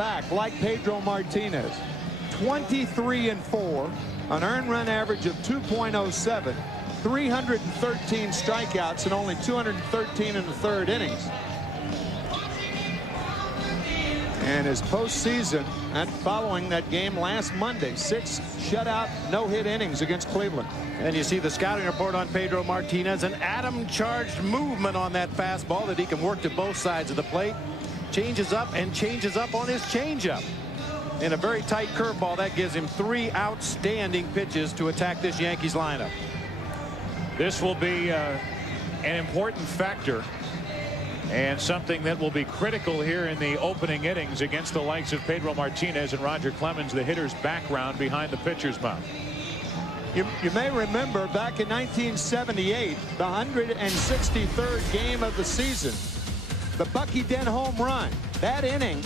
back like Pedro Martinez. 23-4, an earned run average of 2.07, 313 strikeouts and only 213 in the third innings. And his postseason, and following that game last Monday, 6 shutout, no-hit innings against Cleveland. And you see the scouting report on Pedro Martinez, an atom-charged movement on that fastball that he can work to both sides of the plate. Changes up and changes up on his changeup. In a very tight curveball, that gives him 3 outstanding pitches to attack this Yankees lineup. This will be an important factor and something that will be critical here in the opening innings against the likes of Pedro Martinez and Roger Clemens, the hitter's background behind the pitcher's mound. You may remember back in 1978, the 163rd game of the season, the Bucky Dent home run. That inning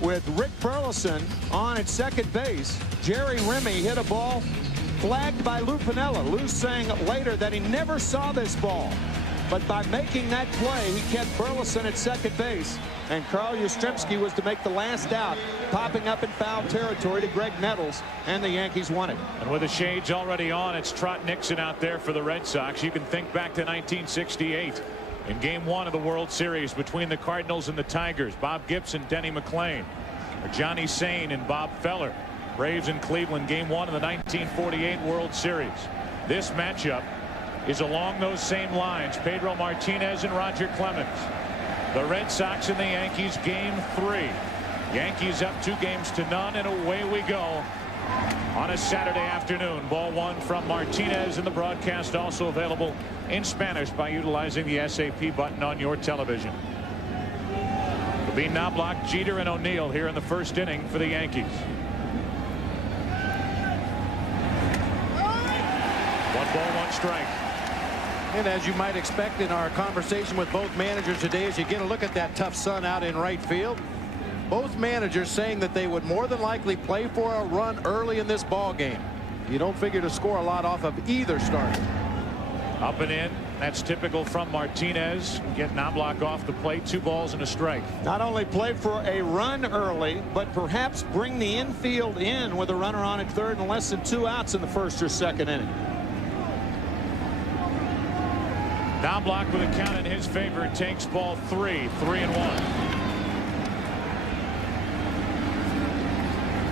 with Rick Burleson on at second base. Jerry Remy hit a ball flagged by Lou Piniella. Lou saying later that he never saw this ball. But by making that play, he kept Burleson at second base. And Carl Yastrzemski was to make the last out, popping up in foul territory to Greg Nettles, and the Yankees won it. And with the shades already on, it's Trot Nixon out there for the Red Sox. You can think back to 1968 in Game 1 of the World Series between the Cardinals and the Tigers. Bob Gibson, Denny McClain, or Johnny Sain and Bob Feller. Braves in Cleveland, Game 1 of the 1948 World Series. This matchup is along those same lines. Pedro Martinez and Roger Clemens. The Red Sox and the Yankees, Game 3. Yankees up 2-0, and away we go on a Saturday afternoon. Ball 1 from Martinez, and the broadcast also available in Spanish by utilizing the SAP button on your television. It'll be Knobloch, Jeter, and O'Neill here in the first inning for the Yankees. 1 ball, 1 strike. And as you might expect in our conversation with both managers today, as you get a look at that tough sun out in right field, both managers saying that they would more than likely play for a run early in this ball game. You don't figure to score a lot off of either starter. Up and in. That's typical from Martinez. Get Knobloch off the plate. 2 balls and a strike. Not only play for a run early, but perhaps bring the infield in with a runner on at third and less than 2 outs in the first or second inning. Knobloch with a count in his favor takes ball 3, 3-1.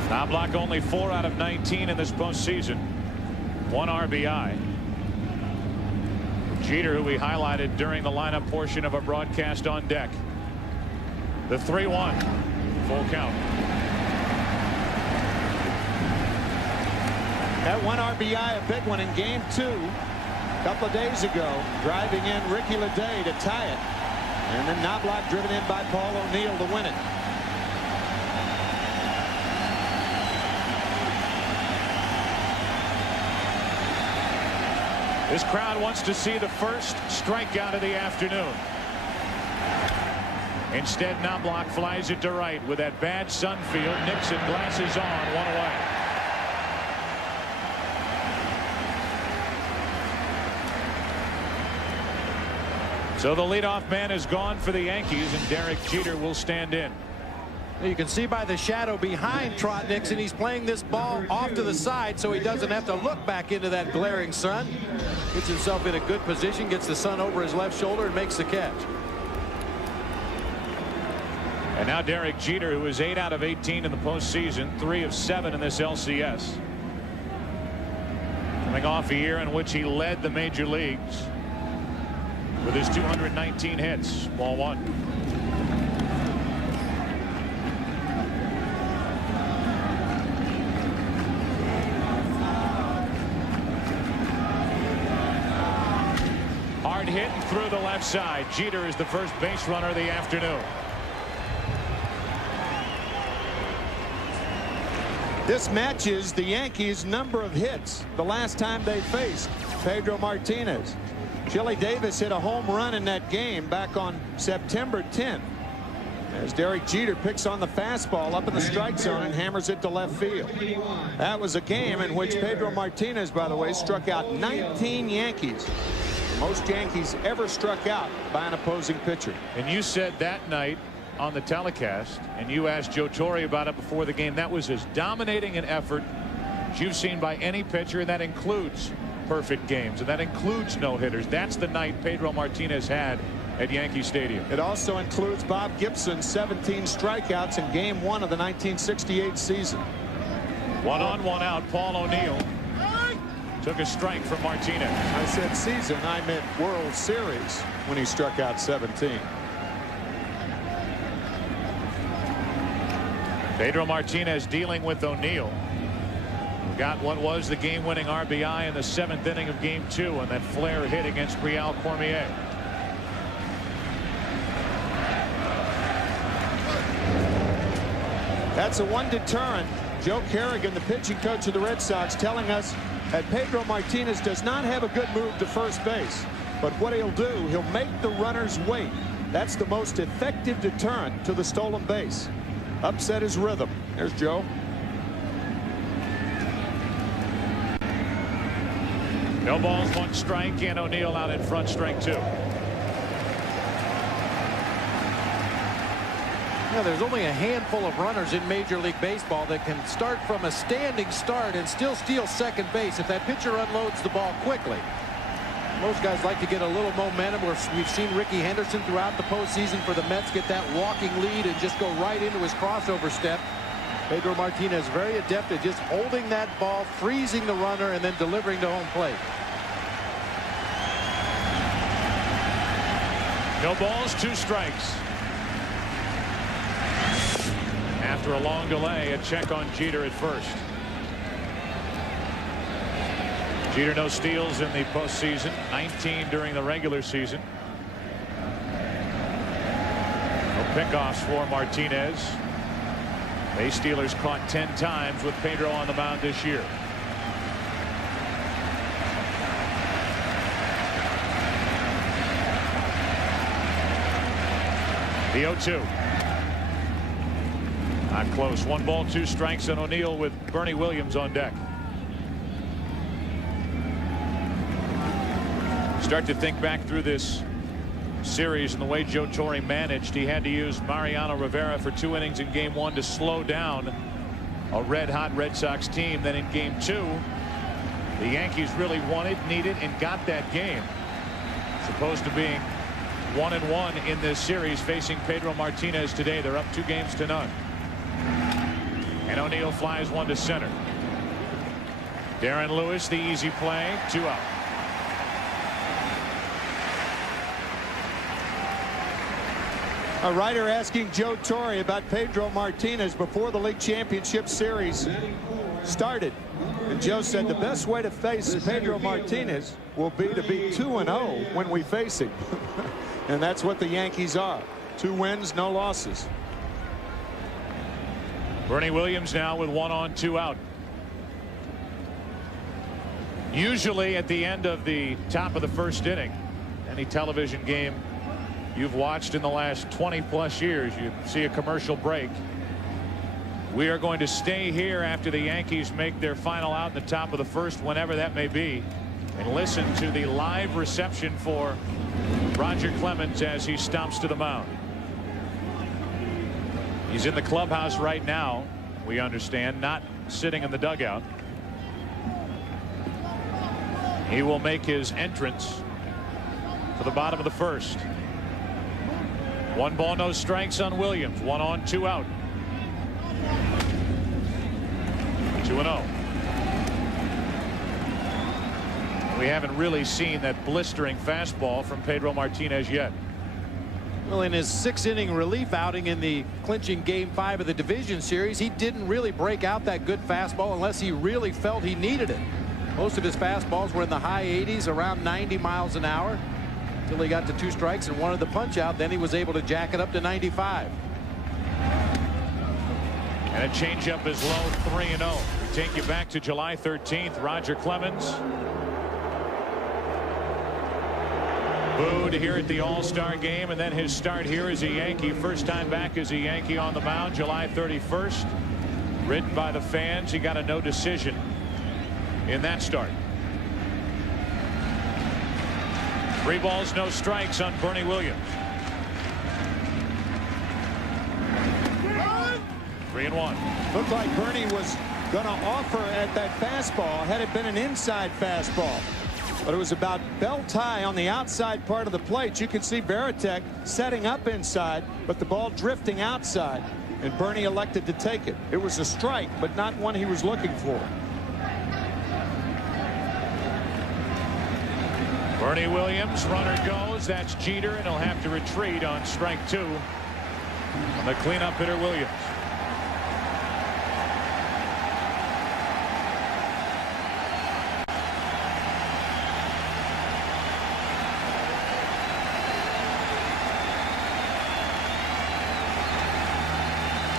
Knobloch only 4 out of 19 in this postseason. 1 RBI. Jeter, who we highlighted during the lineup portion of a broadcast on deck. The 3-1. Full count. That 1 RBI, a big one in Game 2. A couple of days ago, driving in Ricky Leday to tie it, and then Knobloch driven in by Paul O'Neill to win it. This crowd wants to see the first strikeout of the afternoon. Instead, Knobloch flies it to right with that bad sun field. Nixon glasses on, 1 away. So the leadoff man is gone for the Yankees, and Derek Jeter will stand in. You can see by the shadow behind Trot Nixon, he's playing this ball off to the side so he doesn't have to look back into that glaring sun. Gets himself in a good position, gets the sun over his left shoulder, and makes the catch. And now Derek Jeter, who is 8 out of 18 in the postseason, 3 of 7 in this LCS. Coming off a year in which he led the major leagues with his 219 hits. Ball 1. Hard hit and through the left side. Jeter is the first base runner of the afternoon. This matches the Yankees' number of hits the last time they faced Pedro Martinez. Chili Davis hit a home run in that game back on September 10th as Derek Jeter picks on the fastball up in the strike zone and hammers it to left field. That was a game in which Pedro Martinez, by the way, struck out 19 Yankees. Most Yankees ever struck out by an opposing pitcher. And you said that night on the telecast, and you asked Joe Torre about it before the game. That was as dominating an effort as you've seen by any pitcher, and that includes perfect games, and that includes no-hitters. That's the night Pedro Martinez had at Yankee Stadium. It also includes Bob Gibson's 17 strikeouts in Game 1 of the 1968 season. 1 on, 1 out. Paul O'Neill took a strike from Martinez. I said season, I meant World Series when he struck out 17. Pedro Martinez dealing with O'Neill. Got what was the game-winning RBI in the 7th inning of Game 2 on that flare hit against Real Cormier. That's a one deterrent. Joe Kerrigan, the pitching coach of the Red Sox, telling us that Pedro Martinez does not have a good move to first base. But what he'll do, he'll make the runners wait. That's the most effective deterrent to the stolen base. Upset his rhythm. There's Joe. No balls, 1 strike, and O'Neill out in front, strike 2. Yeah, there's only a handful of runners in Major League Baseball that can start from a standing start and still steal second base if that pitcher unloads the ball quickly. Most guys like to get a little momentum. We've seen Ricky Henderson throughout the postseason for the Mets get that walking lead and just go right into his crossover step. Pedro Martinez very adept at just holding that ball, freezing the runner, and then delivering to home plate. No balls, 2 strikes. After a long delay, a check on Jeter at first. Jeter no steals in the postseason, 19 during the regular season. No pickoffs for Martinez. Base stealers caught 10 times with Pedro on the mound this year. The 0-2. Not close. 1 ball, 2 strikes, and O'Neill with Bernie Williams on deck. Start to think back through this series and the way Joe Torre managed. He had to use Mariano Rivera for 2 innings in Game 1 to slow down a red-hot Red Sox team. Then in Game 2, the Yankees really wanted, needed, and got that game. As opposed to being 1-1 in this series, facing Pedro Martinez today. They're up 2-0. And O'Neill flies 1 to center. Darren Lewis, the easy play, 2 out. A writer asking Joe Torre about Pedro Martinez before the League Championship Series started. And Joe said the best way to face Pedro Martinez will be to be 2-0 when we face him. And that's what the Yankees are. 2 wins, no losses. Bernie Williams now with 1 on, 2 out. Usually at the end of the top of the 1st inning, any television game you've watched in the last 20+ years, you see a commercial break. We are going to stay here after the Yankees make their final out in the top of the 1st, whenever that may be, and listen to the live reception for Roger Clemens as he stomps to the mound. He's in the clubhouse right now, we understand, not sitting in the dugout. He will make his entrance for the bottom of the 1st. 1 ball, no strikes on Williams. 1 on, 2 out. 2-0. We haven't really seen that blistering fastball from Pedro Martinez yet. Well, in his 6-inning relief outing in the clinching Game 5 of the division series, he didn't really break out that good fastball unless he really felt he needed it. Most of his fastballs were in the high 80s, around 90 miles an hour, until he got to 2 strikes and wanted the punch out. Then he was able to jack it up to 95. And a changeup is low, 3-0. We take you back to July 13th. Roger Clemens booed here at the All-Star game, and then his start here as a Yankee. First time back as a Yankee on the mound, July 31st. Written by the fans. He got a no decision in that start. 3 balls, no strikes on Bernie Williams. 3-1. Looked like Bernie was going to offer at that fastball had it been an inside fastball. But it was about belt high on the outside part of the plate. You can see Varitek setting up inside, but the ball drifting outside. And Bernie elected to take it. It was a strike, but not one he was looking for. Bernie Williams, runner goes. That's Jeter, and he'll have to retreat on strike 2. On the cleanup hitter, Williams.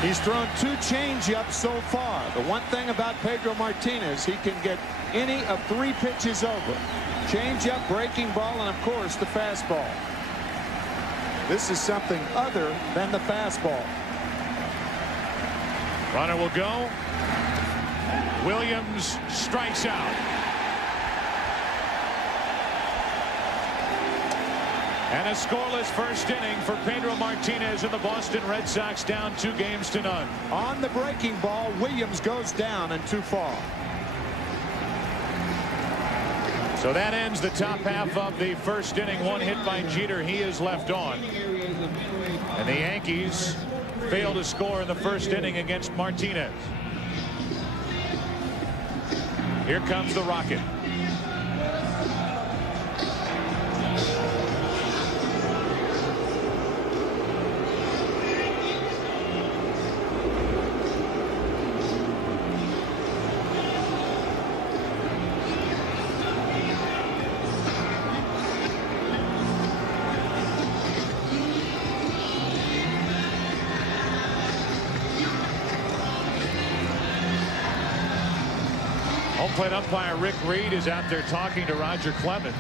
He's thrown 2 changeups so far. The one thing about Pedro Martinez, he can get any of 3 pitches over. Changeup, breaking ball, and of course the fastball. This is something other than the fastball. Runner will go. Williams strikes out. And a scoreless first inning for Pedro Martinez and the Boston Red Sox, down 2-0. On the breaking ball, Williams goes down and too far. So that ends the top half of the first inning. 1 hit by Jeter. He is left on. And the Yankees fail to score in the first inning against Martinez. Here comes the Rocket. Home plate umpire Rick Reed is out there talking to Roger Clemens.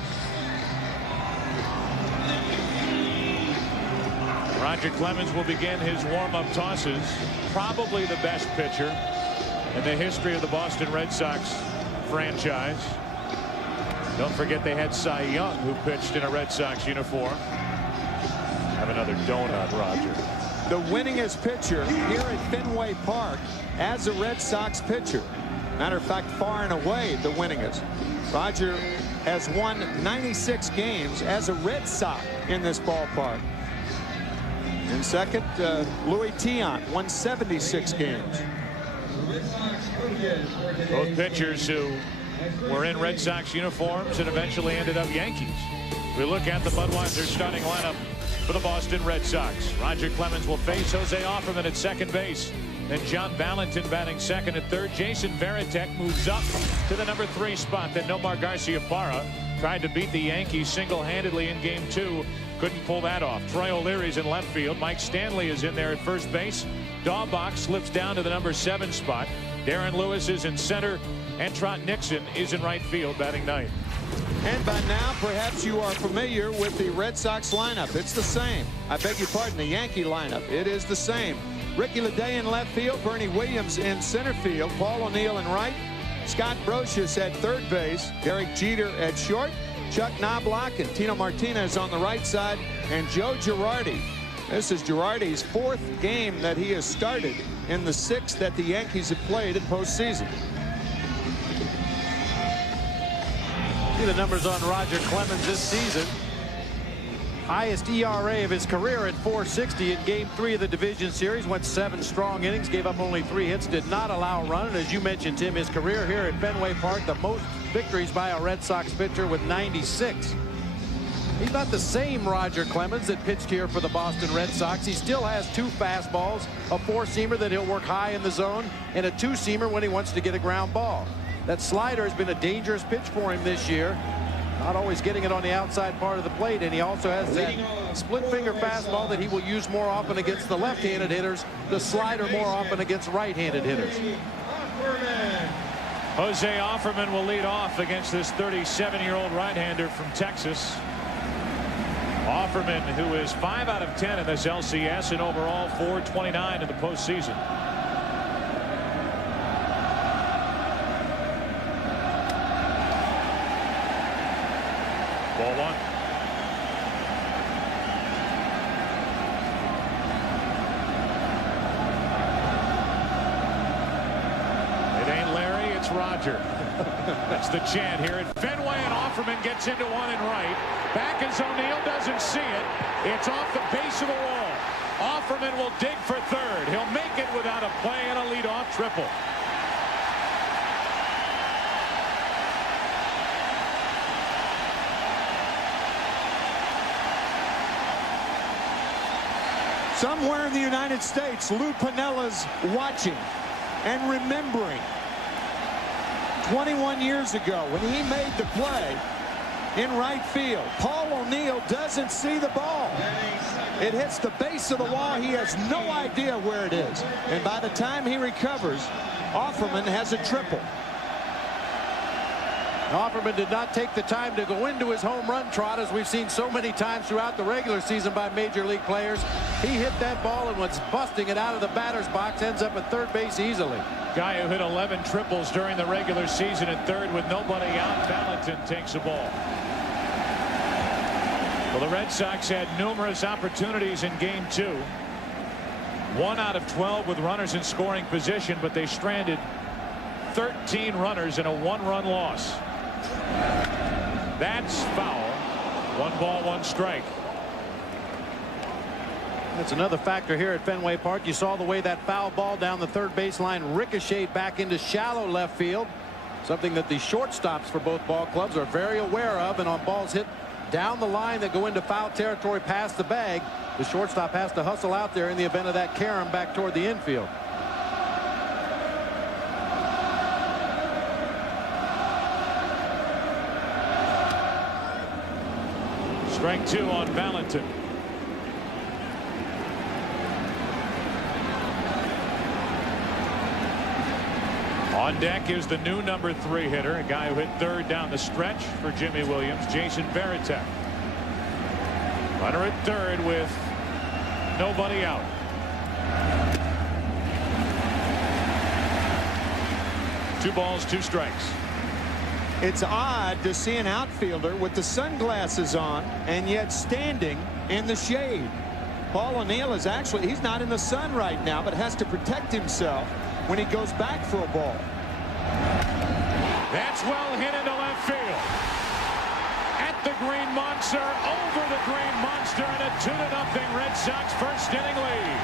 Roger Clemens will begin his warm-up tosses. Probably the best pitcher in the history of the Boston Red Sox franchise. Don't forget they had Cy Young, who pitched in a Red Sox uniform. Have another donut, Roger. The winningest pitcher here at Fenway Park as a Red Sox pitcher. Matter of fact, far and away the winningest. Roger has won 96 games as a Red Sox in this ballpark. In second, Louis Tiant won 76 games. Both pitchers who were in Red Sox uniforms and eventually ended up Yankees. We look at the Budweiser starting lineup for the Boston Red Sox. Roger Clemens will face Jose Offerman at second base. Then John Valentin batting second and third. Jason Varitek moves up to the number 3 spot. Then Nomar Garciaparra tried to beat the Yankees single-handedly in game 2. Couldn't pull that off. Troy O'Leary's in left field. Mike Stanley is in there at first base. Daubach slips down to the number 7 spot. Darren Lewis is in center. And Trot Nixon is in right field batting 9th. And by now, perhaps you are familiar with the Red Sox lineup. It's the same. I beg your pardon, the Yankee lineup. It is the same. Ricky Leday in left field, Bernie Williams in center field, Paul O'Neill in right, Scott Brocious at third base, Derek Jeter at short, Chuck Knobloch and Tino Martinez on the right side, and Joe Girardi. This is Girardi's 4th game that he has started in the 6th that the Yankees have played in postseason. See the numbers on Roger Clemens this season. Highest ERA of his career at 4.60 in game 3 of the division series. Went 7 strong innings, gave up only 3 hits, did not allow a run. And as you mentioned, Tim, his career here at Fenway Park, the most victories by a Red Sox pitcher with 96. He's not the same Roger Clemens that pitched here for the Boston Red Sox. He still has 2 fastballs, a 4-seamer that he'll work high in the zone, and a 2-seamer when he wants to get a ground ball. That slider has been a dangerous pitch for him this year. Not always getting it on the outside part of the plate, and he also has that split finger fastball that he will use more often against the left-handed hitters, the slider more often against right-handed hitters. Jose Offerman will lead off against this 37-year-old right-hander from Texas. Offerman, who is 5 out of 10 in this LCS and overall 429 in the postseason. Ball 1. Roger. That's the chant here at Fenway, and Offerman gets into one and right. Back as O'Neill doesn't see it. It's off the base of the wall. Offerman will dig for third. He'll make it without a play and a leadoff triple. Somewhere in the United States, Lou Pinella's watching and remembering 21 years ago when he made the play in right field. Paul O'Neill doesn't see the ball. It hits the base of the wall. He has no idea where it is. And by the time he recovers, Offerman has a triple. Offerman did not take the time to go into his home run trot, as we've seen so many times throughout the regular season by major league players. He hit that ball and was busting it out of the batter's box, ends up at third base easily. Guy who hit 11 triples during the regular season at third with nobody out. Valentin takes the ball. Well, the Red Sox had numerous opportunities in game 2. 1 out of 12 with runners in scoring position, but they stranded 13 runners in a 1-run loss. That's foul. 1 ball, 1 strike. That's another factor here at Fenway Park. You saw the way that foul ball down the third baseline ricocheted back into shallow left field. Something that the shortstops for both ball clubs are very aware of. And on balls hit down the line that go into foul territory past the bag, the shortstop has to hustle out there in the event of that carom back toward the infield. Strike 2 on Valentin. On deck is the new number 3 hitter, a guy who hit third down the stretch for Jimmy Williams, Jason Varitek. Runner at third with nobody out. Two balls, 2 strikes. It's odd to see an outfielder with the sunglasses on and yet standing in the shade. Paul O'Neill is actually, he's not in the sun right now, but has to protect himself when he goes back for a ball. That's well hit into left field. At the Green Monster, over the Green Monster, and a 2-0 Red Sox first inning lead.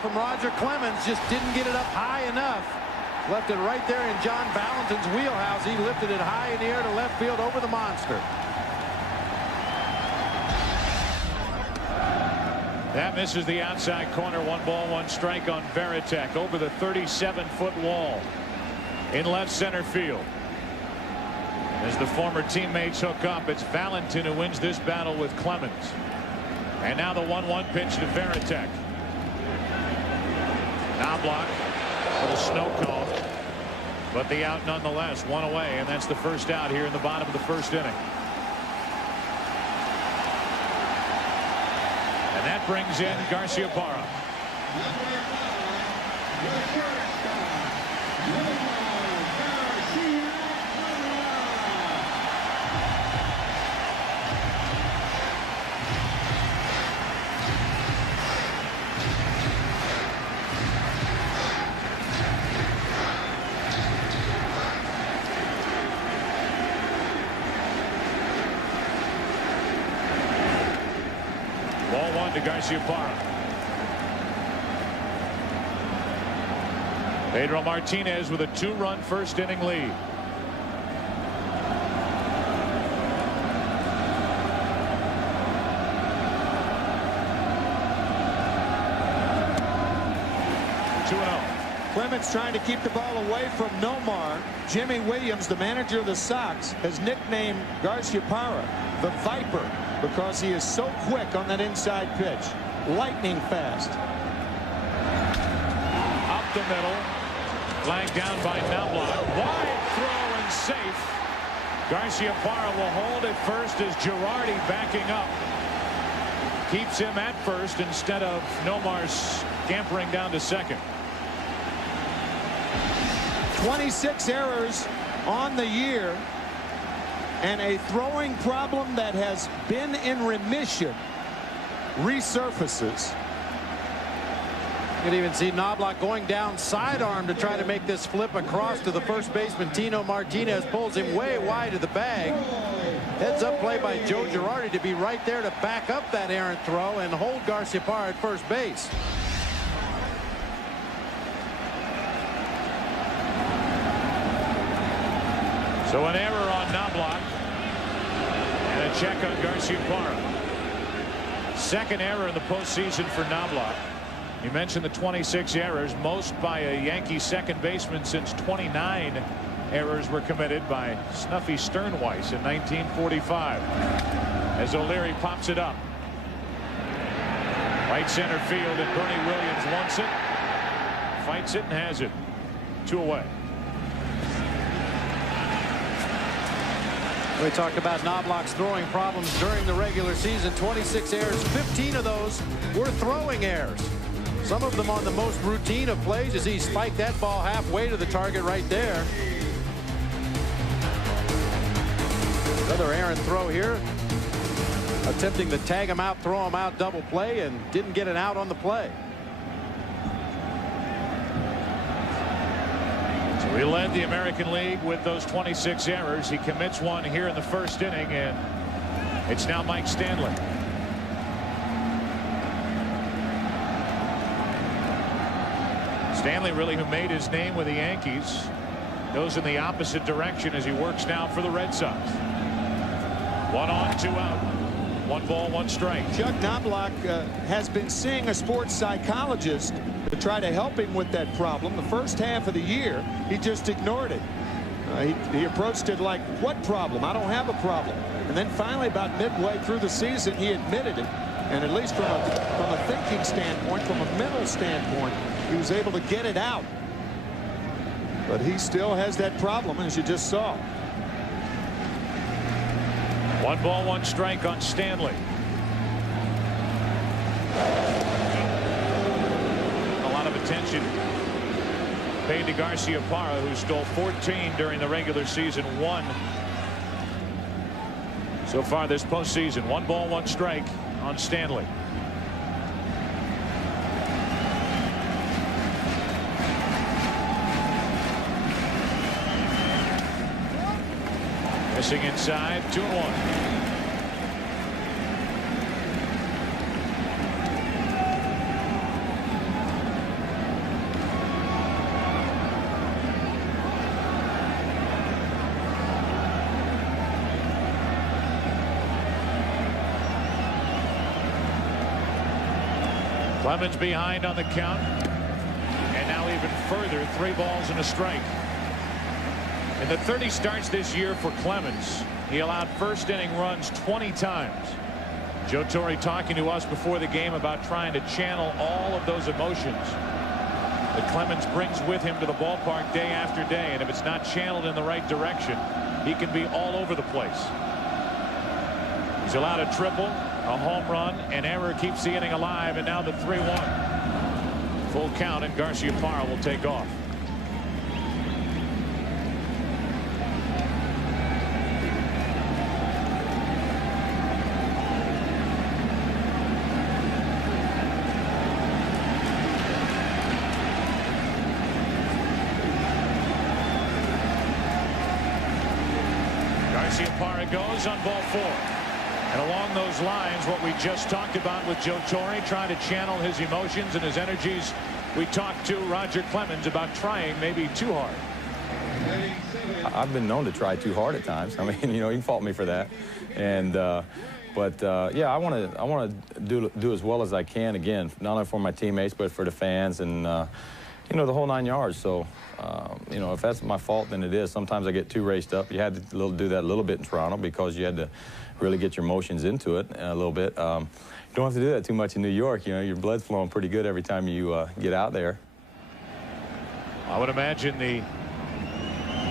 From Roger Clemens, just didn't get it up high enough. Left it right there in John Valentin's wheelhouse. He lifted it high in the air to left field over the monster. That misses the outside corner. 1 ball, 1 strike on Varitek over the 37-foot wall in left center field. As the former teammates hook up, it's Valentin who wins this battle with Clemens. And now the 1-1 pitch to Varitek. Now block. Little snow call. But the out nonetheless. 1 away, and that's the first out here in the bottom of the first inning. And that brings in Garciaparra. Ball 1 to Garciaparra. Pedro Martinez with a 2-run first inning lead. Clemens trying to keep the ball away from Nomar. Jimmy Williams, the manager of the Sox, has nicknamed Garciaparra the Viper because he is so quick on that inside pitch. Lightning fast. Up the middle. Flagged down by Knobloch. Wide throw and safe. Garciaparra will hold at first as Girardi backing up. Keeps him at first instead of Nomar scampering down to second. 26 errors on the year, and a throwing problem that has been in remission resurfaces. You can even see Knobloch going down sidearm to try to make this flip across to the first baseman. Tino Martinez pulls him way wide of the bag. Heads up play by Joe Girardi to be right there to back up that errant throw and hold Garciaparra at first base. So an error on Knobloch and a check on Garciaparra. Second error in the postseason for Knobloch. You mentioned the 26 errors, most by a Yankee second baseman since 29 errors were committed by Snuffy Sternweiss in 1945. As O'Leary pops it up. Right center field, and Bernie Williams wants it. Fights it and has it. 2 away. We talked about Knobloch's throwing problems during the regular season. 26 errors, 15 of those were throwing errors. Some of them on the most routine of plays as he spiked that ball halfway to the target right there. Another errant throw here. Attempting to tag him out, throw him out, double play, and didn't get an out on the play. So he led the American League with those 26 errors. He commits one here in the first inning, and it's now Mike Stanley. Stanley, really, who made his name with the Yankees, goes in the opposite direction as he works now for the Red Sox. 1 on, 2 out. 1 ball, 1 strike. Chuck Knobloch has been seeing a sports psychologist to try to help him with that problem. The first half of the year, he just ignored it. He approached it like, what problem? I don't have a problem. And then finally, about midway through the season, he admitted it. And at least from a thinking standpoint, from a mental standpoint, he was able to get it out. But he still has that problem, as you just saw. 1 ball, 1 strike on Stanley. A lot of attention paid to Garciaparra, who stole 14 during the regular season, 1 so far this postseason. 1 ball, 1 strike on Stanley. Missing inside, 2-1. Clemens behind on the count, and now even further, 3 balls and a strike. In the 30 starts this year for Clemens, he allowed first inning runs 20 times. Joe Torre talking to us before the game about trying to channel all of those emotions that Clemens brings with him to the ballpark day after day, and if it's not channeled in the right direction, he can be all over the place. He's allowed a triple, a home run, an error keeps the inning alive, and now the 3-1. Full count, and Garciaparra will take off. Garciaparra goes on ball 4. And along those lines, what we just talked about with Joe Torre, trying to channel his emotions and his energies. We talked to Roger Clemens about trying maybe too hard. I've been known to try too hard at times. I mean, you know, he can fault me for that. And yeah, I want to do as well as I can, again, not only for my teammates but for the fans. And you know, the whole 9 yards. So, you know, if that's my fault, then it is. Sometimes I get too raced up. You had to do that a little bit in Toronto because you had to really get your motions into it a little bit. You don't have to do that too much in New York. You know, your blood's flowing pretty good every time you get out there. I would imagine the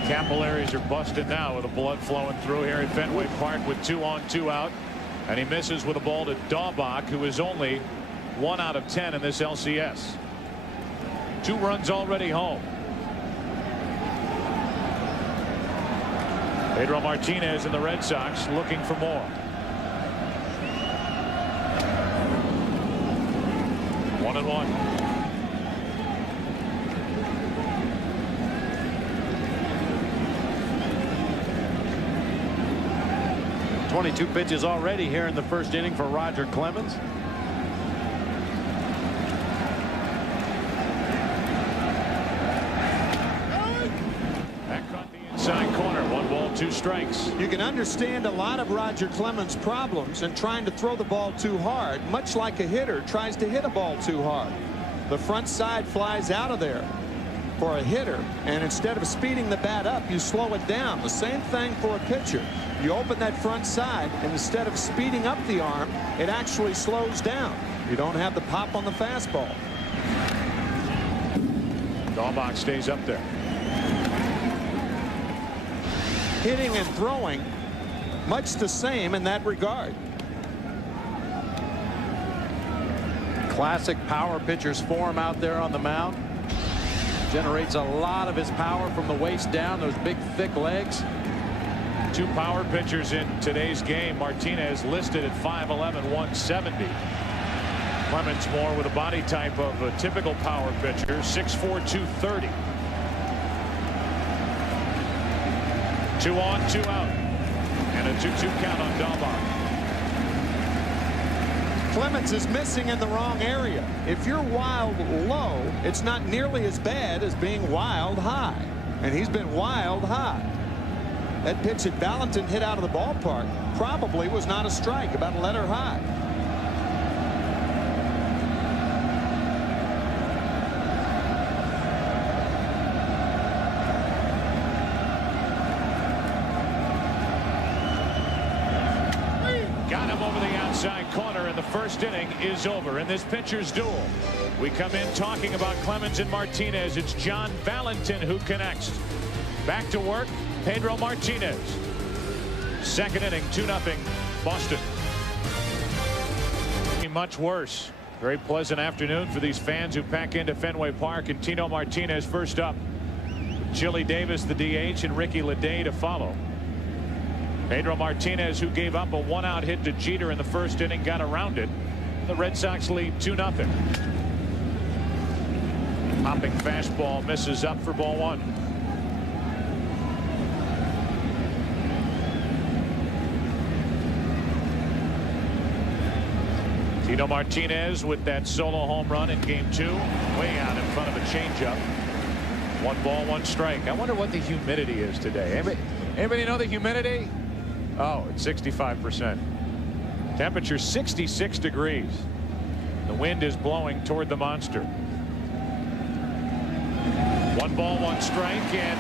capillaries are busted now with the blood flowing through here at Fenway Park with 2 on 2 out. And he misses with a ball to Daubach, who is only 1 out of 10 in this LCS. 2 runs already home. Pedro Martinez and the Red Sox looking for more. 1-1. 22 pitches already here in the first inning for Roger Clemens. That caught the inside corner. 1 ball, 2 strikes. You can understand a lot of Roger Clemens' problems in trying to throw the ball too hard, much like a hitter tries to hit a ball too hard. The front side flies out of there for a hitter, and instead of speeding the bat up, you slow it down. The same thing for a pitcher. You open that front side, and instead of speeding up the arm, it actually slows down. You don't have the pop on the fastball. Daubach stays up there. Hitting and throwing, much the same in that regard. Classic power pitcher's form out there on the mound. Generates a lot of his power from the waist down, those big, thick legs. 2 power pitchers in today's game. Martinez listed at 5'11", 170. Clemens more with a body type of a typical power pitcher, 6'4", 230. 2 on, 2 out. And a 2-2 count on Daubach. Clemens is missing in the wrong area. If you're wild low, it's not nearly as bad as being wild high. And he's been wild high. That pitch that Valentin hit out of the ballpark probably was not a strike, about a letter high. Got him over the outside corner, and the first inning is over in this pitcher's duel. We come in talking about Clemens and Martinez. It's John Valentin who connects. Back to work, Pedro Martinez. Second inning, 2-0 Boston. Much worse. Very pleasant afternoon for these fans who pack into Fenway Park. And Tino Martinez first up. Chili Davis, the DH, and Ricky Leday to follow. Pedro Martinez, who gave up a 1-out hit to Jeter in the first inning, got around it. The Red Sox lead 2-0. Popping fastball misses up for ball 1. Tino Martinez with that solo home run in game 2, way out in front of a changeup. 1 ball, 1 strike. I wonder what the humidity is today. Anybody know the humidity? Oh, it's 65%. Temperature 66 degrees. The wind is blowing toward the monster. 1 ball, 1 strike, and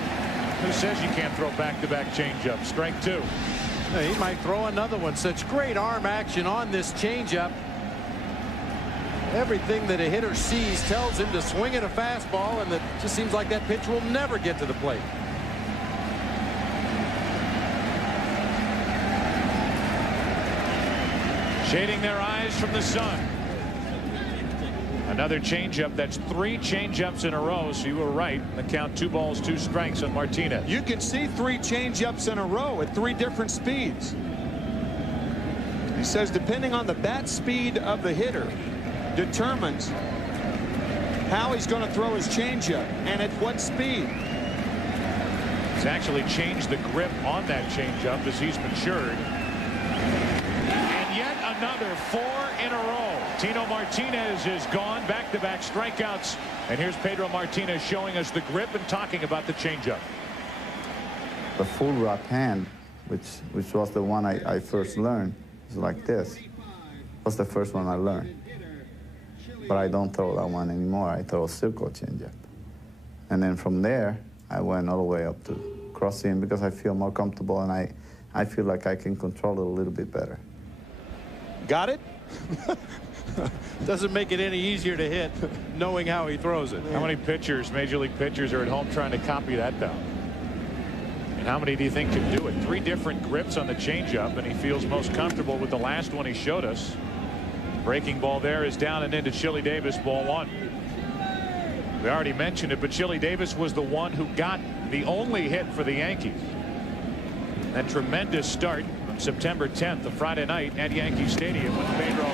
who says you can't throw back-to-back changeup? Strike 2. He might throw another one. Such great arm action on this changeup. Everything that a hitter sees tells him to swing at a fastball, and it just seems like that pitch will never get to the plate. Shading their eyes from the sun. Another changeup. That's 3 changeups in a row, so you were right. The count 2 balls, 2 strikes on Martinez. You can see 3 changeups in a row at 3 different speeds. He says depending on the bat speed of the hitter determines how he's going to throw his changeup and at what speed. He's actually changed the grip on that changeup as he's matured. And yet another 4 in a row. Tino Martinez is gone. Back-to-back strikeouts. And here's Pedro Martinez showing us the grip and talking about the changeup. The full wrap hand, which was the one I first learned, is like this. Was the first one I learned. But I don't throw that one anymore. I throw a circle changeup. And then from there, I went all the way up to cross-seam because I feel more comfortable and I feel like I can control it a little bit better. Got it? Doesn't make it any easier to hit knowing how he throws it. How many pitchers, major league pitchers, are at home trying to copy that down? And how many do you think can do it? 3 different grips on the changeup, and he feels most comfortable with the last one he showed us. Breaking ball there is down and into Chili Davis, ball 1. We already mentioned it, but Chili Davis was the one who got the only hit for the Yankees. That tremendous start on September 10th, the Friday night at Yankee Stadium, when Pedro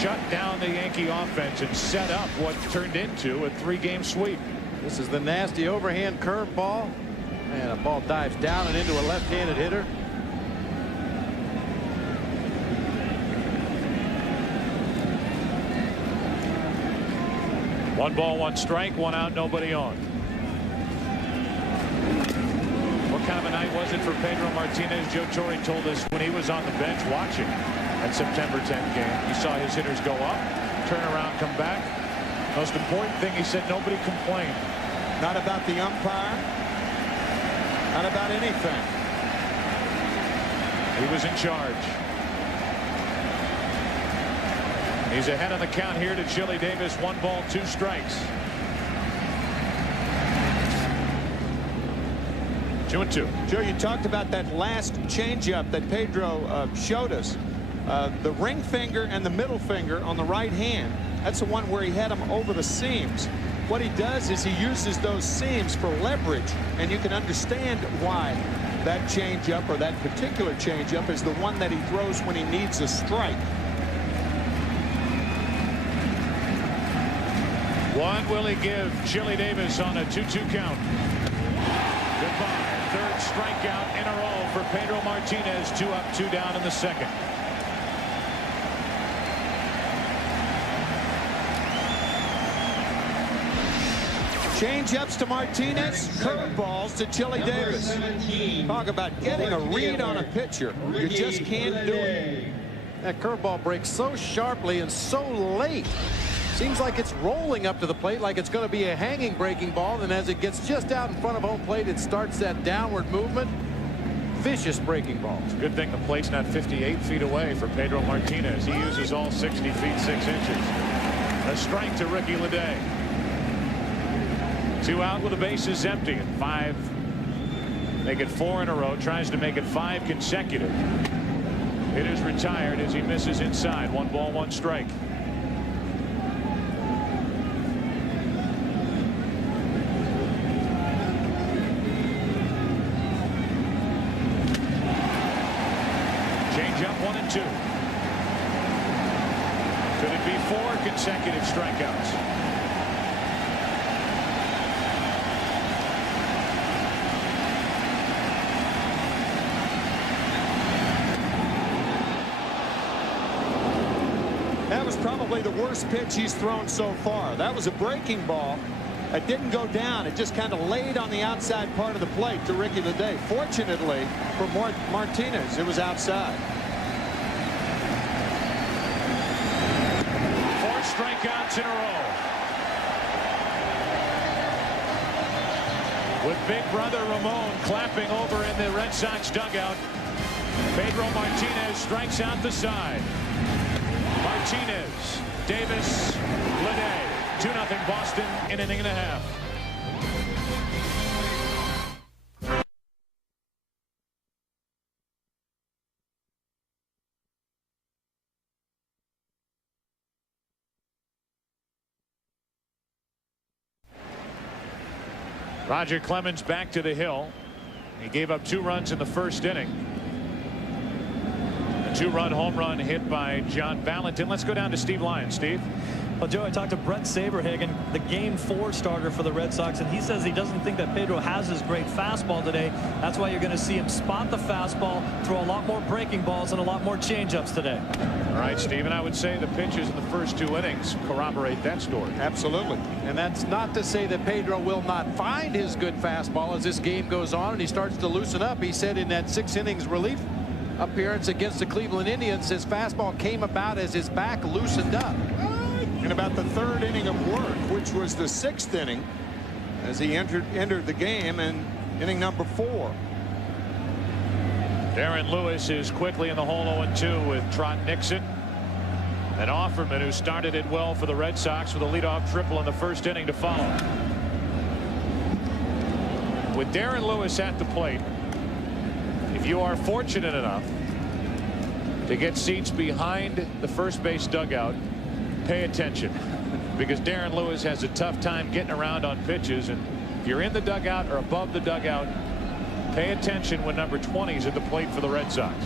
shut down the Yankee offense and set up what turned into a 3-game sweep. This is the nasty overhand curveball, and a ball dives down and into a left-handed hitter. One ball, 1 strike, 1 out, nobody on. What kind of a night was it for Pedro Martinez? Joe Torre told us when he was on the bench watching that September 10th game. He saw his hitters go up, turn around, come back. Most important thing, he said nobody complained. Not about the umpire. Not about anything. He was in charge. He's ahead on the count here to Chili Davis. 1 ball, 2 strikes. 2-2. Joe, you talked about that last changeup that Pedro showed us. The ring finger and the middle finger on the right hand. That's the one where he had him over the seams. What he does is he uses those seams for leverage, and you can understand why that changeup, or that particular changeup, is the one that he throws when he needs a strike. 1 will he give Chili Davis on a 2-2 count. Goodbye. 3rd strikeout in a row for Pedro Martinez. 2 up, 2 down in the 2nd. Change-ups to Martinez, curveballs to Chili Davis. Talk about getting a read on a pitcher. You just can't do it. That curveball breaks so sharply and so late. Seems like it's rolling up to the plate like it's going to be a hanging breaking ball, and as it gets just out in front of home plate, it starts that downward movement. Vicious breaking ball. It's a good thing the plate's not 58 feet away for Pedro Martinez. He uses all 60 feet 6 inches. A strike to Ricky Leday. 2 out with the bases empty, and 5. Make it 4 in a row. Tries to make it 5 consecutive. It is retired as he misses inside. 1 ball, 1 strike. Change up 1 and 2. Could it be 4 consecutive strikeouts? That was probably the worst pitch he's thrown so far. That was a breaking ball. It didn't go down. It just kind of laid on the outside part of the plate to Ricky Leday. Fortunately for Martinez, it was outside. 4 strikeouts in a row. With big brother Ramon clapping over in the Red Sox dugout, Pedro Martinez strikes out the side. Martinez, Davis, Leday. 2-0 Boston in an inning and a half. Roger Clemens back to the hill. He gave up 2 runs in the 1st inning. A 2-run home run hit by John Valentin. Let's go down to Steve Lyons. Steve. Well, Joe, I talked to Brett Saberhagen, the Game 4 starter for the Red Sox, and he says he doesn't think that Pedro has his great fastball today. That's why you're going to see him spot the fastball, throw a lot more breaking balls, and a lot more changeups today. All right, Steve, and I would say the pitches in the first 2 innings corroborate that story. Absolutely. And that's not to say that Pedro will not find his good fastball as this game goes on and he starts to loosen up. He said in that 6 innings relief appearance against the Cleveland Indians, his fastball came about as his back loosened up. in about the third inning of work, which was the 6th inning as he entered the game, and inning number 4. Darren Lewis is quickly in the hole 0-2 with Trot Nixon. And Offerman, who started it well for the Red Sox with a leadoff triple in the first inning to follow. With Darren Lewis at the plate, if you are fortunate enough to get seats behind the first base dugout, pay attention, because Darren Lewis has a tough time getting around on pitches, and if you're in the dugout or above the dugout, pay attention when number 20 is at the plate for the Red Sox.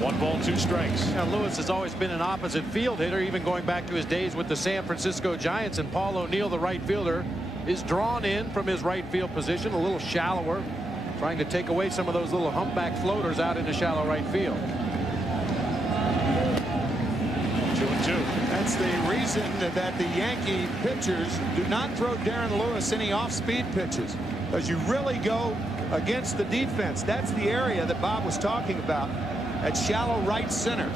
1 ball, 2 strikes. Now, Lewis has always been an opposite field hitter, even going back to his days with the San Francisco Giants. And Paul O'Neill, the right fielder, is drawn in from his right field position, a little shallower, trying to take away some of those little humpback floaters out into shallow right field. 2-2. That's the reason that the Yankee pitchers do not throw Darren Lewis any off-speed pitches, because you really go against the defense. That's the area that Bob was talking about, at shallow right center.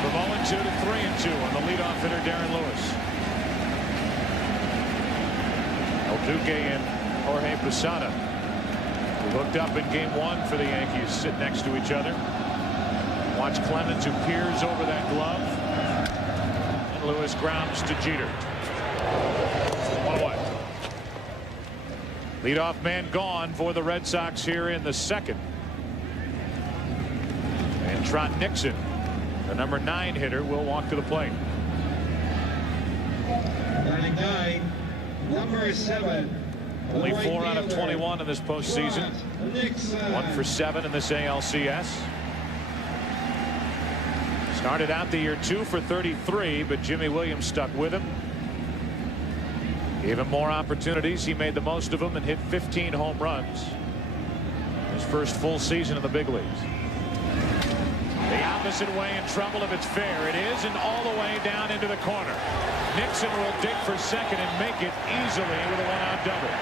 From 0-2 to 3-2 on the leadoff hitter, Darren Lewis. El Duque and Jorge Posada, who hooked up in game 1 for the Yankees, sit next to each other. Watch Clemens, who peers over that glove. And Lewis grounds to Jeter. 1-1. Leadoff man gone for the Red Sox here in the 2nd. And Trot Nixon, the number 9 hitter, will walk to the plate. Batting 9, number 7. Only 4 out of 21 in this postseason. 1 for 7 in this ALCS. Started out the year 2 for 33, but Jimmy Williams stuck with him. Gave him more opportunities. He made the most of them and hit 15 home runs. His first full season in the big leagues. The opposite way in trouble if it's fair. It is, and all the way down into the corner. Nixon will dig for second and make it easily with a 1-out double.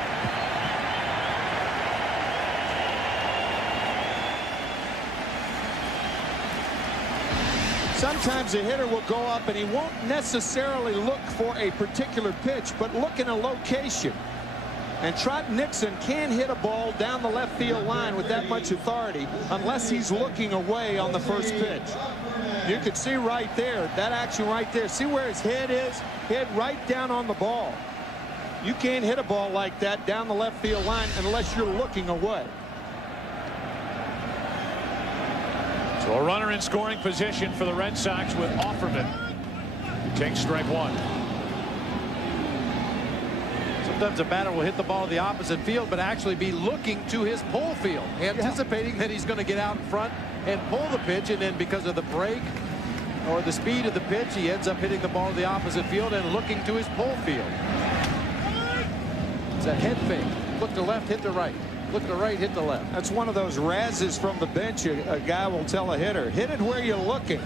Sometimes a hitter will go up and he won't necessarily look for a particular pitch, but look in a location. And Trot Nixon can hit a ball down the left field line with that much authority unless he's looking away on the first pitch. You can see right there, that action right there. See where his head is? Head right down on the ball. You can't hit a ball like that down the left field line unless you're looking away. So a runner in scoring position for the Red Sox with Offerman, who takes strike 1. Sometimes a batter will hit the ball to the opposite field, but actually be looking to his pull field, anticipating that he's going to get out in front and pull the pitch, and then because of the break or the speed of the pitch, he ends up hitting the ball to the opposite field and looking to his pull field. It's a head fake. Look to left, hit to right. Look to right, hit to left. That's one of those razzes from the bench a guy will tell a hitter. Hit it where you're looking.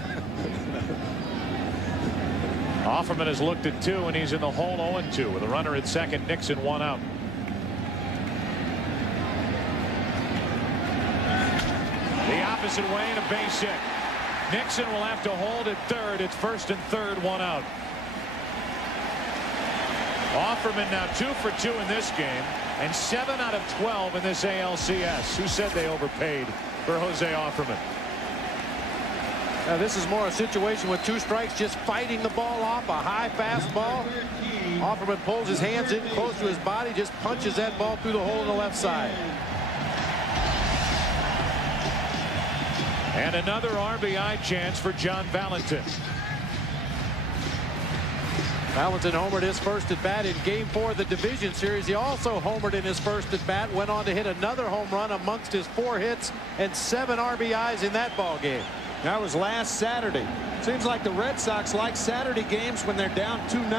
Offerman has looked at 2, and he's in the hole 0-2 with a runner at second. Nixon 1 out. The opposite way and a base hit. Nixon will have to hold at third. It's first and third, 1 out. Offerman now 2 for 2 in this game, and 7 out of 12 in this ALCS. Who said they overpaid for Jose Offerman? Now this is more a situation with 2 strikes, just fighting the ball off, a high fastball. Offerman pulls his hands in close to his body, just punches that ball through the hole on the left side. And another RBI chance for John Valentin. Valentin homered his first at bat in game 4 of the division series. He also homered in his first at bat, went on to hit another home run amongst his 4 hits and 7 RBIs in that ball game. That was last Saturday. Seems like the Red Sox like Saturday games when they're down 2-0.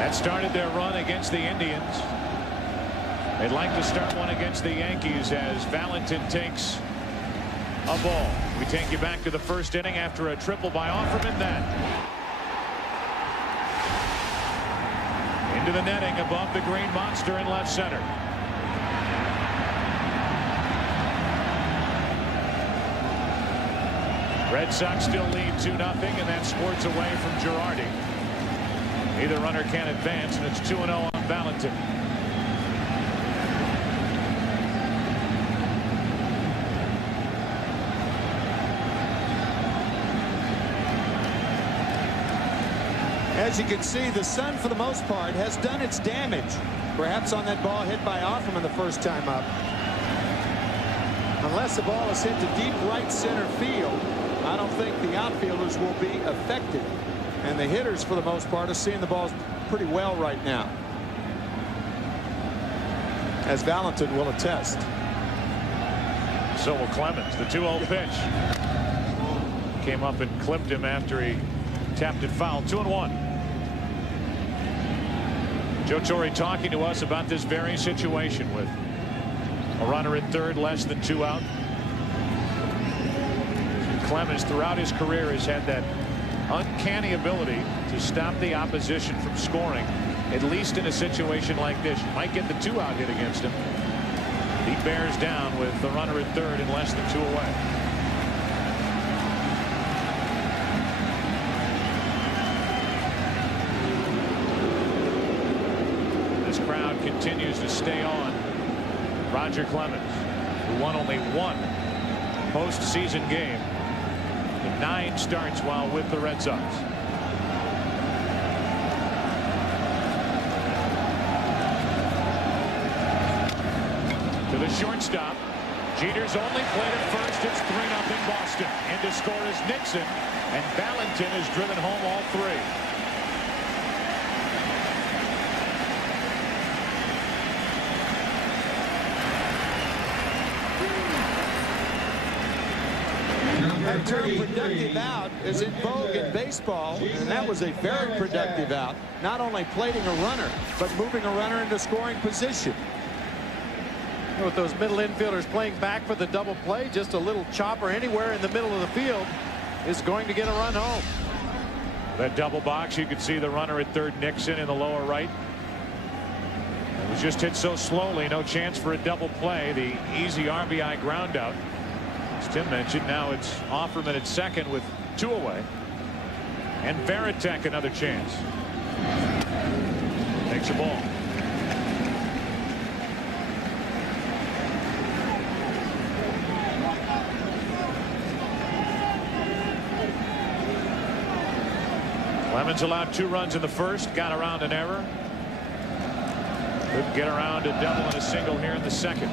That started their run against the Indians. They'd like to start one against the Yankees as Valentin takes a ball. We take you back to the first inning after a triple by Offerman. Then into the netting above the green monster in left center. Red Sox still lead 2-0, and that squirts away from Girardi. Neither runner can advance, and it's 2-0 on Valentin. As you can see, the sun, for the most part, has done its damage. Perhaps on that ball hit by Offerman the first time up. Unless the ball is hit to deep right center field, I don't think the outfielders will be affected. And the hitters, for the most part, are seeing the balls pretty well right now, as Valentin will attest. So will Clemens. The 2-0 pitch came up and clipped him after he tapped it foul. 2-1. Joe Torre talking to us about this very situation with a runner at third, less than 2 out. Clemens, throughout his career, has had that uncanny ability to stop the opposition from scoring, at least in a situation like this. You might get the 2-out hit against him. He bears down with the runner at third and less than 2 away. This crowd continues to stay on Roger Clemens, who won only 1 postseason game in 9 starts while with the Red Sox. To the shortstop. Jeter's only played at first. It's 3-0 Boston. And to score is Nixon. And Valentin has driven home all 3. That term productive out is in vogue in baseball, and that was a very productive out. Not only plating a runner, but moving a runner into scoring position. With those middle infielders playing back for the double play, just a little chopper anywhere in the middle of the field is going to get a run home. That double box, you could see the runner at third, Nixon, in the lower right. It was just hit so slowly, no chance for a double play. The easy RBI ground out. As Tim mentioned, now it's Offerman at second with 2 away. And Varitek another chance. Takes a ball. Clemens allowed 2 runs in the first, got around an error. Couldn't get around a double and a single here in the second.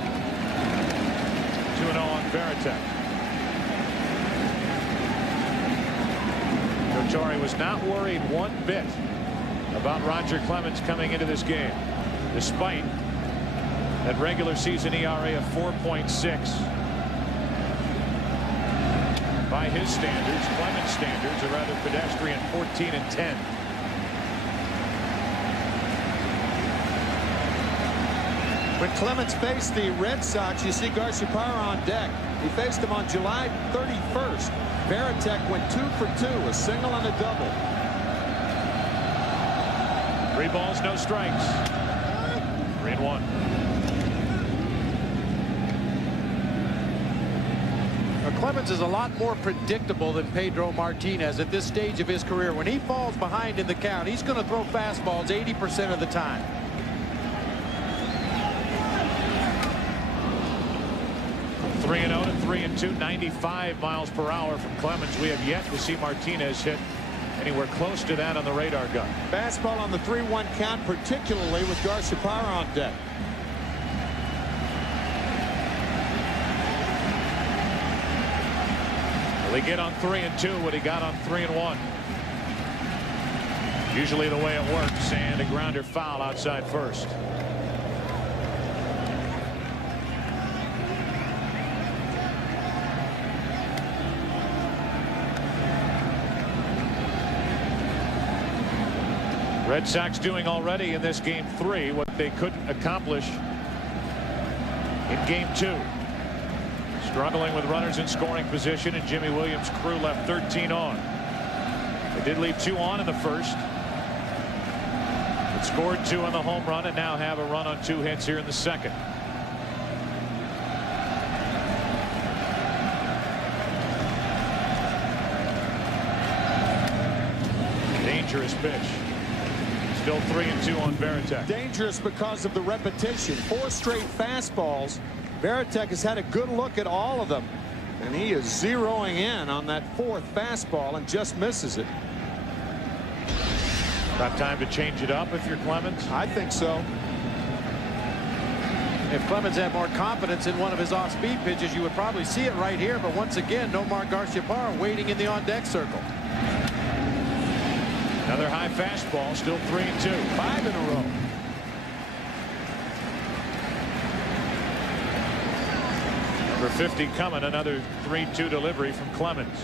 2-0 on Varitek. Joe Torre was not worried one bit about Roger Clemens coming into this game, despite that regular season ERA of 4.6. By his standards, Clemens' standards, a rather pedestrian 14-10. When Clemens faced the Red Sox, you see Garciaparra on deck. He faced him on July 31st. Varitek went 2 for 2, a single and a double. 3 balls, no strikes. 3-1. Clemens is a lot more predictable than Pedro Martinez at this stage of his career. When he falls behind in the count, he's going to throw fastballs 80% of the time. From 3-0 to 3-2, 95 miles per hour from Clemens. We have yet to see Martinez hit anywhere close to that on the radar gun. Fastball on the 3-1 count, particularly with Garciaparra on deck. Will he get on 3-2 what he got on 3-1? Usually the way it works, and a grounder foul outside first. Red Sox doing already in this game 3 what they couldn't accomplish in game 2. Struggling with runners in scoring position, and Jimmy Williams' crew left 13 on. They did leave 2 on in the first. It scored 2 on the home run and now have a run on 2 hits here in the second. dangerous pitch. Still 3-2 on Varitek. Dangerous because of the repetition. 4 straight fastballs. Varitek has had a good look at all of them, and he is zeroing in on that 4th fastball and just misses it. Got time to change it up if you're Clemens? I think so. If Clemens had more confidence in one of his off-speed pitches, you would probably see it right here. But once again, Nomar Garciaparra waiting in the on-deck circle. Another high fastball, still 3-2. 5 in a row. Number 50 coming, another 3-2 delivery from Clemens.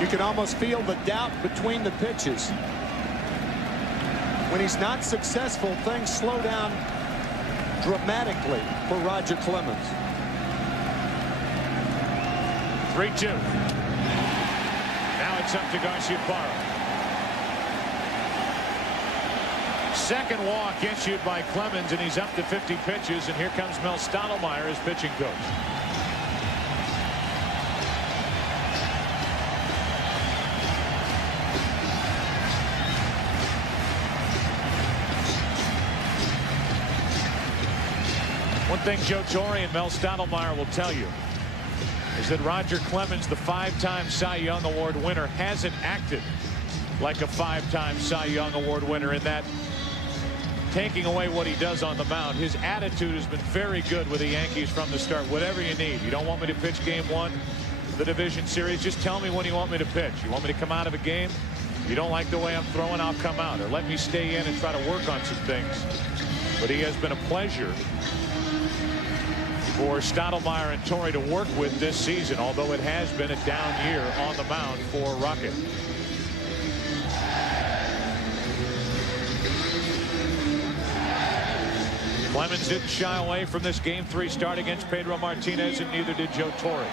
You can almost feel the doubt between the pitches. When he's not successful, things slow down dramatically for Roger Clemens. 3-2. Now it's up to Garciaparra. Second walk issued by Clemens, and he's up to 50 pitches. And here comes Mel Stottlemyre, his pitching coach. One thing Joe Torre and Mel Stottlemyre will tell you is that Roger Clemens, the 5-time Cy Young Award winner, hasn't acted like a 5-time Cy Young Award winner in that, taking away what he does on the mound. His attitude has been very good with the Yankees from the start. Whatever you need. You don't want me to pitch game 1 of the division series, just tell me when you want me to pitch. You want me to come out of a game? You don't like the way I'm throwing, I'll come out, or let me stay in and try to work on some things. But he has been a pleasure for Stottlemyre and Torre to work with this season, although it has been a down year on the mound for Rocket. Clemens didn't shy away from this game 3 start against Pedro Martinez, and neither did Joe Torre.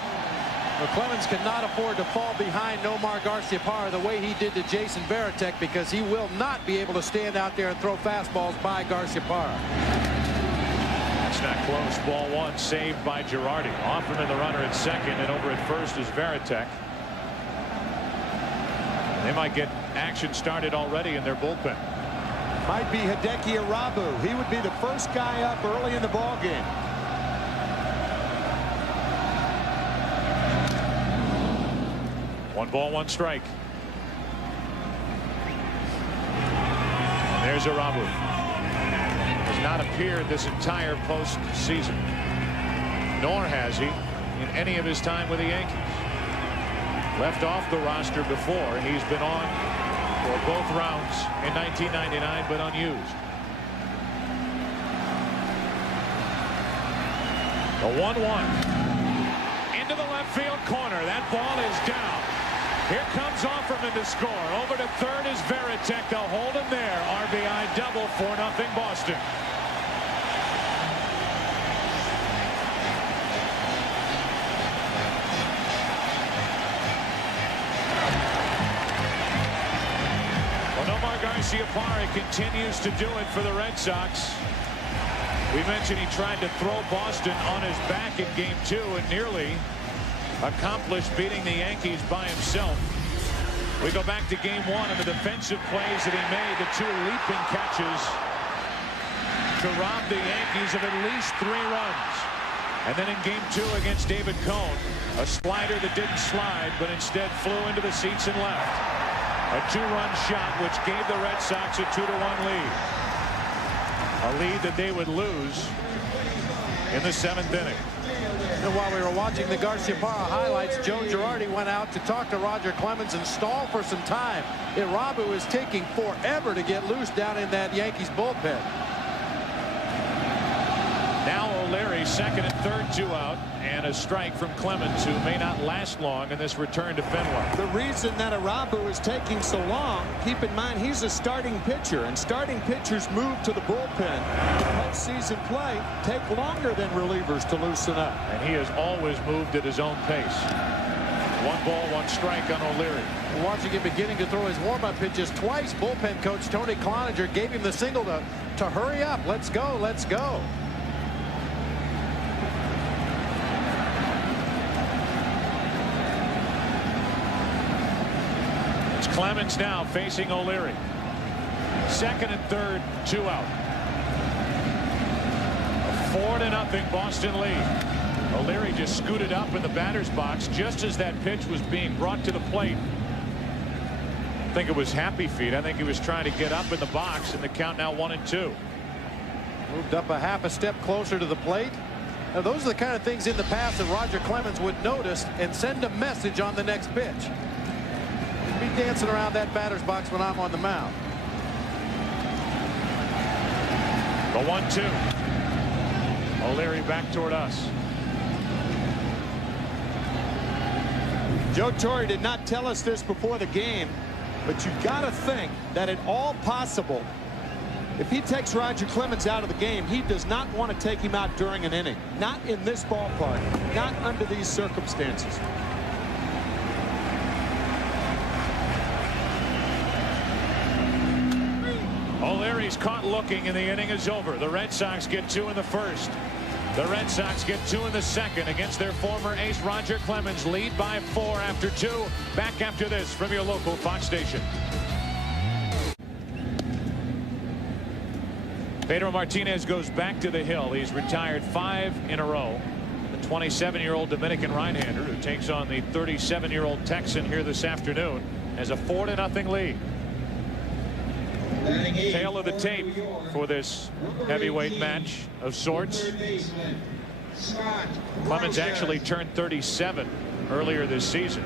Well, Clemens cannot afford to fall behind Nomar Garciaparra the way he did to Jason Varitek, because he will not be able to stand out there and throw fastballs by Garciaparra. That's not close. Ball 1 saved by Girardi. Offerman the runner at second, and over at first is Varitek. They might get action started already in their bullpen. Might be Hideki Arabu. He would be the first guy up early in the ball game. One ball, 1 strike. And there's Arabu. Has not appeared this entire postseason, nor has he in any of his time with the Yankees. Left off the roster before, and he's been on for both rounds in 1999, but unused. The 1-1 into the left field corner. That ball is down. Here comes Offerman to score. Over to third is Varitek. They'll hold him there. RBI double, 4-0 Boston. Garciaparra continues to do it for the Red Sox. We mentioned he tried to throw Boston on his back in game 2 and nearly accomplished beating the Yankees by himself. We go back to game 1 and the defensive plays that he made, the 2 leaping catches to rob the Yankees of at least 3 runs. And then in game 2 against David Cone, a slider that didn't slide but instead flew into the seats and left. A 2-run shot which gave the Red Sox a 2-1 lead. A lead that they would lose in the 7th inning. And while we were watching the Garciaparra highlights, Joe Girardi went out to talk to Roger Clemens and stall for some time. Arabu is taking forever to get loose down in that Yankees bullpen. Now O'Leary, second and third, 2 out, and a strike from Clemens, who may not last long in this return to Fenway. The reason that Arabu is taking so long, keep in mind he's a starting pitcher, and starting pitchers move to the bullpen. Postseason play take longer than relievers to loosen up. And he has always moved at his own pace. 1 ball, 1 strike on O'Leary. Watching him beginning to throw his warm-up pitches twice, bullpen coach Tony Cloninger gave him the signal to hurry up. Let's go, let's go. Clemens now facing O'Leary. Second and third, 2 out. A 4-0 Boston lead. O'Leary just scooted up in the batter's box just as that pitch was being brought to the plate. I think it was happy feet. I think he was trying to get up in the box, and the count now 1-2. Moved up a half a step closer to the plate. Now, those are the kind of things in the past that Roger Clemens would notice and send a message on the next pitch. Be dancing around that batter's box when I'm on the mound. The 1-2. O'Leary back toward us. Joe Torre did not tell us this before the game, but you've got to think that at all possible, if he takes Roger Clemens out of the game, he does not want to take him out during an inning. Not in this ballpark. Not under these circumstances. O'Leary's caught looking, and the inning is over. The Red Sox get 2 in the first. The Red Sox get 2 in the second against their former ace Roger Clemens. Lead by 4 after 2. Back after this from your local Fox station. Pedro Martinez goes back to the hill. He's retired 5 in a row. The 27-year-old Dominican right-hander who takes on the 37-year-old Texan here this afternoon has a 4-0 lead. Tail of the tape for this heavyweight match of sorts. Clemens actually turned 37 earlier this season.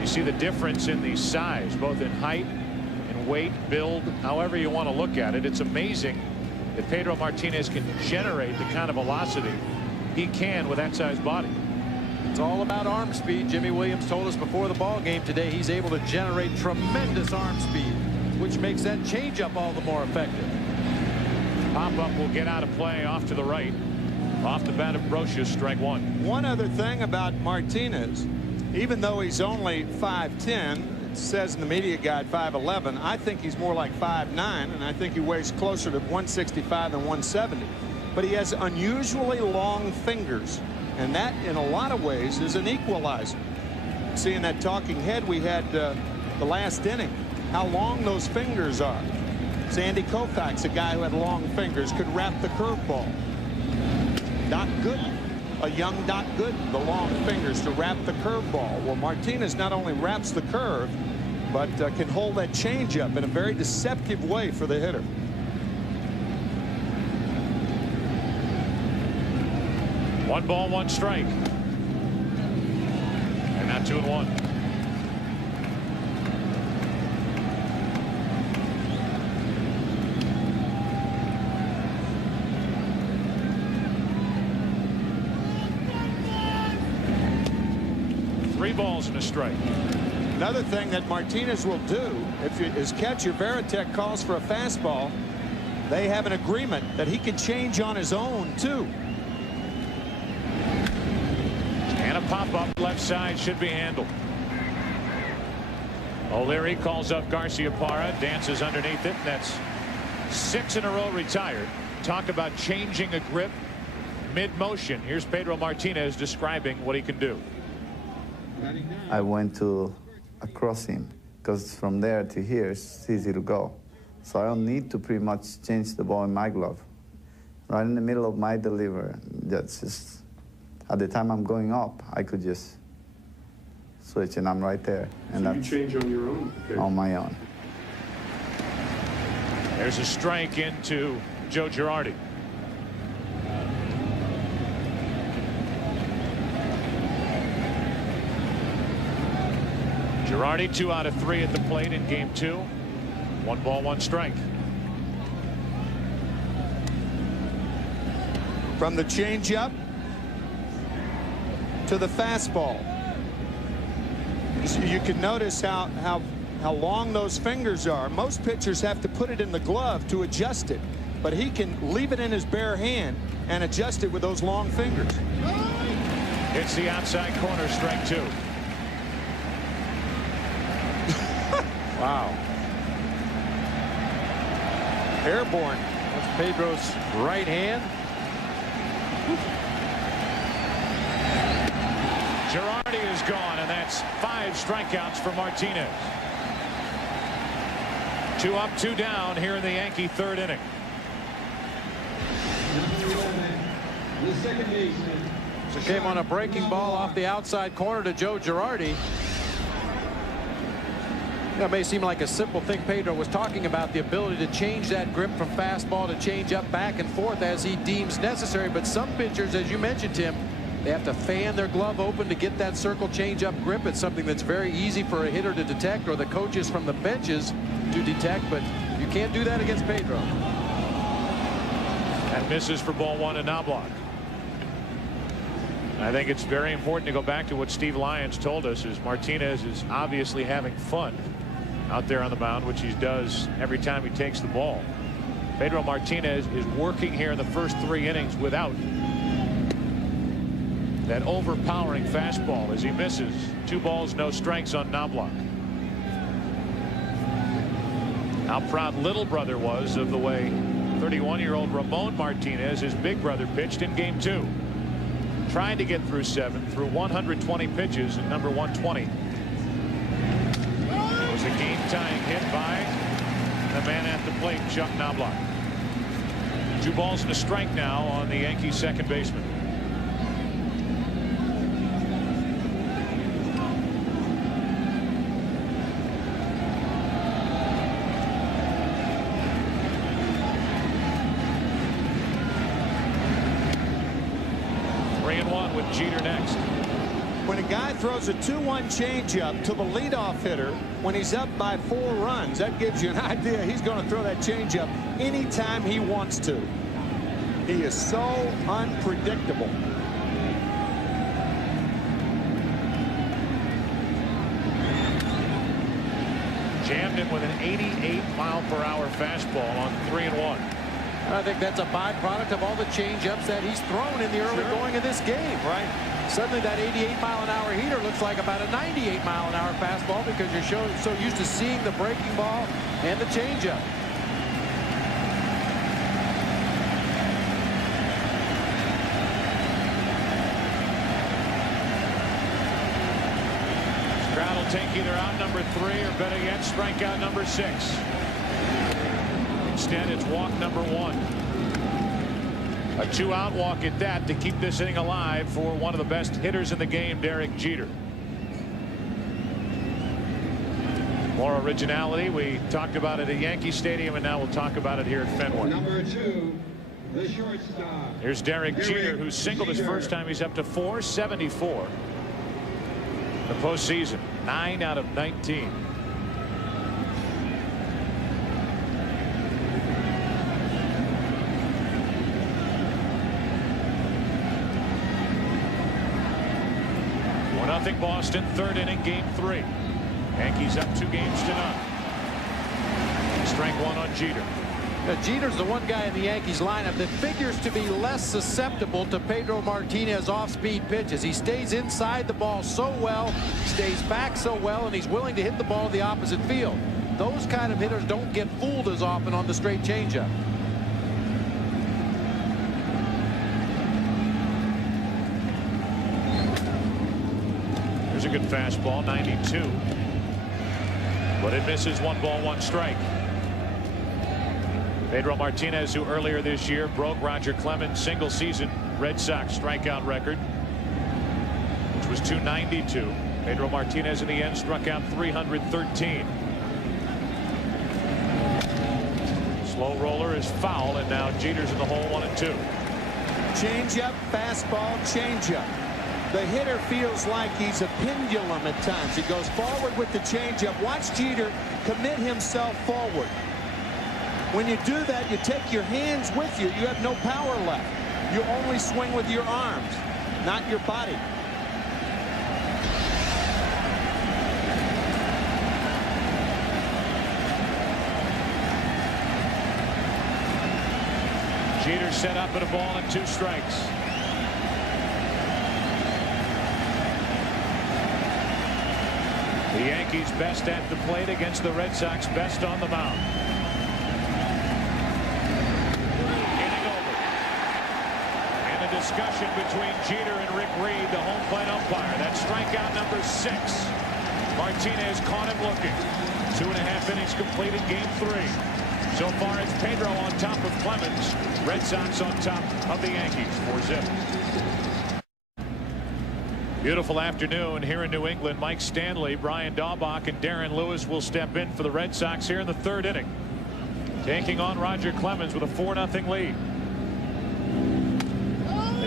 You see the difference in the size, both in height and weight, build, however you want to look at it. It's amazing that Pedro Martinez can generate the kind of velocity he can with that size body. It's all about arm speed. Jimmy Williams told us before the ball game today he's able to generate tremendous arm speed, which makes that changeup all the more effective. Pop-up will get out of play off to the right. Off the bat of Brocious, strike 1. One other thing about Martinez, even though he's only 5'10", it says in the media guide 5'11", I think he's more like 5'9", and I think he weighs closer to 165 than 170. But he has unusually long fingers, and that in a lot of ways is an equalizer. Seeing that talking head we had the last inning, how long those fingers are. Sandy Koufax, a guy who had long fingers, could wrap the curveball. Doc Gooden, a young Doc Gooden, the long fingers to wrap the curveball. Well, Martinez not only wraps the curve, but can hold that changeup in a very deceptive way for the hitter. One ball, one strike. And now 2-1. Balls and a strike. Another thing that Martinez will do, if his catcher Veritek calls for a fastball, they have an agreement that he can change on his own too. And a pop-up left side should be handled. O'Leary calls up Garcia Parra, dances underneath it. That's 6 in a row retired. Talk about changing a grip mid-motion. Here's Pedro Martinez describing what he can do. I went to across him because from there to here it's easy to go. So I don't need to pretty much change the ball in my glove. Right in the middle of my delivery, that's just, at the time I'm going up, I could just switch and I'm right there. And so you change on your own? Okay. On my own. There's a strike into Joe Girardi. Girardi 2 out of 3 at the plate in game 2. 1 ball, 1 strike. From the changeup to the fastball. You can notice how long those fingers are. Most pitchers have to put it in the glove to adjust it, but he can leave it in his bare hand and adjust it with those long fingers. It's the outside corner, strike 2. Wow. Airborne. That's Pedro's right hand. Girardi is gone, and that's 5 strikeouts for Martinez. 2 up, 2 down here in the Yankee third inning. The second baseman. So it came on a breaking ball off the outside corner to Joe Girardi. It may seem like a simple thing. Pedro was talking about the ability to change that grip from fastball to change up back and forth as he deems necessary. But some pitchers, as you mentioned, Tim, they have to fan their glove open to get that circle change up grip. It's something that's very easy for a hitter to detect, or the coaches from the benches to detect, but you can't do that against Pedro. That misses for ball 1 to Knobloch. I think it's very important to go back to what Steve Lyons told us, is Martinez is obviously having fun out there on the mound, which he does every time he takes the ball. Pedro Martinez is working here in the first 3 innings without that overpowering fastball as he misses. 2 balls, no strikes on Knobloch. How proud little brother was of the way 31-year-old Ramon Martinez, his big brother, pitched in game 2. Trying to get through 7, through 120 pitches at number 120. It was a game-tying hit by the man at the plate, Chuck Knobloch. 2 balls and a strike now on the Yankees second baseman. With Jeter next. When a guy throws a 2-1 changeup to the leadoff hitter when he's up by 4 runs, that gives you an idea he's going to throw that changeup anytime he wants to. He is so unpredictable. Jammed him with an 88-mile-per-hour fastball on 3-1. I think that's a byproduct of all the changeups that he's thrown in the early going of this game, right? Suddenly that 88-mile-an-hour heater looks like about a 98-mile-an-hour fastball because you're so used to seeing the breaking ball and the changeup. Crowd will take either out number 3 or better yet strikeout number 6. Instead, it's walk number 1. A 2-out walk at that to keep this inning alive for one of the best hitters in the game, Derek Jeter. More originality. We talked about it at Yankee Stadium, and now we'll talk about it here at Fenway. Number 2, the shortstop. Here's Derek Jeter, who singled his first time. He's up to 474. The postseason, 9 out of 19. Nothing Boston, third inning, game 3. Yankees up 2 games to none. Strike 1 on Jeter. Now, Jeter's the one guy in the Yankees lineup that figures to be less susceptible to Pedro Martinez off-speed pitches. He stays inside the ball so well, stays back so well, and he's willing to hit the ball to the opposite field. Those kind of hitters don't get fooled as often on the straight changeup. A good fastball, 92, but it misses. 1 ball, 1 strike. Pedro Martinez, who earlier this year broke Roger Clemens' single season Red Sox strikeout record, which was 292. Pedro Martinez in the end struck out 313. Slow roller is foul, and now Jeter's in the hole, 1-2. Changeup, fastball, changeup. The hitter feels like he's a pendulum at times. He goes forward with the changeup. Watch Jeter commit himself forward. When you do that, you take your hands with you. You have no power left. You only swing with your arms, not your body. Jeter set up at a ball and 2 strikes. The Yankees best at the plate against the Red Sox best on the mound. Inning over. And a discussion between Jeter and Rick Reed, the home plate umpire. That's strikeout number number 6. Martinez caught him looking. 2.5 innings completed, game 3. So far, it's Pedro on top of Clemens. Red Sox on top of the Yankees, 4-zip. Beautiful afternoon here in New England. Mike Stanley, Brian Daubach, and Darren Lewis will step in for the Red Sox here in the 3rd inning, taking on Roger Clemens with a 4-0 lead.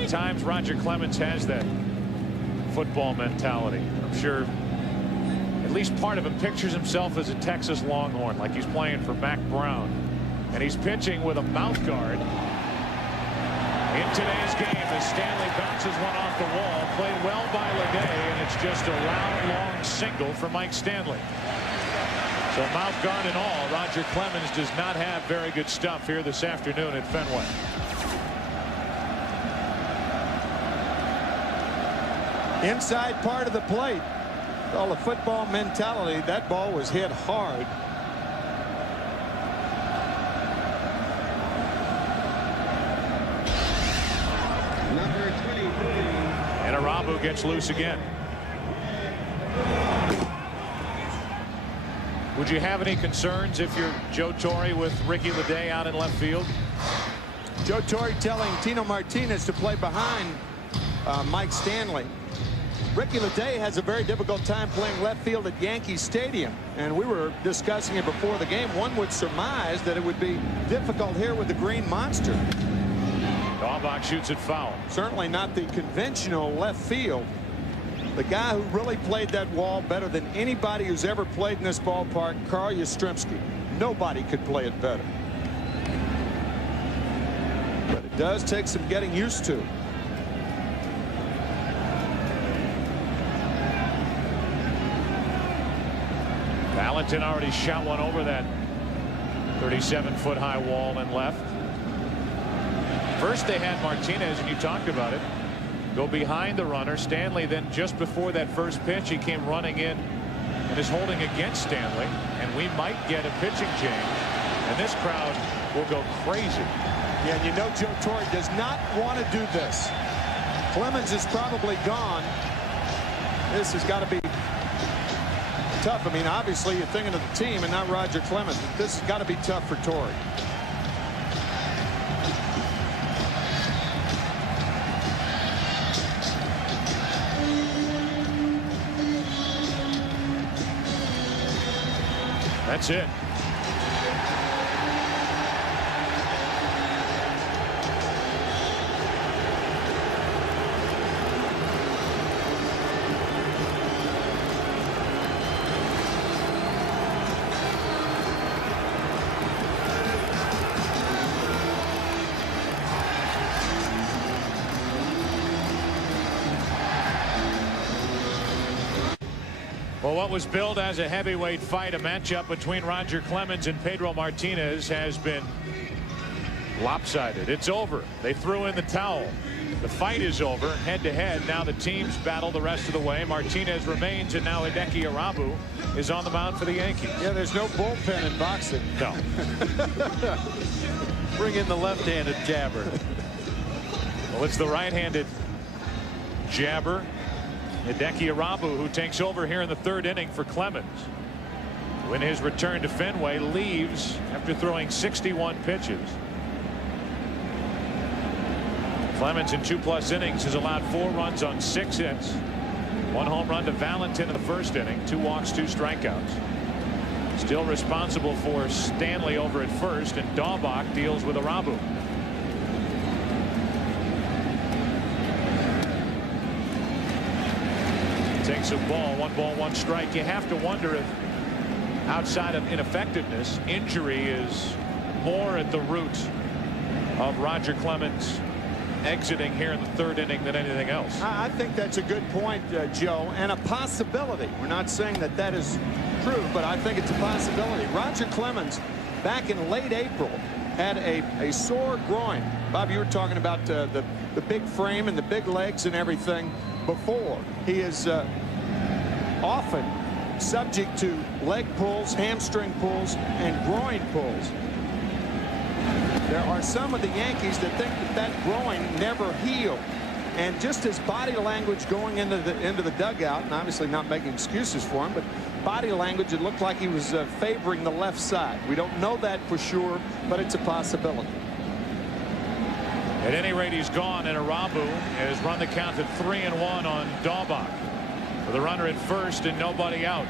At times, Roger Clemens has that football mentality. I'm sure at least part of him pictures himself as a Texas Longhorn, like he's playing for Mac Brown. And he's pitching with a mouth guard in today's game as Stanley bounces one off the wall. Played well by Leday, and it's just a loud, long single for Mike Stanley. So mouth guard and all, Roger Clemens does not have very good stuff here this afternoon at Fenway. Inside part of the plate. All the football mentality. That ball was hit hard. Number 23. And Arabu gets loose again. Would you have any concerns if you're Joe Torre with Ricky Leday out in left field? Joe Torre telling Tino Martinez to play behind Mike Stanley. Ricky Leday has a very difficult time playing left field at Yankee Stadium, and we were discussing it before the game. One would surmise that it would be difficult here with the Green Monster. Daubach shoots it foul. Certainly not the conventional left field. The guy who really played that wall better than anybody who's ever played in this ballpark, Carl Yastrzemski. Nobody could play it better. But it does take some getting used to. Valentin already shot one over that 37-foot high wall and left. First they had Martinez, and you talked about it, go behind the runner. Stanley then, just before that first pitch, he came running in and is holding against Stanley, and we might get a pitching change, and this crowd will go crazy. Yeah, and you know Joe Torre does not want to do this. Clemens is probably gone. This has got to be tough. I mean, obviously you're thinking of the team and not Roger Clemens. This has got to be tough for Torre. That's it. Well, what was billed as a heavyweight fight, a matchup between Roger Clemens and Pedro Martinez, has been lopsided. It's over. They threw in the towel. The fight is over, head-to-head. Now the teams battle the rest of the way. Martinez remains, and now Hideki Arabu is on the mound for the Yankees. Yeah, there's no bullpen in boxing. No. Bring in the left-handed jabber. Well, it's the right-handed jabber, Hideki Arabu, who takes over here in the 3rd inning for Clemens. When his return to Fenway, leaves after throwing 61 pitches. Clemens in 2+ innings has allowed 4 runs on 6 hits. 1 home run to Valentin in the 1st inning, 2 walks, 2 strikeouts. Still responsible for Stanley over at first, and Daubach deals with Arabu. Takes a ball, 1 ball, 1 strike. You have to wonder if, outside of ineffectiveness, injury is more at the root of Roger Clemens exiting here in the 3rd inning than anything else. I think that's a good point, Joe, and a possibility. We're not saying that that is true, but I think it's a possibility. Roger Clemens, back in late April, had a sore groin. Bob, you were talking about the big frame and the big legs and everything before. He is often subject to leg pulls, hamstring pulls, and groin pulls. There are some of the Yankees that think that groin never healed. And just his body language going into the dugout, and obviously not making excuses for him, but body language, it looked like he was favoring the left side. We don't know that for sure, but it's a possibility. At any rate, he's gone, and Arabu has run the count to 3-1 on Daubach with a runner at first and nobody out.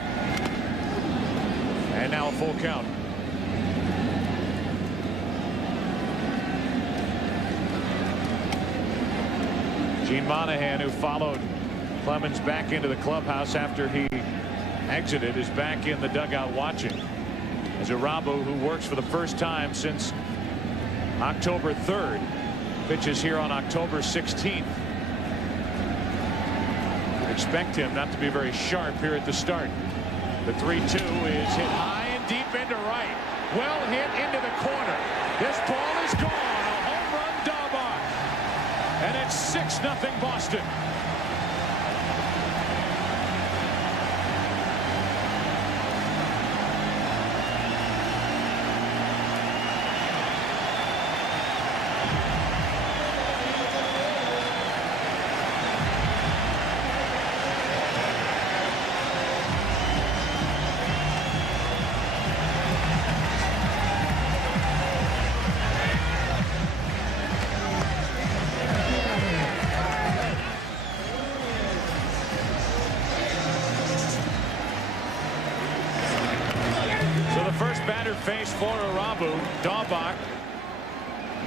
And now a full count. Gene Monahan, who followed Clemens back into the clubhouse after he exited, is back in the dugout watching as Arabu, who works for the first time since October 3rd, pitches here on October 16th. Expect him not to be very sharp here at the start. The 3-2 is hit high and deep into right. Well hit into the corner. This ball is gone. A home run, Daubach. And it's 6-0 Boston. Face for Arabu. Daubach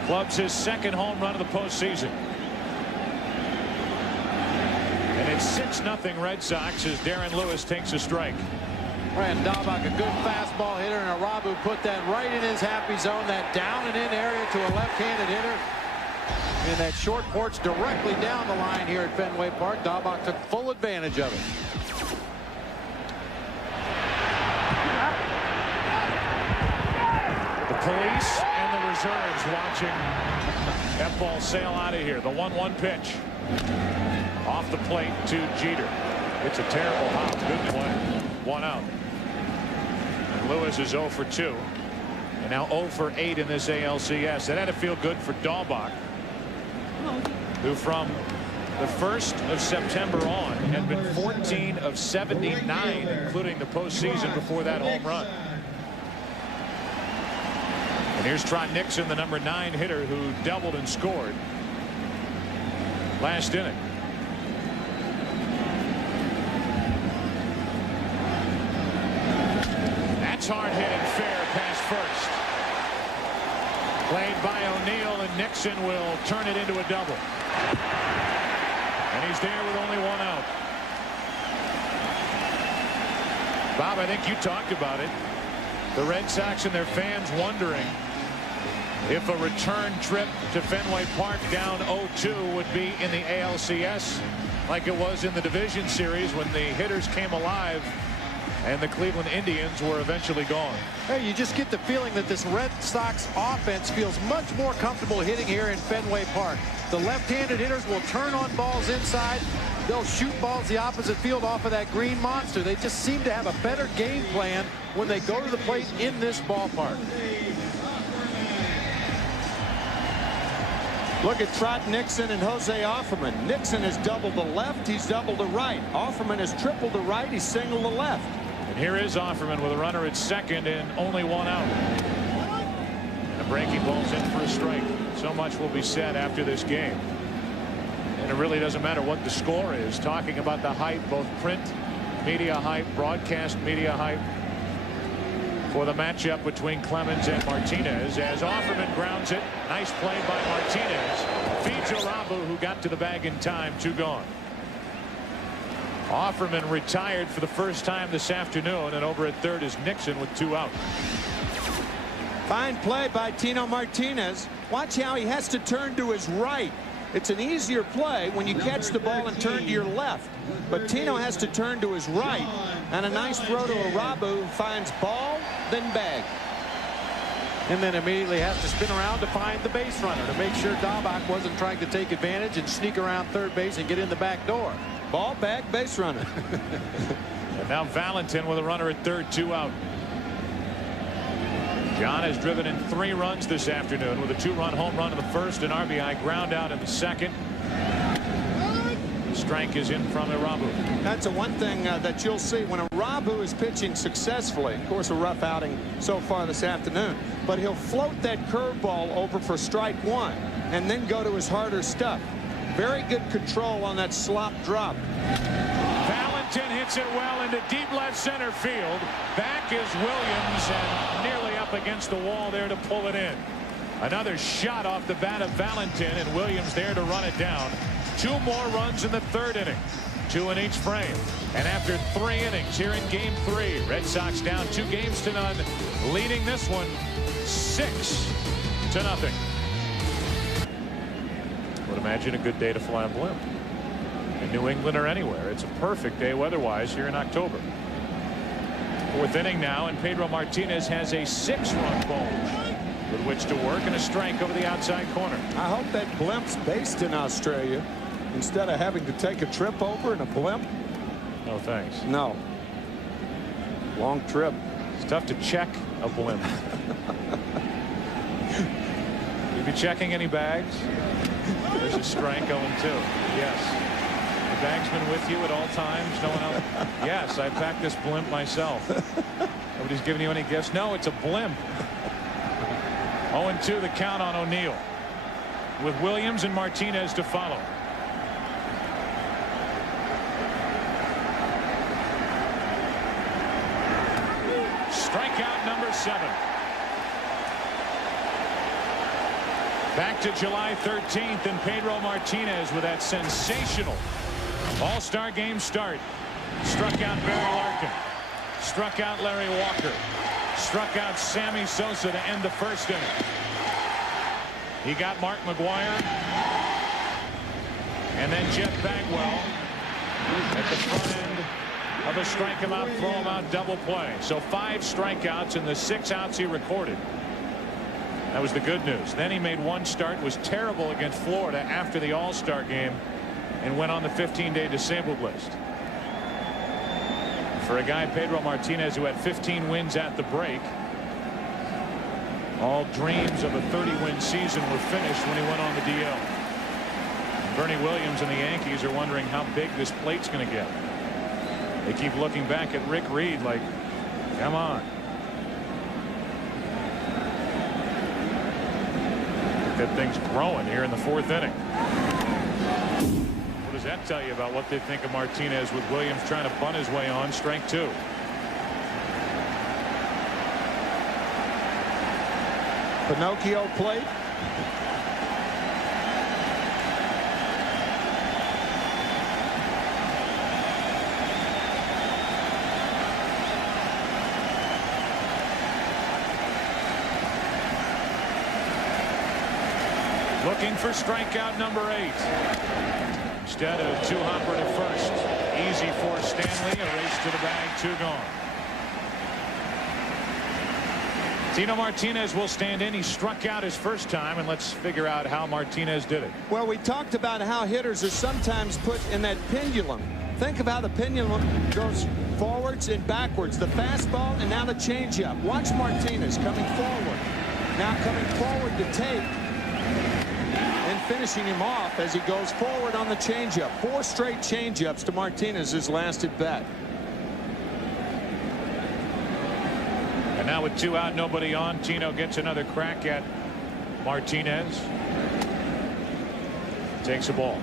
clubs his second home run of the postseason. And it's 6-0 Red Sox as Darren Lewis takes a strike. And Daubach, a good fastball hitter, and Arabu put that right in his happy zone, that down and in area to a left-handed hitter. And that short porch directly down the line here at Fenway Park. Daubach took full advantage of it. Police and the reserves watching that ball sail out of here. The 1-1 pitch off the plate to Jeter. It's a terrible hop. Good play. 1 out. And Lewis is 0 for 2. And now 0 for 8 in this ALCS. That had to feel good for Daubach, who from the 1st of September on had been 14 of 79, including the postseason before that home run. And here's Trot Nixon, the number 9 hitter, who doubled and scored last inning. That's hard hit and fair past first. Played by O'Neill, and Nixon will turn it into a double. And he's there with only 1 out. Bob, I think you talked about it. The Red Sox and their fans wondering if a return trip to Fenway Park down 0-2 would be in the ALCS like it was in the division series when the hitters came alive and the Cleveland Indians were eventually gone. Hey, you just get the feeling that this Red Sox offense feels much more comfortable hitting here in Fenway Park. The left-handed hitters will turn on balls inside. They'll shoot balls the opposite field off of that green monster. They just seem to have a better game plan when they go to the plate in this ballpark. Look at Trot Nixon and Jose Offerman. Nixon has doubled to left. He's doubled to right. Offerman has tripled to right. He's singled to left. And here is Offerman with a runner at second and only 1 out. And a breaking ball's in for a strike. So much will be said after this game. And it really doesn't matter what the score is. Talking about the hype, both print media hype, broadcast media hype, for the matchup between Clemens and Martinez, as Offerman grounds it. Nice play by Martinez. Feeds Arabu, who got to the bag in time. 2 gone. Offerman retired for the first time this afternoon, and over at third is Nixon with 2 out. Fine play by Tino Martinez. Watch how he has to turn to his right. It's an easier play when you catch the ball and turn to your left. But Tino has to turn to his right. And a nice throw to Arabu, who finds ball, then bag. And then immediately has to spin around to find the base runner to make sure Daubach wasn't trying to take advantage and sneak around third base and get in the back door. Ball, bag, base runner. And now Valentin with a runner at third, 2 out. John has driven in 3 runs this afternoon with a 2-run home run in the first and RBI ground out in the second. Strike is in from Irabu. That's the one thing that you'll see when Irabu is pitching successfully. Of course, a rough outing so far this afternoon. But he'll float that curveball over for strike one and then go to his harder stuff. Very good control on that slop drop. Valentin hits it well into deep left center field. Back is Williams and nearly up against the wall there to pull it in. Another shot off the bat of Valentin, and Williams there to run it down. 2 more runs in the 3rd inning. 2 in each frame. And after 3 innings here in game 3, Red Sox down 2 games to none, leading this one 6-0. Would imagine a good day to fly a blimp in New England or anywhere. It's a perfect day weather-wise here in October. 4th inning now, and Pedro Martinez has a 6-run bulge with which to work, and a strike over the outside corner. I hope that blimp's based in Australia instead of having to take a trip over in a blimp. No thanks. No. Long trip. It's tough to check a blimp. You be checking any bags? There's a strike. 0-2. Yes. The bag's been with you at all times. No one else. Yes, I packed this blimp myself. Nobody's giving you any gifts. No, it's a blimp. 0-2 the count on O'Neill, with Williams and Martinez to follow. Strikeout number 7. Back to July 13th, and Pedro Martinez with that sensational All-Star game start. Struck out Barry Larkin. Struck out Larry Walker. Struck out Sammy Sosa to end the 1st inning. He got Mark McGwire. And then Jeff Bagwell at the front end of a strike him out, throw him out double play. So 5 strikeouts in the 6 outs he recorded. That was the good news. Then he made 1 start, was terrible against Florida after the All-Star game, and went on the 15-day disabled list. For a guy, Pedro Martinez, who had 15 wins at the break, all dreams of a 30-win season were finished when he went on the DL. And Bernie Williams and the Yankees are wondering how big this plate's going to get. They keep looking back at Rick Reed like, come on. That thing's growing here in the 4th inning. What does that tell you about what they think of Martinez, with Williams trying to bunt his way on? Strike 2. Pinocchio plate. Looking for strikeout number 8. Instead of 2-hopper to first. Easy for Stanley. A race to the bag. 2 gone. Tino Martinez will stand in. He struck out his first time, and let's figure out how Martinez did it. Well, we talked about how hitters are sometimes put in that pendulum. Think of how the pendulum goes forwards and backwards. The fastball and now the changeup. Watch Martinez coming forward. Now coming forward to take. And finishing him off as he goes forward on the changeup. 4 straight changeups to Martinez's last at bat. And now with 2 out, nobody on, Tino gets another crack at Martinez. Takes a ball.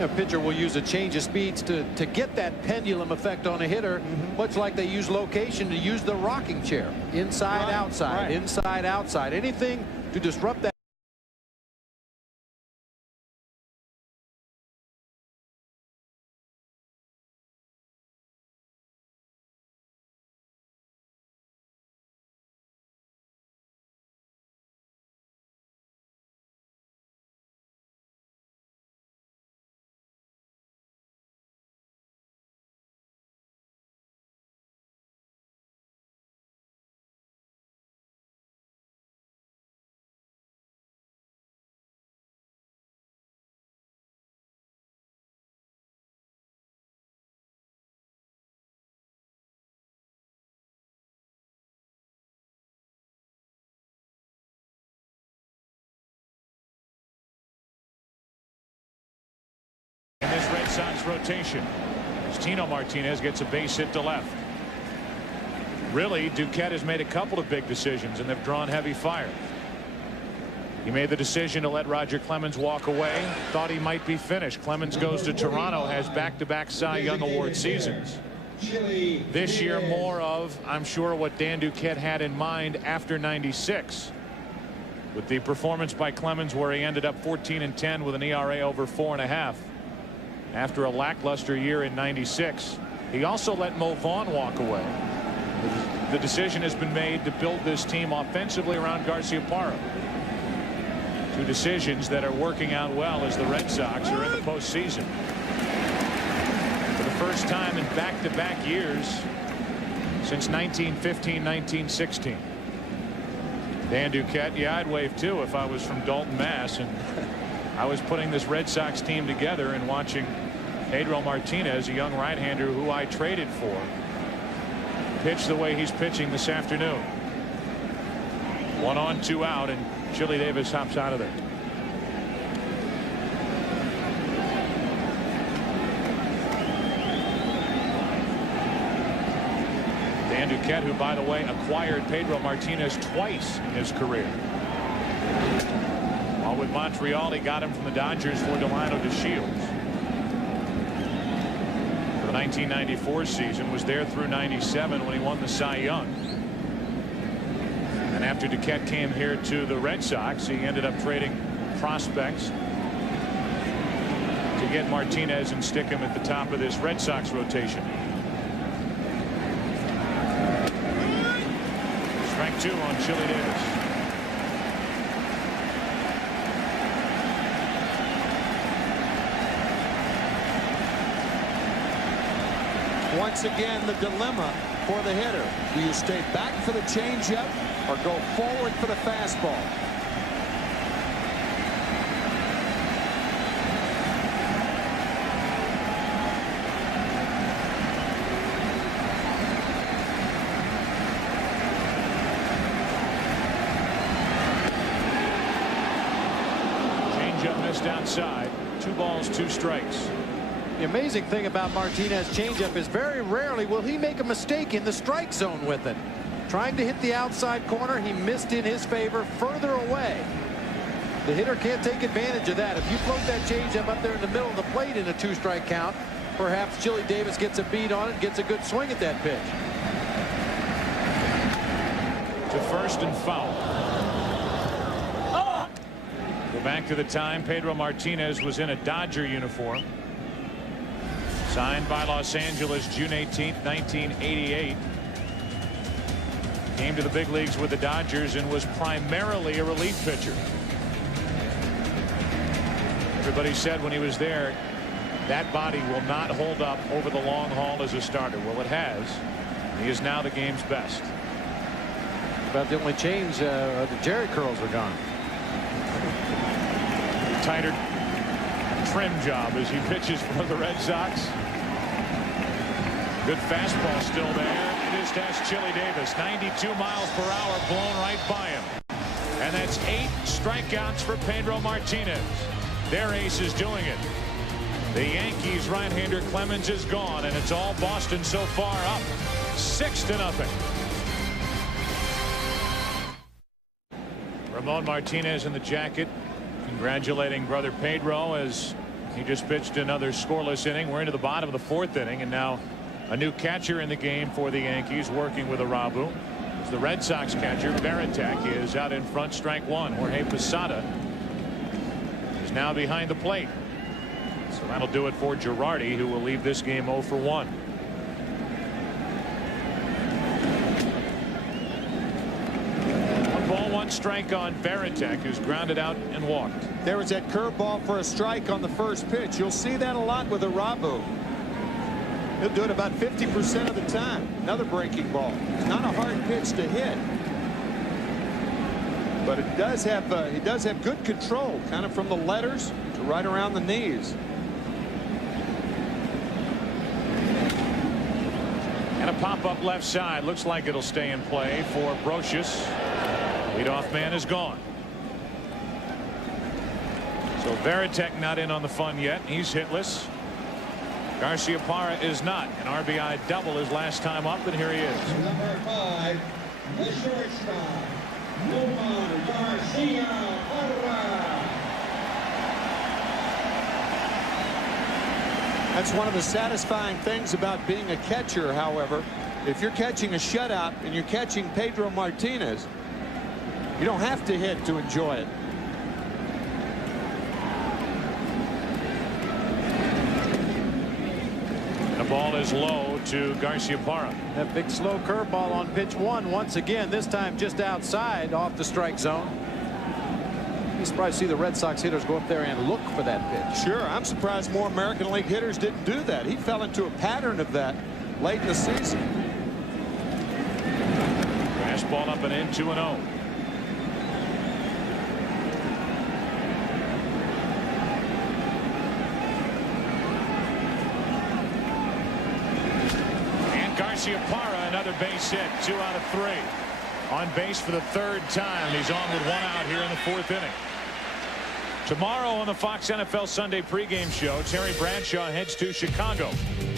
A pitcher will use a change of speeds to get that pendulum effect on a hitter, much like they use location to use the rocking chair. Inside, outside, inside, outside. Anything to disrupt that. Sox rotation as Tino Martinez gets a base hit to left. Really, Duquette has made a couple of big decisions, and they've drawn heavy fire. He made the decision to let Roger Clemens walk away. Thought he might be finished. Clemens goes to Toronto, has back-to-back Cy Young Award seasons. This year, more of, I'm sure, what Dan Duquette had in mind after '96. With the performance by Clemens where he ended up 14-10 with an ERA over 4.5 after a lackluster year in '96. He also let Mo Vaughn walk away. The decision has been made to build this team offensively around Garciaparra. Two decisions that are working out well as the Red Sox are in the postseason. For the first time in back-to-back years since 1915-1916. Dan Duquette, yeah, I'd wave too if I was from Dalton, Mass. And I was putting this Red Sox team together and watching Pedro Martinez, a young right-hander who I traded for, pitch the way he's pitching this afternoon. 1 on, 2 out, and Chili Davis hops out of there. Dan Duquette, who, by the way, acquired Pedro Martinez twice in his career. While with Montreal, he got him from the Dodgers for Delano DeShields. For the 1994 season, was there through '97 when he won the Cy Young. And after Duquette came here to the Red Sox, he ended up trading prospects to get Martinez and stick him at the top of this Red Sox rotation. Strike 2 on Chili Davis. Once again, the dilemma for the hitter. Do you stay back for the changeup or go forward for the fastball? Changeup missed outside. 2 balls, 2 strikes. The amazing thing about Martinez changeup is very rarely will he make a mistake in the strike zone with it. Trying to hit the outside corner, he missed in his favor further away. The hitter can't take advantage of that. If you float that changeup up there in the middle of the plate in a 2-strike count, perhaps Chili Davis gets a beat on it, gets a good swing at that pitch. To first and foul. Go back to the time Pedro Martinez was in a Dodger uniform. Signed by Los Angeles June 18th, 1988. Came to the big leagues with the Dodgers and was primarily a relief pitcher. Everybody said when he was there, that body will not hold up over the long haul as a starter. Well, it has. He is now the game's best. About the only change, the Jerry curls are gone. Tighter trim job as he pitches for the Red Sox. Good fastball still there. It is past Chili Davis. 92 miles per hour blown right by him. And that's 8 strikeouts for Pedro Martinez. Their ace is doing it. The Yankees right-hander Clemens is gone, and it's all Boston so far, up 6-0. Ramon Martinez in the jacket congratulating brother Pedro as he just pitched another scoreless inning. We're into the bottom of the 4th inning, and now a new catcher in the game for the Yankees working with Arabu. As the Red Sox catcher Veritek is out in front, strike 1. Jorge Posada is now behind the plate. So that'll do it for Girardi, who will leave this game 0 for 1. One ball, 1 strike on Veritek, who's grounded out and walked. There was that curveball for a strike on the first pitch. You'll see that a lot with Arabu. He'll do it about 50% of the time. Another breaking ball. It's not a hard pitch to hit, but it does have he does have good control, kind of from the letters to right around the knees. And a pop-up left side. Looks like it'll stay in play for Brocious. Leadoff man is gone. So Veritek not in on the fun yet. He's hitless. Garciaparra is not. An RBI double his last time up, and here he is. Number 5, the shortstop, Garciaparra. That's one of the satisfying things about being a catcher, however. If you're catching a shutout and you're catching Pedro Martinez, you don't have to hit to enjoy it. The ball is low to Garciaparra. That big slow curveball on pitch 1 once again, this time just outside off the strike zone. You're surprised to see the Red Sox hitters go up there and look for that pitch. Sure, I'm surprised more American League hitters didn't do that. He fell into a pattern of that late in the season. Fastball up and in, 2-0. And Garciaparra, another base hit, 2 out of 3. On base for the 3rd time. He's on with 1 out here in the 4th inning. Tomorrow on the Fox NFL Sunday pregame show, Terry Bradshaw heads to Chicago,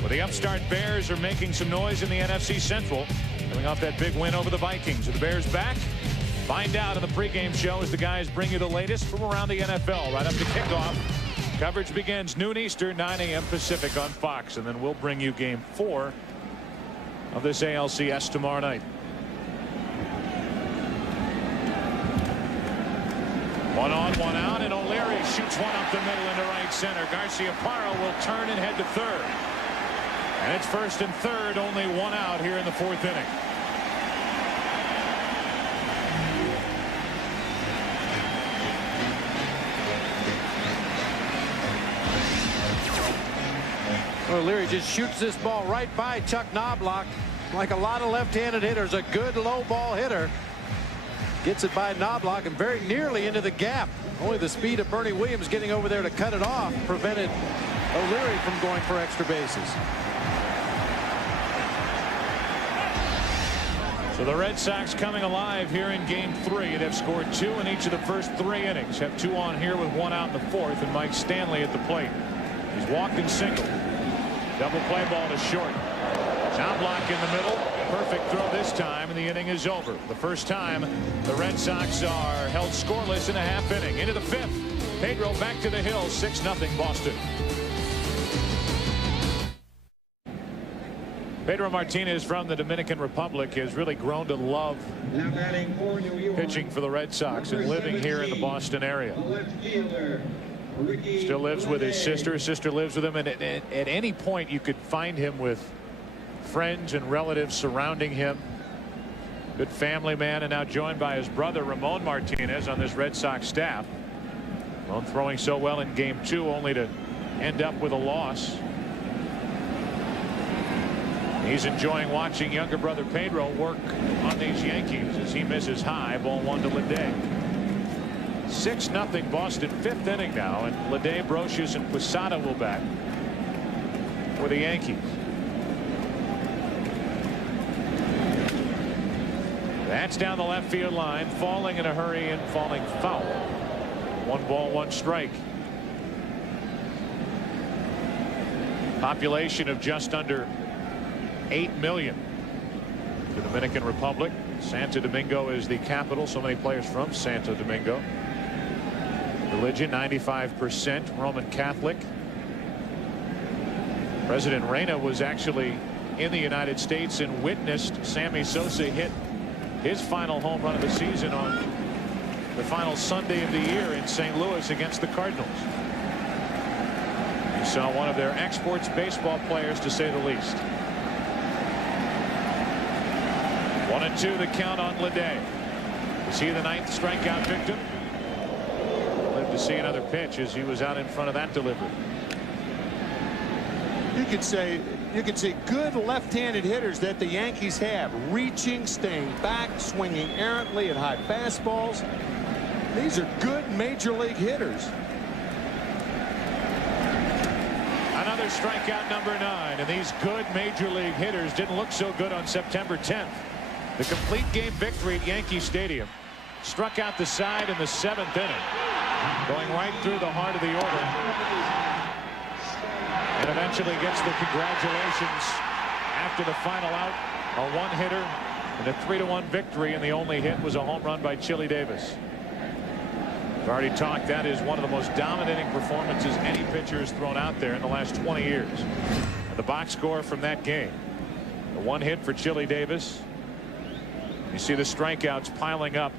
where the upstart Bears are making some noise in the NFC Central, coming off that big win over the Vikings. Are the Bears back? Find out in the pregame show as the guys bring you the latest from around the NFL right up to kickoff. Coverage begins noon Eastern, 9 a.m. Pacific on Fox, and then we'll bring you Game 4 of this ALCS tomorrow night. 1 on, 1 out, and O'Leary shoots one up the middle into right center. Garciaparra will turn and head to 3rd. And it's 1st and 3rd, only 1 out here in the 4th inning. O'Leary just shoots this ball right by Chuck Knobloch. Like a lot of left-handed hitters, a good low ball hitter. Gets it by Knobloch and very nearly into the gap. Only the speed of Bernie Williams getting over there to cut it off prevented O'Leary from going for extra bases. So the Red Sox coming alive here in Game 3. They've scored 2 in each of the first 3 innings. Have 2 on here with 1 out in the 4th, and Mike Stanley at the plate. He's walked and singled. Double play ball to short. Knobloch in the middle. Perfect throw this time, and the inning is over. The first time the Red Sox are held scoreless in a half inning. Into the 5th. Pedro back to the hill. 6-0 Boston. Pedro Martinez from the Dominican Republic has really grown to love pitching for the Red Sox and living here in the Boston area. Still lives with his sister. His sister lives with him, and at any point you could find him with friends and relatives surrounding him. Good family man, and now joined by his brother Ramon Martinez on this Red Sox staff. Ramon throwing so well in Game 2 only to end up with a loss. He's enjoying watching younger brother Pedro work on these Yankees as he misses high. Ball 1 to Leday. 6-0 Boston, 5th inning now, and Leday, Brocious, and Posada will bat for the Yankees. That's down the left field line, falling in a hurry and falling foul. 1 ball, 1 strike. Population of just under 8 million. The Dominican Republic. Santo Domingo is the capital. So many players from Santo Domingo. Religion 95% Roman Catholic. President Reyna was actually in the United States and witnessed Sammy Sosa hit his final home run of the season on the final Sunday of the year in St. Louis against the Cardinals. You saw one of their exports baseball players, to say the least. 1-2 the count on Leday. Is he the 9th strikeout victim? Live to see another pitch as he was out in front of that delivery. You could say good left-handed hitters that the Yankees have, reaching, staying back, swinging errantly at high fastballs. These are good major league hitters. Another strikeout, number 9, and these good major league hitters didn't look so good on September 10th. The complete game victory at Yankee Stadium. Struck out the side in the 7th inning, going right through the heart of the order. And eventually gets the congratulations after the final out. A one-hitter and a 3-1 victory, and the only hit was a home run by Chili Davis. We've already talked, that is one of the most dominating performances any pitcher has thrown out there in the last 20 years. And the box score from that game, the one hit for Chili Davis. You see the strikeouts piling up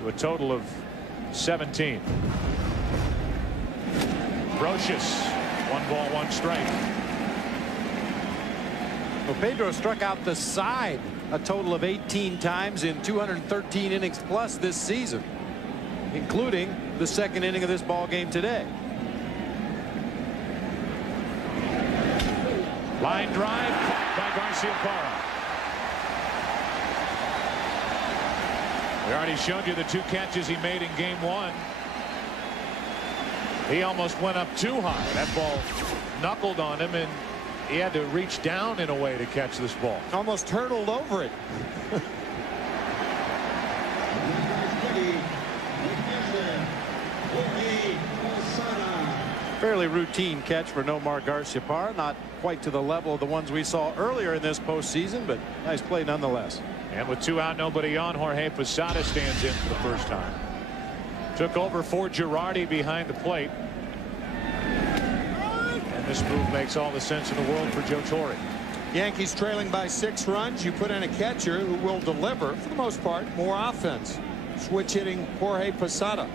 to a total of 17. Brocious, 1 ball, 1 strike. Well, Pedro struck out the side a total of 18 times in 213 innings plus this season, including the second inning of this ball game today. Line drive caught by Garciaparra. We already showed you the 2 catches he made in game 1. He almost went up too high. That ball knuckled on him, and he had to reach down in a way to catch this ball. Almost hurtled over it. Fairly routine catch for Nomar Garciaparra, not quite to the level of the ones we saw earlier in this postseason, but nice play nonetheless. And with 2 out, nobody on, Jorge Posada stands in for the first time. Took over for Girardi behind the plate. And this move makes all the sense in the world for Joe Torre. Yankees trailing by 6 runs. You put in a catcher who will deliver, for the most part, more offense. Switch hitting Jorge Posada.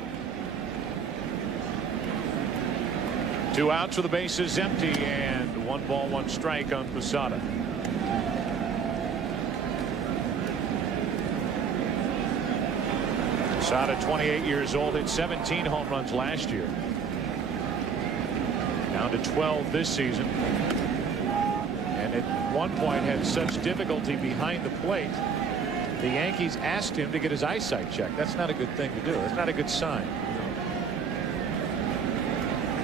2 outs with the bases empty, and 1 ball, 1 strike on Posada. Posada, 28 years old, hit 17 home runs last year. Down to 12 this season. And at one point had such difficulty behind the plate, the Yankees asked him to get his eyesight checked. That's not a good thing to do. It's not a good sign.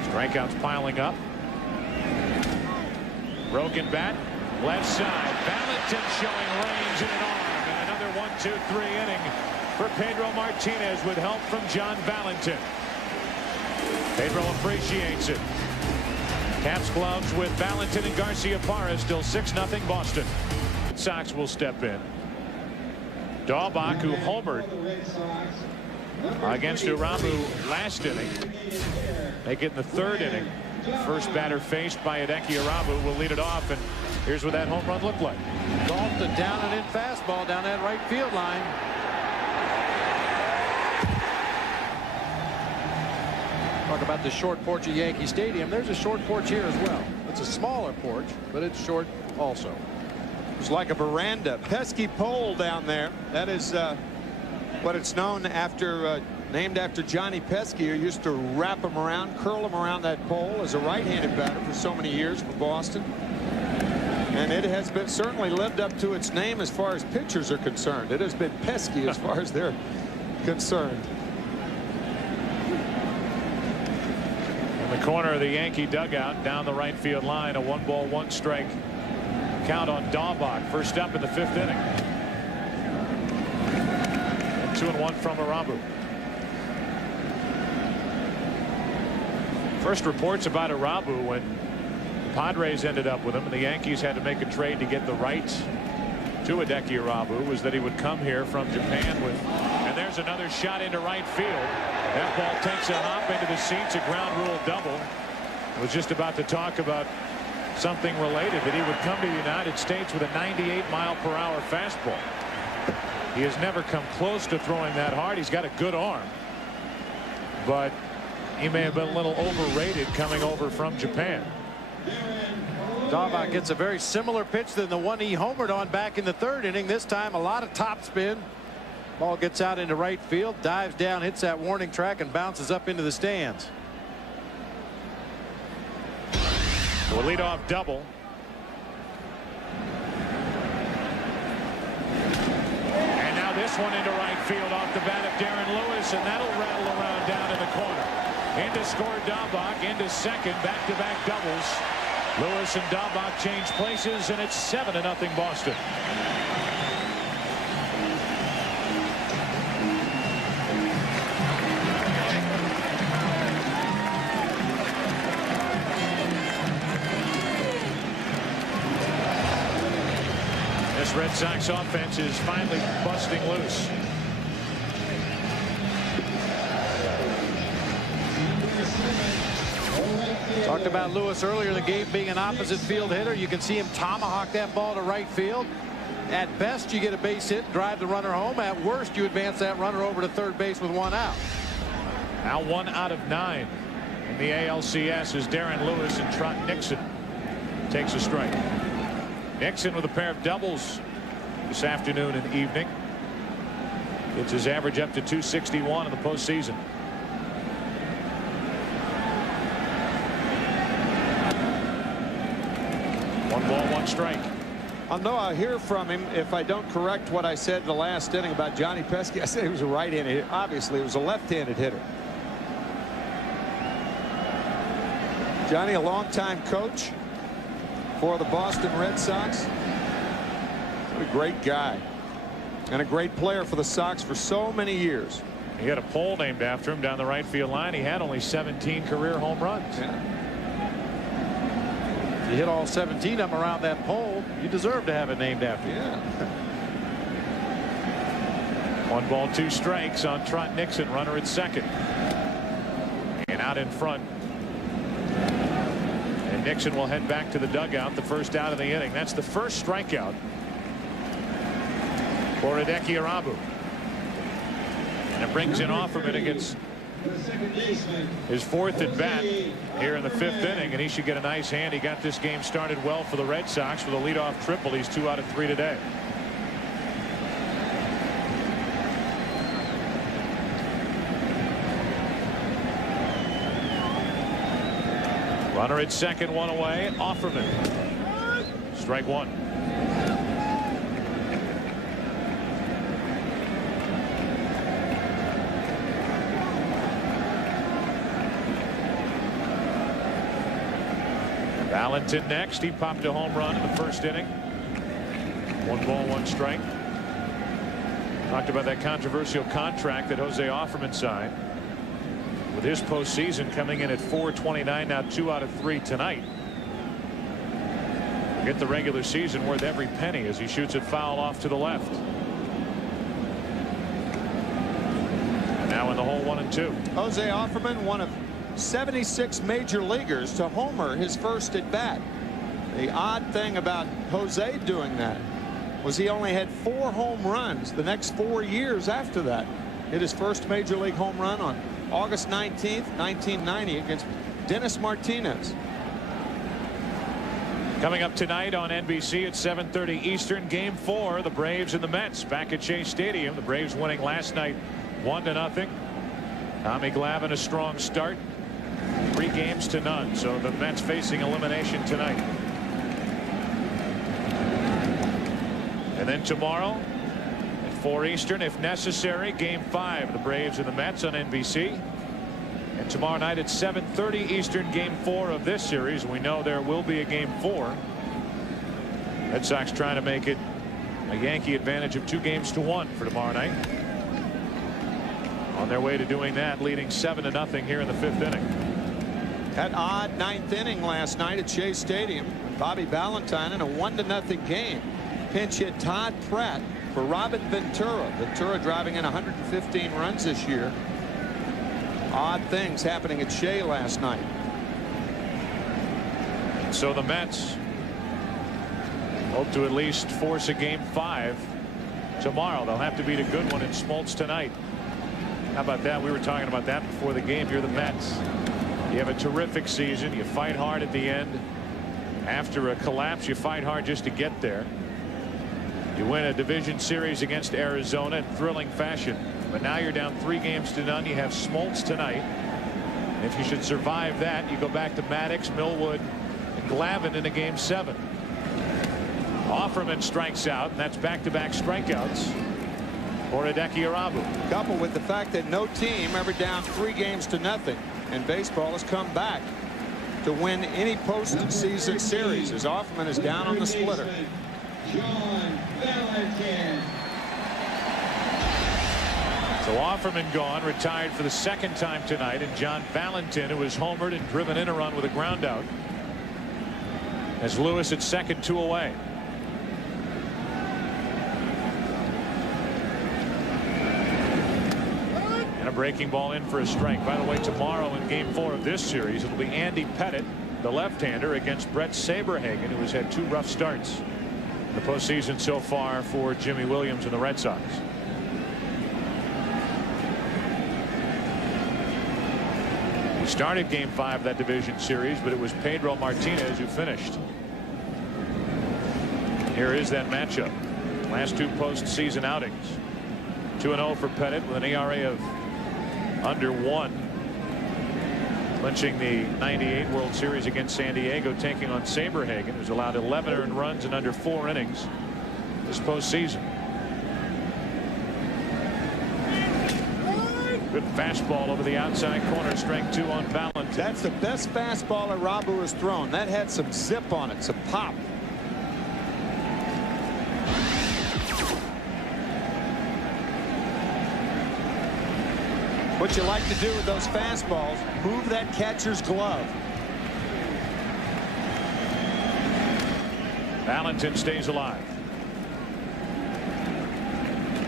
Strikeouts piling up. Broken bat, left side. Valentin showing range in an arm, and another 1-2-3 inning for Pedro Martinez with help from John Valentin. Pedro appreciates it. Caps gloves with Valentin and Garciaparra. Still 6-0 Boston. Red Sox will step in. Dahlbach, who homered against Uramu last inning, make it in the 3rd inning. First batter faced by Hideki Irabu will lead it off, and here's what that home run looked like. Golfed a down and in fastball down that right field line. Talk about the short porch at Yankee Stadium. There's a short porch here as well. It's a smaller porch, but it's short also. It's like a veranda. Pesky pole down there. That is what it's known after, named after Johnny Pesky, who used to wrap him around, curl him around that pole as a right-handed batter for so many years for Boston. And it has been certainly lived up to its name as far as pitchers are concerned. It has been pesky as far as they're concerned. In the corner of the Yankee dugout, down the right field line, a 1 ball, 1 strike count on Dahlbach. First up in the 5th inning. And 2-1 from Irabu. First reports about Irabu when the Padres ended up with him and the Yankees had to make a trade to get the rights to Hideki Irabu was that he would come here from Japan with, and there's another shot into right field. That ball takes a hop into the seats, a ground rule double. I was just about to talk about something related, that he would come to the United States with a 98-mile-per-hour fastball. He has never come close to throwing that hard. He's got a good arm, but he may have been a little overrated coming over from Japan. Dahlbach gets a very similar pitch than the one he homered on back in the 3rd inning. This time a lot of topspin. Ball gets out into right field, dives down, hits that warning track, and bounces up into the stands. A leadoff double. And now this one into right field off the bat of Darren Lewis, and that'll rattle around down in the corner. Into score Dahlbach, into second, back-to-back doubles. Lewis and Dahlbach change places, and it's 7-0 Boston. This Red Sox offense is finally busting loose. Talked about Lewis earlier in the game being an opposite field hitter. You can see him tomahawk that ball to right field. At best, you get a base hit, drive the runner home. At worst, you advance that runner over to third base with 1 out. Now 1 out of 9 in the ALCS is Darren Lewis, and Trot Nixon takes a strike. Nixon with a pair of doubles this afternoon and evening. Gets his average up to 261 in the postseason. One ball, 1 strike. I'll know I'll hear from him if I don't correct what I said in the last inning about Johnny Pesky. I said he was a right-handed hitter. Obviously, it was a left-handed hitter. Johnny, a longtime coach for the Boston Red Sox. What a great guy. And a great player for the Sox for so many years. He had a pole named after him down the right field line. He had only 17 career home runs. Yeah. If you hit all 17 of them around that pole, you deserve to have it named after you. Yeah. 1 ball, 2 strikes on Trot Nixon, runner at second. And out in front. And Nixon will head back to the dugout, the first out of the inning. That's the first strikeout for Hideki Irabu. And it brings in Offerman against his 4th at bat here in the 5th inning, and he should get a nice hand. He got this game started well for the Red Sox with a leadoff triple. He's 2 out of 3 today. Runner at second, 1 away. Offerman. Strike 1. Valentin next. He popped a home run in the 1st inning. 1 ball, 1 strike. Talked about that controversial contract that Jose Offerman signed. With his postseason coming in at .429, now 2 out of 3 tonight. Get the regular season worth every penny as he shoots it foul off to the left. And now in the hole, 1-2. Jose Offerman, one of 76 major leaguers to homer his first at bat. The odd thing about Jose doing that was he only had 4 home runs the next 4 years after that. Hit his first major league home run on August 19th, 1990 against Dennis Martinez. Coming up tonight on NBC at 7:30 Eastern, Game 4, the Braves and the Mets back at Shea Stadium. The Braves winning last night 1-0. Tommy Glavine a strong start. 3 games to none. So the Mets facing elimination tonight. And then tomorrow at 4 Eastern, if necessary, Game 5, the Braves and the Mets on NBC. And tomorrow night at 7:30 Eastern, Game 4 of this series. We know there will be a Game 4. Red Sox trying to make it a Yankee advantage of 2-1 for tomorrow night. On their way to doing that, leading 7-0 here in the 5th inning. That odd 9th inning last night at Shea Stadium. Bobby Valentine in a 1-0 game. Pinch hit Todd Pratt for Robin Ventura. Ventura driving in 115 runs this year. Odd things happening at Shea last night. So the Mets hope to at least force a Game 5 tomorrow. They'll have to beat a good one in Smoltz tonight. How about that? We were talking about that before the game. You're the Mets. You have a terrific season. You fight hard at the end. After a collapse, you fight hard just to get there. You win a division series against Arizona in thrilling fashion. But now you're down 3-0. You have Smoltz tonight. And if you should survive that, you go back to Maddox, Millwood, and Glavine in a Game 7. Offerman strikes out, and that's back-to-back strikeouts for Hideki Irabu. Coupled with the fact that no team ever down 3-0. And baseball has come back to win any postseason series as Offerman is down on the splitter. John Valentin. So Offerman gone, retired for the 2nd time tonight, and John Valentin, who was homered and driven in a run with a ground out, as Lewis at second, 2 away. breaking ball in for a strike. By the way, tomorrow in Game 4 of this series, it'll be Andy Pettitte, the left-hander, against Brett Saberhagen, who has had 2 rough starts in the postseason so far for Jimmy Williams and the Red Sox. We started Game 5 of that division series, but it was Pedro Martinez who finished. Here is that matchup. Last 2 postseason outings. 2-0 for Pettitte with an ERA of under 1. Clinching the '98 World Series against San Diego, taking on Saberhagen, who's allowed 11 earned runs in under 4 innings this postseason. Good fastball over the outside corner, strike 2 on Valentin. That's the best fastball that Rabu has thrown. That had some zip on it, some pop. What you like to do with those fastballs, move that catcher's glove. Valentin stays alive.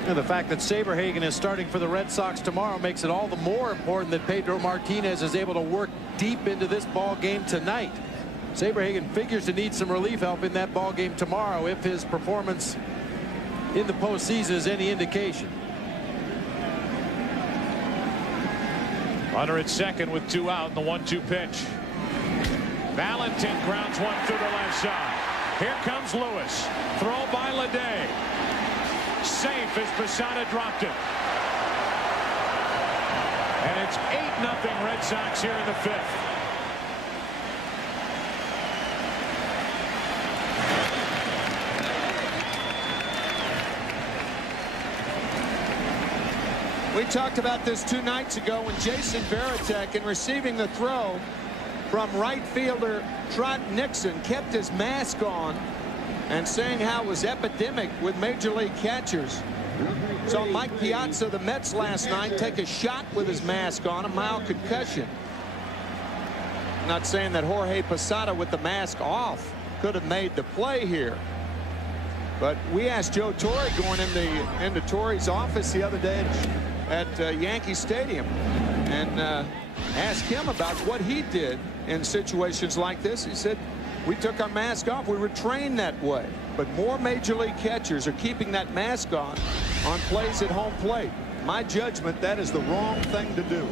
And the fact that Saberhagen is starting for the Red Sox tomorrow makes it all the more important that Pedro Martinez is able to work deep into this ball game tonight. Saberhagen figures to need some relief help in that ball game tomorrow if his performance in the postseason is any indication. Runner at second with 2 out in the 1-2 pitch. Valentin grounds one through the left side. Here comes Lewis. Throw by Leday. Safe as Posada dropped it. And it's 8-0 Red Sox here in the 5th. We talked about this 2 nights ago when Jason Varitek, in receiving the throw from right fielder Trot Nixon, kept his mask on and saying how it was epidemic with major league catchers. Saw Mike Piazza of the Mets last night take a shot with his mask on, a mild concussion. Not saying that Jorge Posada with the mask off could have made the play here. But we asked Joe Torre going into Torre's office the other day at Yankee Stadium and asked him about what he did in situations like this. He said, we took our mask off. We were trained that way. But more major league catchers are keeping that mask on plays at home plate. My judgment, that is the wrong thing to do.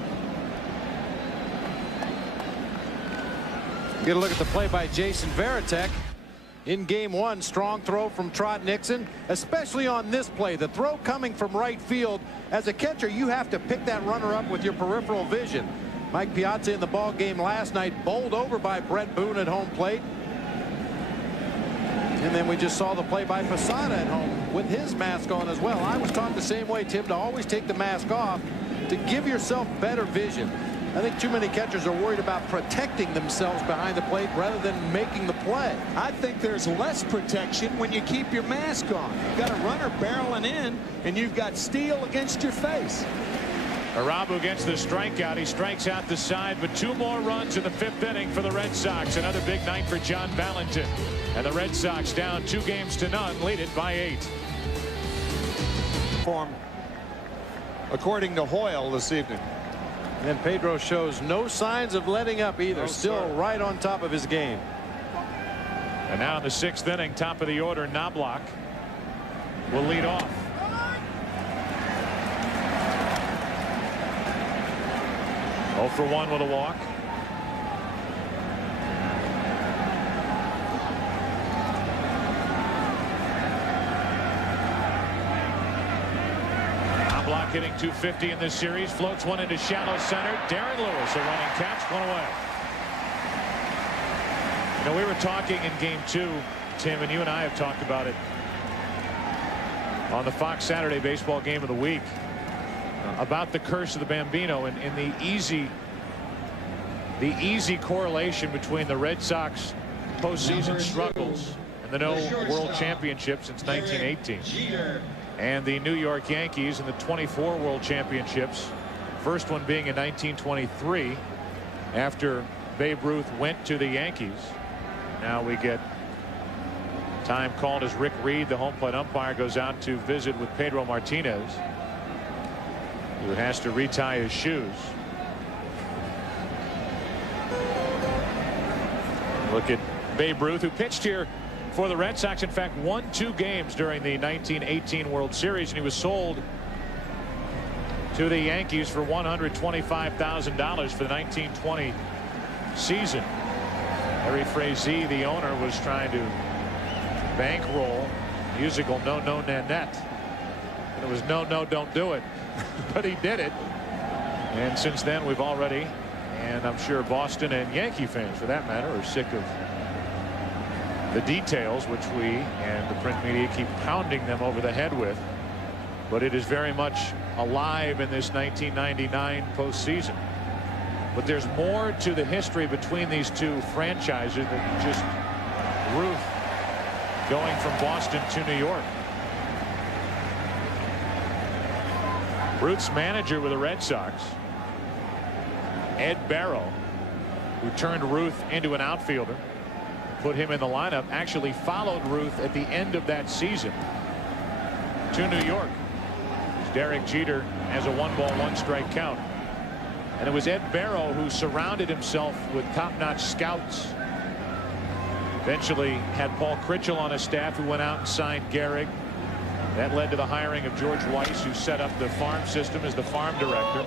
Get a look at the play by Jason Varitek. In Game 1, strong throw from Trot Nixon, especially on this play. The throw coming from right field. As a catcher, you have to pick that runner up with your peripheral vision. Mike Piazza in the ball game last night, bowled over by Brett Boone at home plate. And then we just saw the play by Posada at home with his mask on as well. I was taught the same way, Tim, to always take the mask off to give yourself better vision. I think too many catchers are worried about protecting themselves behind the plate rather than making the play. I think there's less protection when you keep your mask on. You've got a runner barreling in, and you've got steel against your face. Arabu gets the strikeout. He strikes out the side, but 2 more runs in the 5th inning for the Red Sox. Another big night for John Valentin. And the Red Sox down 2-0, lead it by 8. Form, according to Hoyle this evening. And Pedro shows no signs of letting up either. No, still sir. right on top of his game. And now in the 6th inning, top of the order, Knobloch will lead off. Oh for 1 with a walk. Knobloch hitting .250 in this series. Floats one into shallow center. Darren Lewis, a running catch, 1 away. You know, we were talking in Game 2, Tim, and you and I have talked about it on the Fox Saturday Baseball Game of the Week, about the curse of the Bambino and the easy correlation between the Red Sox postseason struggles and the no World Championship since 1918, and the New York Yankees and the 24 World Championships, first one being in 1923 after Babe Ruth went to the Yankees. Now we get time called as Rick Reed, the home plate umpire, goes out to visit with Pedro Martinez. who has to retie his shoes. Look at Babe Ruth, who pitched here for the Red Sox. In fact, won 2 games during the 1918 World Series, and he was sold to the Yankees for $125,000 for the 1920 season. Harry Frazee, the owner, was trying to bankroll musical No No Nanette, and it was no, no, don't do it. But he did it, and since then we've already, and I'm sure Boston and Yankee fans for that matter, are sick of the details, which we and the print media keep pounding them over the head with. But it is very much alive in this 1999 postseason. But there's more to the history between these two franchises than just Ruth going from Boston to New York. Ruth's manager with the Red Sox, Ed Barrow, who turned Ruth into an outfielder, put him in the lineup, actually followed Ruth at the end of that season to New York. Derek Jeter has a 1-ball 1-strike count. And it was Ed Barrow who surrounded himself with top-notch scouts. Eventually had Paul Critchell on his staff, who went out and signed Gehrig. That led to the hiring of George Weiss, who set up the farm system as the farm director.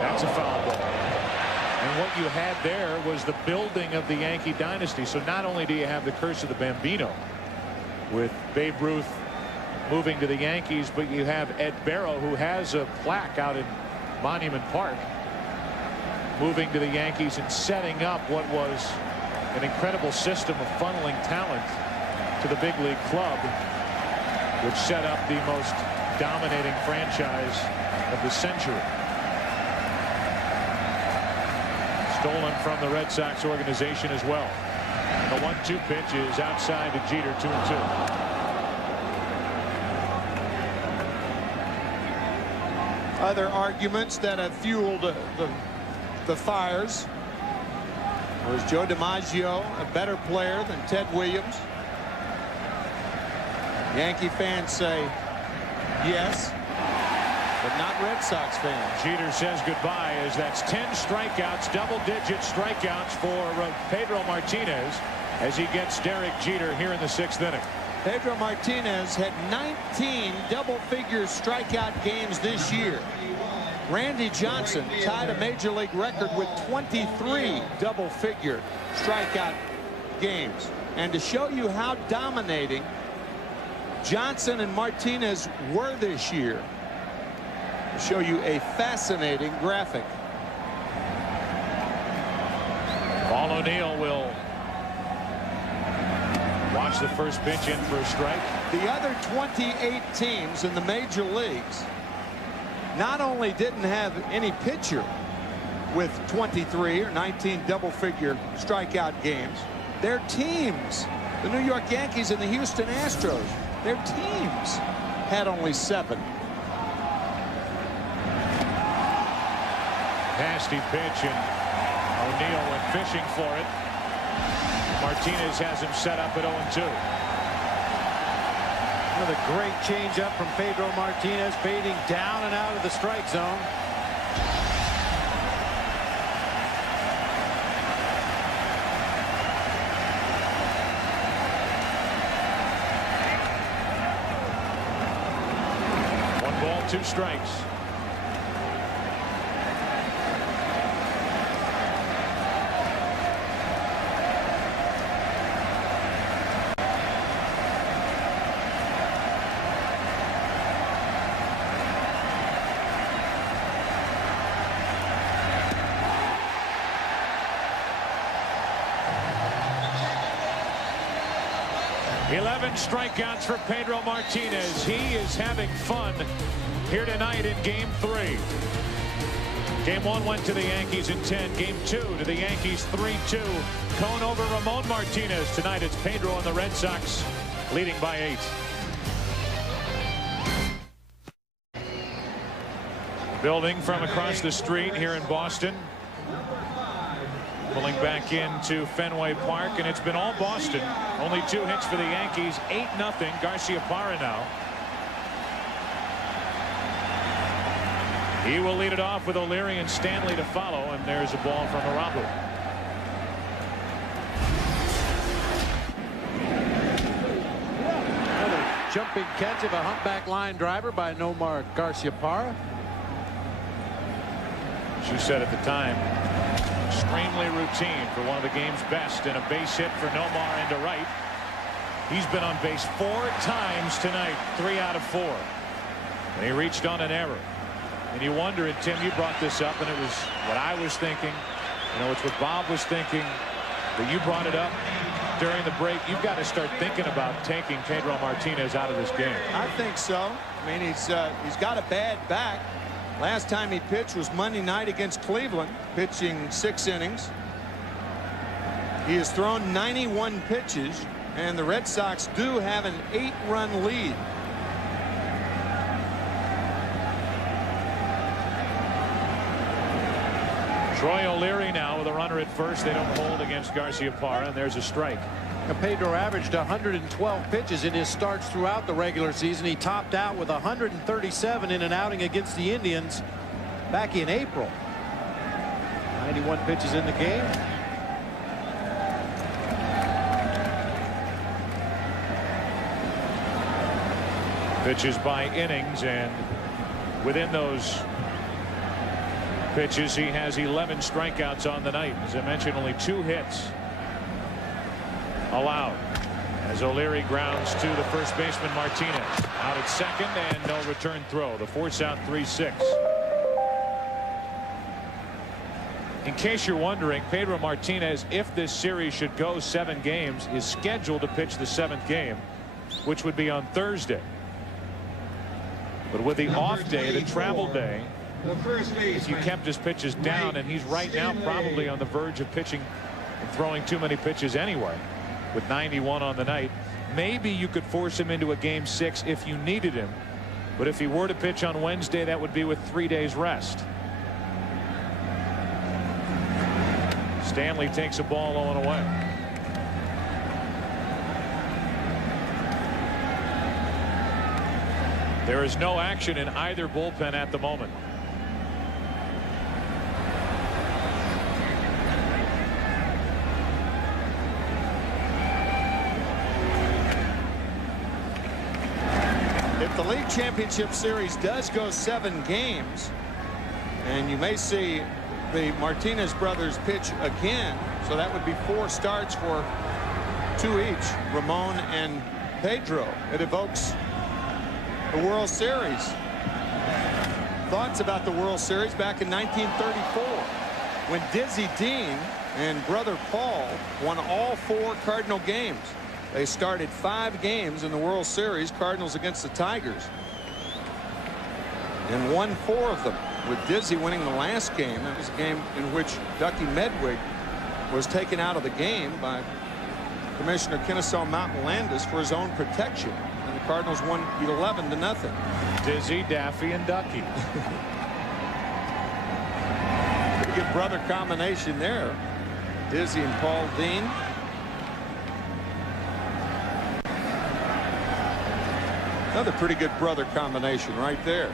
That's a foul ball. And what you had there was the building of the Yankee dynasty. So not only do you have the curse of the Bambino with Babe Ruth moving to the Yankees, but you have Ed Barrow, who has a plaque out in Monument Park, moving to the Yankees and setting up what was an incredible system of funneling talent to the big league club, which set up the most dominating franchise of the century. Stolen from the Red Sox organization as well. The 1-2 pitch is outside to Jeter, 2-2. Other arguments that have fueled the fires was Joe DiMaggio a better player than Ted Williams? Yankee fans say yes, but not Red Sox fans. Jeter says goodbye, as that's 10 strikeouts, double-digit strikeouts for Pedro Martinez as he gets Derek Jeter here in the 6th inning. Pedro Martinez had 19 double-figure strikeout games this year. Randy Johnson tied a major league record with 23 double-figure strikeout games. And to show you how dominating Johnson and Martinez were this year, to show you a fascinating graphic. Paul O'Neill will watch the first pitch in for a strike. The other 28 teams in the major leagues not only didn't have any pitcher with 23 or 19 double-figure strikeout games, their teams, the New York Yankees and the Houston Astros, their teams had only 7. Nasty pitch, and O'Neill went fishing for it. Martinez has him set up at 0-2. Another great changeup from Pedro Martinez, fading down and out of the strike zone. One ball, 2 strikes. Strikeouts for Pedro Martinez. He is having fun here tonight in Game 3. Game 1 went to the Yankees in 10. Game 2 to the Yankees 3-2. Cone over Ramon Martinez. Tonight it's Pedro and the Red Sox leading by 8. Building from across the street here in Boston. Pulling back into Fenway Park, and it's been all Boston. Only 2 hits for the Yankees. 8-0. Garcia Parra now. He will lead it off with O'Leary and Stanley to follow, and there's a ball from Arabu. Another jumping catch of a humpback line driver by Nomar Garciaparra. She said at the time, extremely routine for one of the game's best, and a base hit for Nomar into right. He's been on base 4 times tonight, 3 out of 4. And he reached on an error. And you wonder, and Tim, you brought this up, and it was what I was thinking. You know, it's what Bob was thinking. But you brought it up during the break. You've got to start thinking about taking Pedro Martinez out of this game. I think so. I mean, he's got a bad back. Last time he pitched was Monday night against Cleveland, pitching 6 innings. He has thrown 91 pitches, and the Red Sox do have an 8-run lead. Troy O'Leary now with a runner at first. They don't hold against Garciaparra, and there's a strike. Now, Pedro averaged 112 pitches in his starts throughout the regular season. He topped out with 137 in an outing against the Indians back in April. 91 pitches in the game. Pitches by innings, and within those pitches, he has 11 strikeouts on the night. As I mentioned, only 2 hits allowed. As O'Leary grounds to the first baseman Martinez. Out at second, and no return throw. The force out 3-6. In case you're wondering, Pedro Martinez, if this series should go 7 games, is scheduled to pitch the 7th game, which would be on Thursday. But with the off day, the travel day, if you kept his pitches down, and he's right now probably on the verge of pitching and throwing too many pitches anyway, with 91 on the night, maybe you could force him into a game 6 if you needed him. But if he were to pitch on Wednesday, that would be with 3 days rest. Stanley takes a ball 0 away. There is no action in either bullpen at the moment. If the league championship series does go 7 games, and you may see the Martinez brothers pitch again, so that would be 4 starts for 2 each, Ramon and Pedro. It evokes the World Series. Thoughts about the World Series back in 1934 when Dizzy Dean and brother Paul won all 4 Cardinal games. They started 5 games in the World Series, Cardinals against the Tigers, and won 4 of them, with Dizzy winning the last game. That was a game in which Ducky Medwig was taken out of the game by Commissioner Kennesaw Mountain Landis for his own protection, and the Cardinals won 11-0. Dizzy, Daffy, and Ducky. Pretty good brother combination there. Dizzy and Paul Dean. Another pretty good brother combination right there.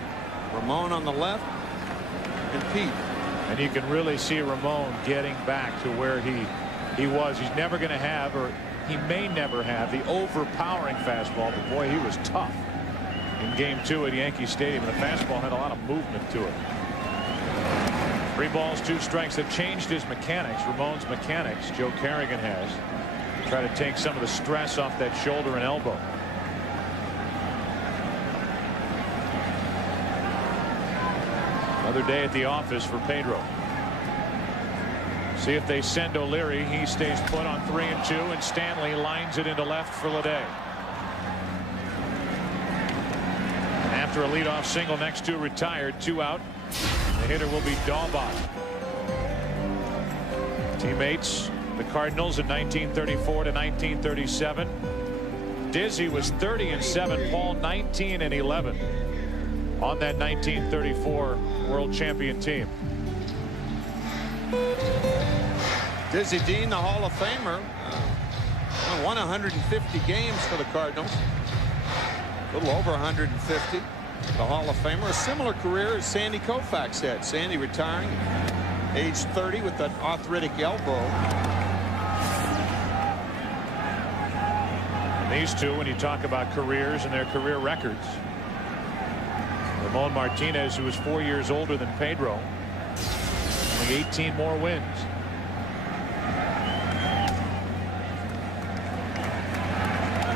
Ramon on the left and Pete. And you can really see Ramon getting back to where he was. He's never going to have, or he may never have, the overpowering fastball, but boy, he was tough in game 2 at Yankee Stadium. The fastball had a lot of movement to it. 3 balls, 2 strikes. That changed his mechanics, Ramon's mechanics. Joe Kerrigan has to try to take some of the stress off that shoulder and elbow. Another day at the office for Pedro. See if they send O'Leary. He stays put on 3-2, and Stanley lines it into left for Leday. After a leadoff single, next 2 retired, 2 out. The hitter will be Daubach. Teammates, the Cardinals in 1934 to 1937. Dizzy was 30-7. Paul 19-11 on that 1934 world champion team. Dizzy Dean, the Hall of Famer, won 150 games for the Cardinals. A little over 150. the Hall of Famer. A similar career as Sandy Koufax had. Sandy retiring age 30 with that arthritic elbow. And these two, when you talk about careers and their career records, Ramon Martinez, who was 4 years older than Pedro, only 18 more wins.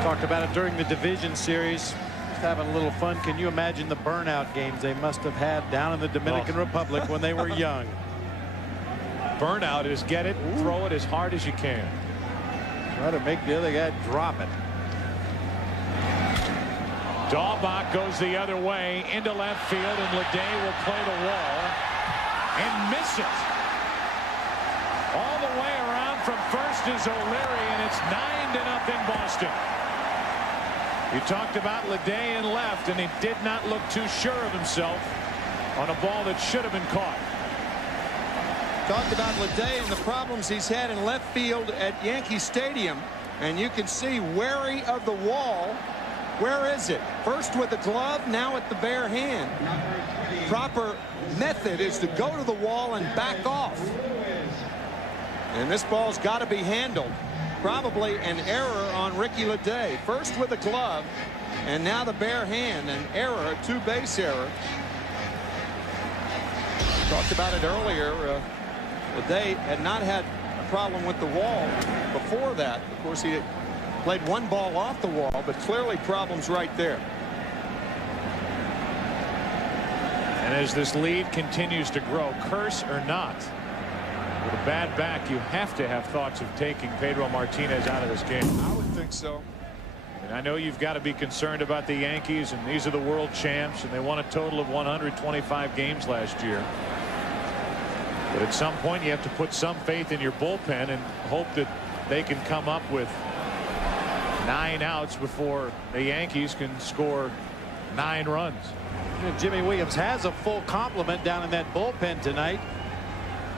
Talked about it during the division series. Just having a little fun. Can you imagine the burnout games they must have had down in the Dominican Republic when they were young? Burnout is get it, throw it as hard as you can. Try to make the other guy drop it. Dahlbach goes the other way into left field, and Ledet will play the wall and miss it. All the way around from first is O'Leary, and it's 9-0 Boston. You talked about Ledet in left, and he did not look too sure of himself on a ball that should have been caught. Talked about Ledet and the problems he's had in left field at Yankee Stadium, and you can see wary of the wall. Where is it? First with the glove, now at the bare hand. Proper method is to go to the wall and back off. And this ball's got to be handled. Probably an error on Ricky Ledet. First with the glove, and now the bare hand. An error, a two-base error. Talked about it earlier. Ledet had not had a problem with the wall before that. Of course, he played one ball off the wall, but clearly problems right there. And as this lead continues to grow, curse or not, with a bad back, you have to have thoughts of taking Pedro Martinez out of this game. I would think so. And I know you've got to be concerned about the Yankees, and these are the world champs, and they won a total of 125 games last year. But at some point, you have to put some faith in your bullpen and hope that they can come up with 9 outs before the Yankees can score 9 runs. And Jimmy Williams has a full complement down in that bullpen tonight.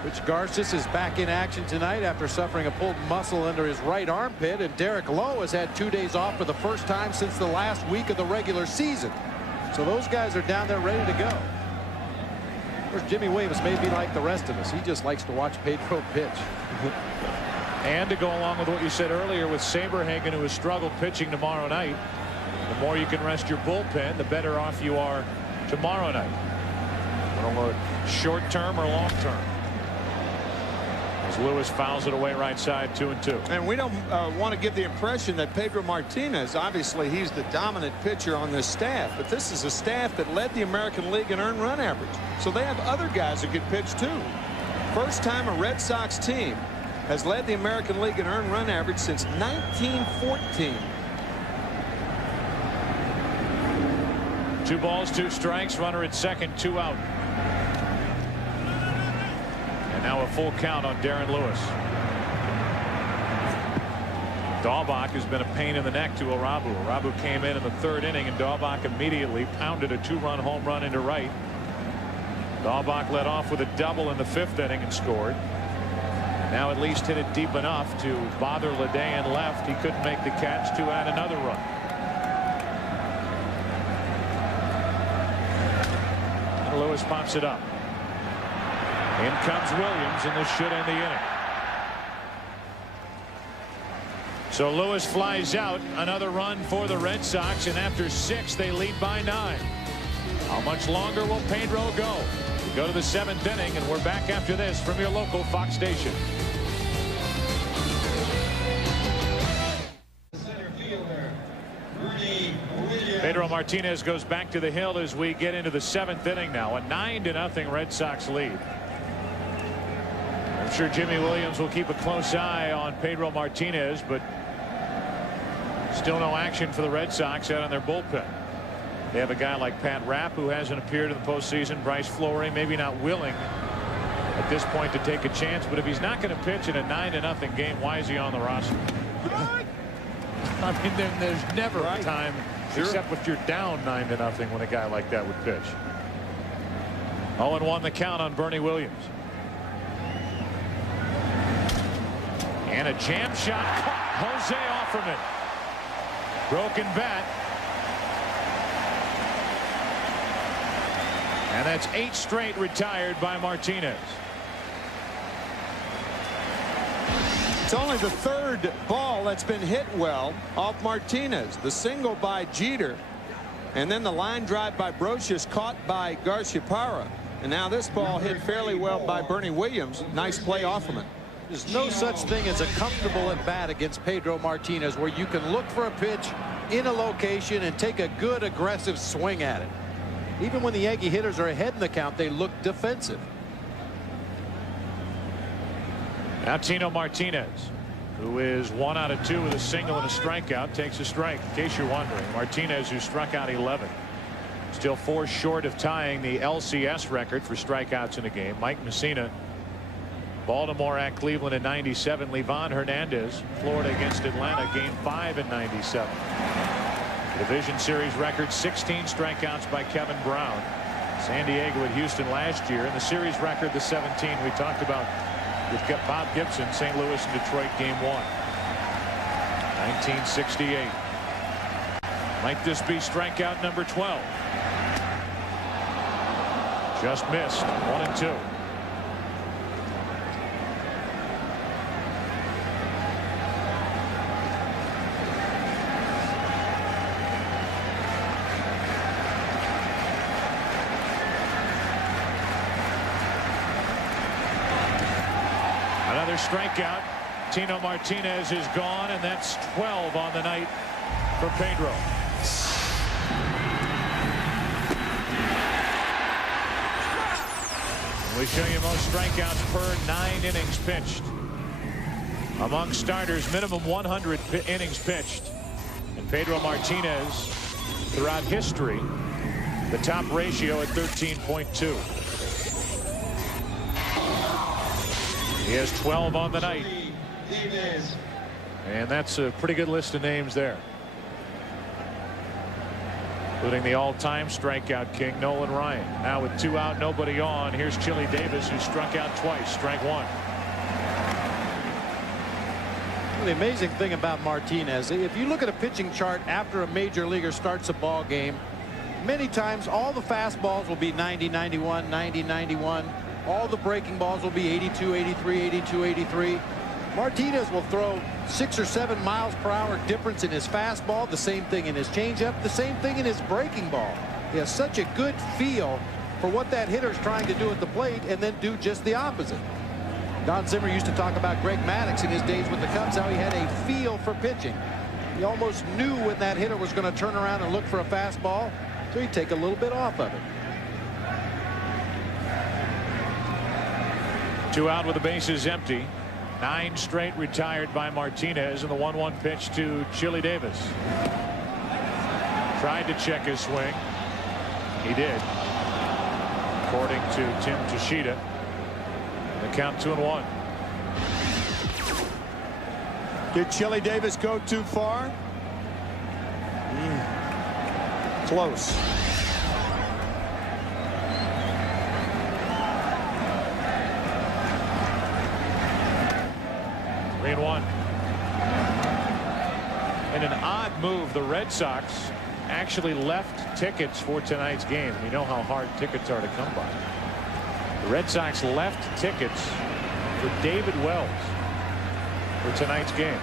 Rich Garces is back in action tonight after suffering a pulled muscle under his right armpit, and Derek Lowe has had 2 days off for the first time since the last week of the regular season. So those guys are down there ready to go. Of course, Jimmy Williams may be like the rest of us. He just likes to watch Pedro pitch. And to go along with what you said earlier with Saberhagen, who has struggled pitching tomorrow night, the more you can rest your bullpen, the better off you are tomorrow night. Whether short term or long term. As Lewis fouls it away right side, 2-2. And we don't want to give the impression that Pedro Martinez, obviously he's the dominant pitcher on this staff, but this is a staff that led the American League in earned run average. So they have other guys who can pitch too. First time a Red Sox team has led the American League in earned run average since 1914. 2 balls, 2 strikes, runner at second, 2 out. And now a full count on Darren Lewis. Dahlbach has been a pain in the neck to Arabu. Arabu came in the 3rd inning, and Dahlbach immediately pounded a 2-run home run into right. Dahlbach led off with a double in the 5th inning and scored. Now at least hit it deep enough to bother Ledet in left. He couldn't make the catch to add another run. And Lewis pops it up. In comes Williams, and this should end the inning. So Lewis flies out. Another run for the Red Sox, and after 6 they lead by 9. How much longer will Pedro go? We go to the 7th inning, and we're back after this from your local Fox station. Pedro Martinez goes back to the hill as we get into the 7th inning now. A 9-0 Red Sox lead. I'm sure Jimmy Williams will keep a close eye on Pedro Martinez, but still no action for the Red Sox out on their bullpen. They have a guy like Pat Rapp, who hasn't appeared in the postseason. Bryce Fleury maybe not willing at this point to take a chance, but if he's not going to pitch in a 9-0 game, why is he on the roster? I mean, there's never a time, except if you're down 9-0, when a guy like that would pitch. 0-1 the count on Bernie Williams. And a jam shot caught. Jose Offerman. Broken bat. And that's 8 straight retired by Martinez. It's only the 3rd ball that's been hit well off Martinez. The single by Jeter, and then the line drive by Brocious caught by Garciaparra. And now this ball hit fairly well by Bernie Williams. Nice play off of it. There's no such thing as a comfortable at bat against Pedro Martinez, where you can look for a pitch in a location and take a good aggressive swing at it. Even when the Yankee hitters are ahead in the count, they look defensive. Now Tino Martinez, who is 1 out of 2 with a single and a strikeout, takes a strike. In case you're wondering, Martinez, who struck out 11, still 4 short of tying the LCS record for strikeouts in a game. Mike Messina, Baltimore at Cleveland in '97. Livan Hernandez, Florida against Atlanta, Game 5 in '97. Division Series record 16 strikeouts by Kevin Brown. San Diego at Houston last year, and the series record the 17 we talked about with Bob Gibson, St. Louis and Detroit Game 1. 1968. Might this be strikeout number 12? Just missed. 1 and 2. Another strikeout. Tino Martinez is gone, and that's 12 on the night for Pedro. We show you most strikeouts per 9 innings pitched. Among starters, minimum 100 innings pitched. And Pedro Martinez, throughout history, the top ratio at 13.2. He has 12 on the night. And that's a pretty good list of names there, including the all-time strikeout king, Nolan Ryan. Now with 2 out, nobody on, here's Chili Davis, who struck out twice, strike 1. Well, the amazing thing about Martinez, if you look at a pitching chart after a major leaguer starts a ball game, many times all the fastballs will be 90, 91, 90, 91. All the breaking balls will be 82, 83, 82, 83. Martinez will throw 6 or 7 miles per hour difference in his fastball, the same thing in his changeup, the same thing in his breaking ball. He has such a good feel for what that hitter's trying to do at the plate, and then do just the opposite. Don Zimmer used to talk about Greg Maddux in his days with the Cubs, how he had a feel for pitching. He almost knew when that hitter was going to turn around and look for a fastball, so he'd take a little bit off of it. 2 out with the bases empty. 9 straight retired by Martinez, and the 1-1 pitch to Chili Davis. Tried to check his swing. He did, according to Tim Tashida. The count 2-1. Did Chili Davis go too far? Close. In an odd move, the Red Sox actually left tickets for tonight's game. You know how hard tickets are to come by. The Red Sox left tickets for David Wells for tonight's game.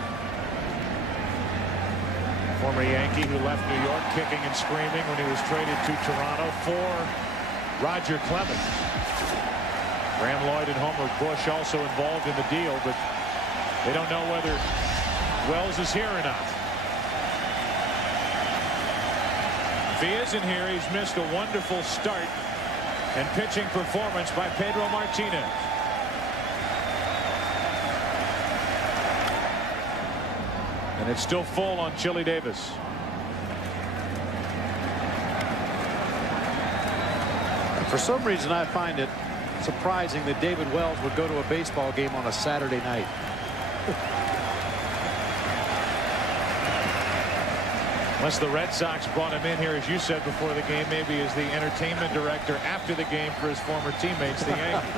Former Yankee who left New York kicking and screaming when he was traded to Toronto for Roger Clemens. Graham Lloyd and Homer Bush also involved in the deal, but they don't know whether Wells is here or not. If he isn't here, he's missed a wonderful start and pitching performance by Pedro Martinez. And it's still full on Chili Davis. For some reason, I find it surprising that David Wells would go to a baseball game on a Saturday night. Unless the Red Sox brought him in here, as you said before the game, maybe as the entertainment director after the game for his former teammates, the Yankees.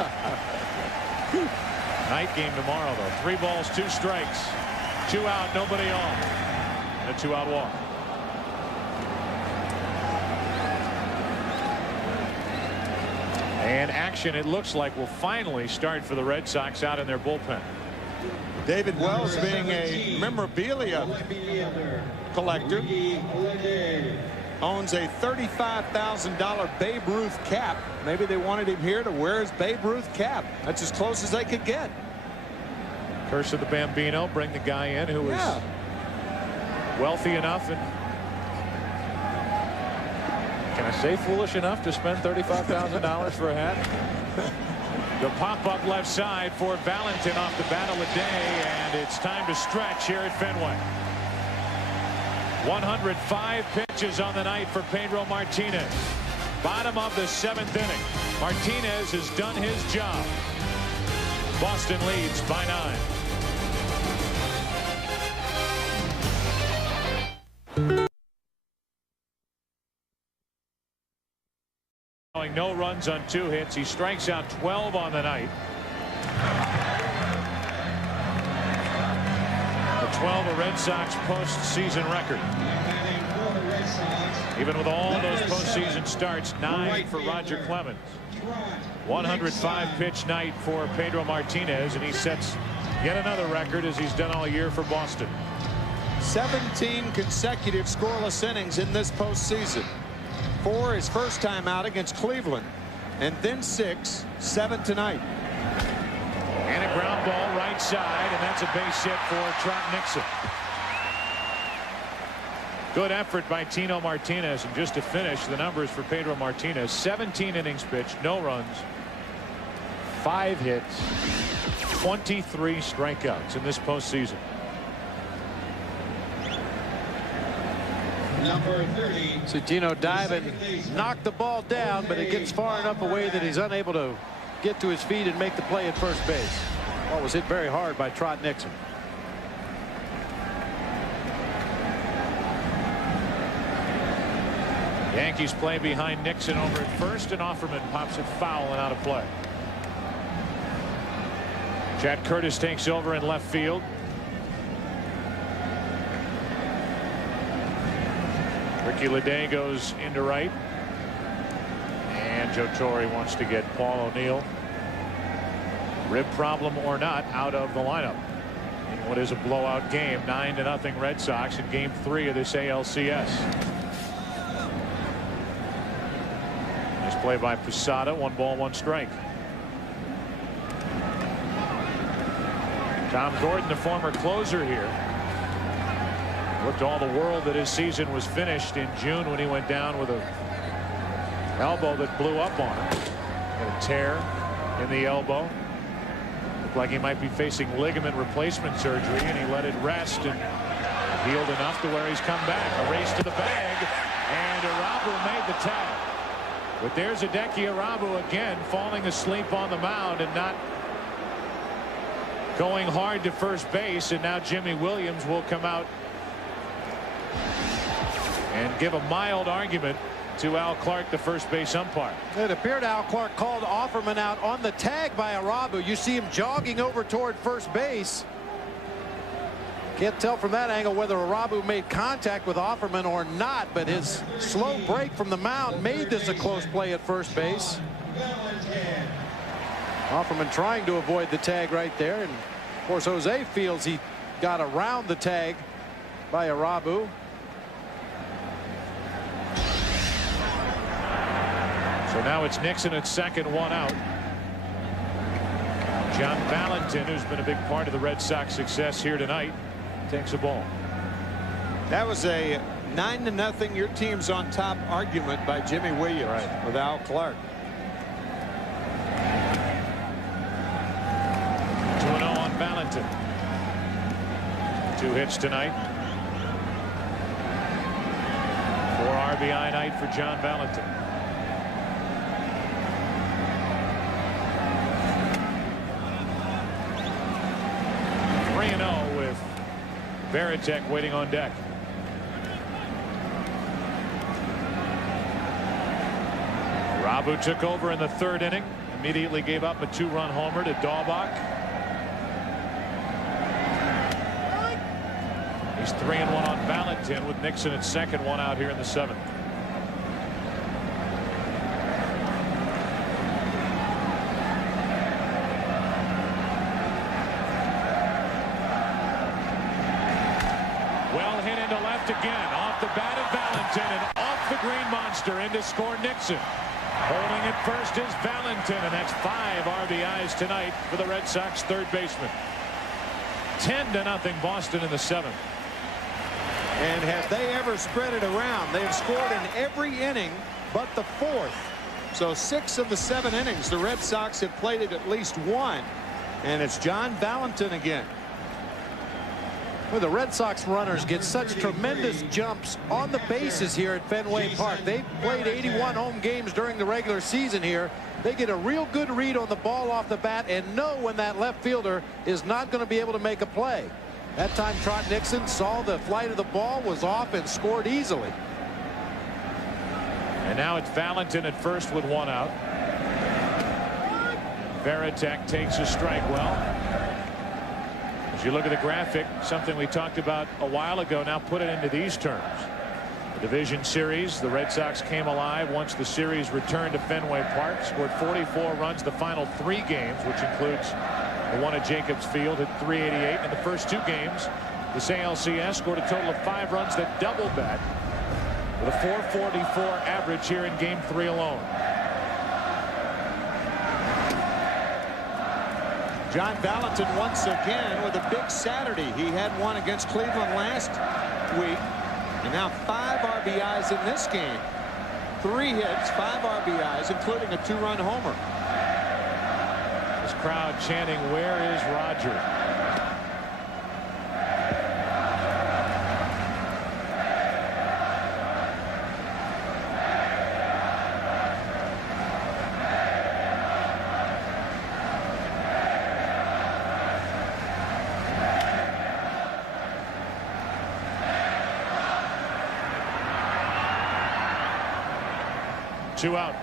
Night game tomorrow, though. 3 balls, 2 strikes, 2 out, nobody on, and a 2-out walk. And action, it looks like, will finally start for the Red Sox out in their bullpen. David Wells, being a memorabilia collector, owns a $35,000 Babe Ruth cap. Maybe they wanted him here to wear his Babe Ruth cap. That's as close as they could get. Curse of the Bambino, bring the guy in who is wealthy enough and, can I say, foolish enough to spend $35,000 for a hat? The pop-up left side for Valentin off the bat of the day, and it's time to stretch here at Fenway. 105 pitches on the night for Pedro Martinez. Bottom of the 7th inning. Martinez has done his job. Boston leads by 9. No runs on 2 hits. He strikes out 12 on the night. The 12 a Red Sox postseason record. Even with all those postseason starts, 9 for Roger Clemens. 105 pitch night for Pedro Martinez, and he sets yet another record as he's done all year for Boston. 17 consecutive scoreless innings in this postseason. 4 his first time out against Cleveland, and then 6, 7 tonight. And a ground ball right side, and that's a base hit for Trot Nixon. Good effort by Tino Martinez. And just to finish the numbers for Pedro Martinez: 17 innings pitched, no runs, 5 hits, 23 strikeouts in this postseason. Number 30. So Tino diving, knocked the ball down, but it gets far enough away that he's unable to get to his feet and make the play at first base. Ball was hit very hard by Trot Nixon. Yankees play behind Nixon over at first, and Offerman pops it foul and out of play. Chad Curtis takes over in left field. Ricky Leday goes into right, and Joe Torre wants to get Paul O'Neill, rib problem or not, out of the lineup in what is a blowout game. 9-0 Red Sox in game 3 of this ALCS. Nice play by Posada. 1 ball, 1 strike. Tom Gordon, the former closer here, looked all the world that his season was finished in June when he went down with a elbow that blew up on him. Got a tear in the elbow. Looked like he might be facing ligament replacement surgery, and he let it rest and healed enough to where he's come back. A race to the bag, and Arabu made the tag. But there's Hideki Arabu again, falling asleep on the mound and not going hard to first base. And now Jimmy Williams will come out and give a mild argument to Al Clark, the first base umpire. It appeared Al Clark called Offerman out on the tag by Arabu. You see him jogging over toward first base. Can't tell from that angle whether Arabu made contact with Offerman or not, but his slow break from the mound made this a close play at first base. Offerman trying to avoid the tag right there, and of course Jose feels he got around the tag by Arabu. So now it's Nixon at second, 1 out. John Valentin, who's been a big part of the Red Sox success here tonight, takes a ball. That was a 9-0 your team's on top argument by Jimmy Williams with Al Clark. 2-0 on Valentin. 2 hits tonight. 4 RBI night for John Valentin. With Varitek waiting on deck. Arabu took over in the 3rd inning. Immediately gave up a 2-run homer to Daubach. He's 3-1 on Valentin with Nixon at second, 1 out here in the 7th. left again. Off the bat of Valentin and off the green monster in to score Nixon. Holding it first is Valentin, and that's 5 RBIs tonight for the Red Sox third baseman. 10-0 Boston in the 7th. And have they ever spread it around? They have scored in every inning but the 4th. So 6 of the 7 innings, the Red Sox have played it at least one. And it's John Valentin again. Well, the Red Sox runners get such tremendous jumps on the bases here at Fenway Park. They've played 81 home games during the regular season here. They get a real good read on the ball off the bat and know when that left fielder is not going to be able to make a play. That time Trot Nixon saw the flight of the ball, was off, and scored easily. And now it's Valentin at first with 1 out. Varitek takes a strike. Well, as you look at the graphic, something we talked about a while ago, now put it into these terms. The division series, the Red Sox came alive once the series returned to Fenway Park, scored 44 runs the final 3 games, which includes the one at Jacobs Field at 388. In the first 2 games, this ALCS scored a total of 5 runs that doubled that, with a 444 average here in game 3 alone. John Valentin once again with a big Saturday. He had one against Cleveland last week, and now 5 RBIs in this game. 3 hits, 5 RBIs, including a 2-run homer. This crowd chanting, "Where is Roger?" Two out.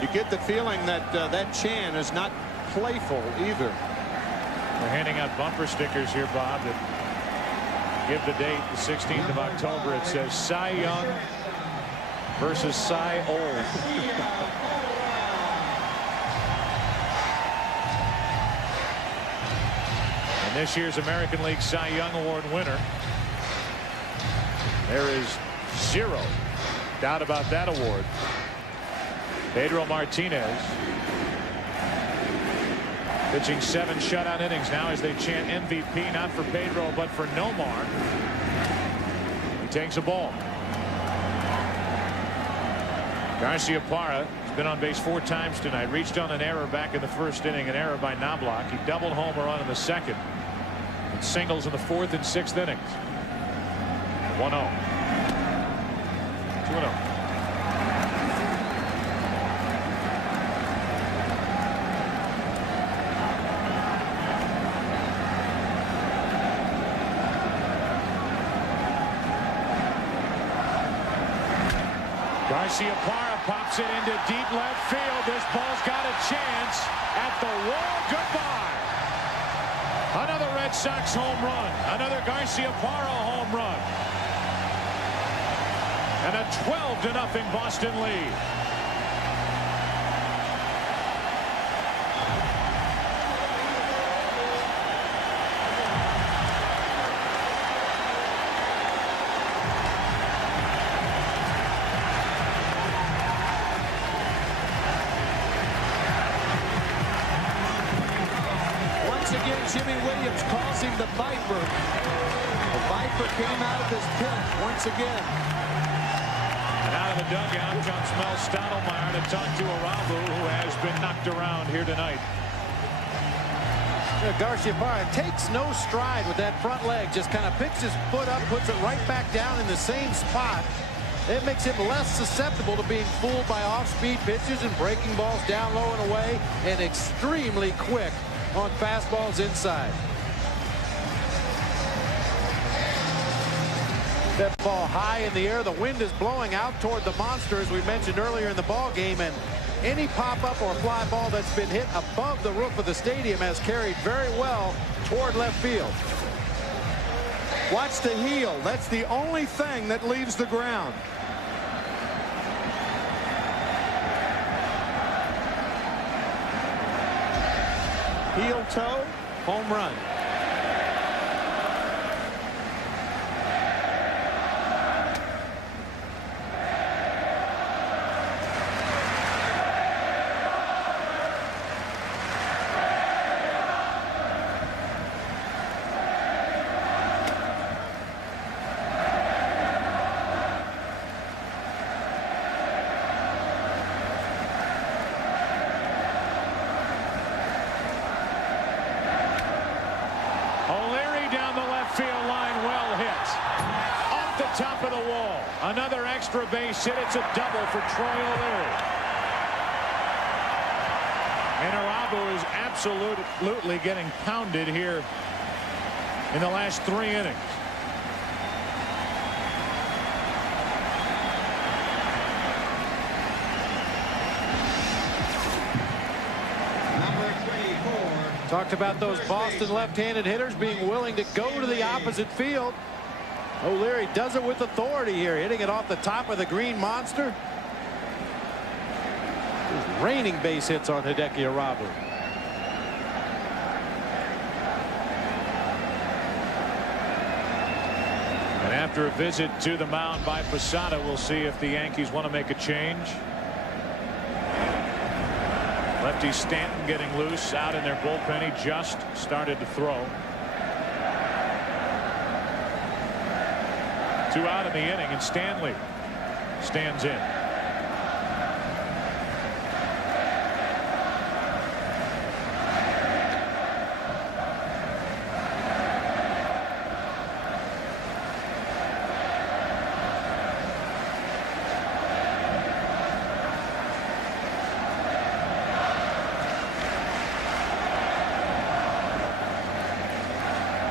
You get the feeling that that chant is not playful either. We're handing out bumper stickers here, Bob, that give the date, the 16th of October. It says Cy Young versus Cy Old. And this year's American League Cy Young Award winner, there is 0 doubt about that award. Pedro Martinez, pitching 7 shutout innings now as they chant MVP, not for Pedro but for Nomar. He takes a ball. Garciaparra has been on base 4 times tonight. Reached on an error back in the first inning, an error by Knobloch. He doubled home run in the 2nd. And singles in the 4th and 6th innings. 1-0. 2-0. Garciaparra pops it into deep left field. This ball's got a chance at the wall. Goodbye. Another Red Sox home run. Another Garciaparra home run. And a 12-0 Boston lead. Once again, Jimmy Williams calls him the Viper. The Viper came out of his pit once again. And out of the dugout comes Mel Stottlemyre to talk to Arabu, who has been knocked around here tonight. Garciaparra takes no stride with that front leg, just kind of picks his foot up, puts it right back down in the same spot. It makes him less susceptible to being fooled by off-speed pitches and breaking balls down low and away, and extremely quick on fastballs inside. That ball high in the air. The wind is blowing out toward the monster, as we mentioned earlier in the ball game, and any pop-up or fly ball that's been hit above the roof of the stadium has carried very well toward left field. Watch the heel. That's the only thing that leaves the ground. Heel toe, home run. top of the wall. Another extra base hit. It's a double for Troy O'Leary. And Arabu is absolutely getting pounded here in the last 3 innings. Talked about those Boston left-handed hitters being willing to go to the opposite field. O'Leary does it with authority here, hitting it off the top of the green monster. There's raining base hits on Hideki Arabu. And after a visit to the mound by Posada, we'll see if the Yankees want to make a change. Lefty Stanton getting loose out in their bullpen. He just started to throw. 2 out in the inning, and Stanley stands in.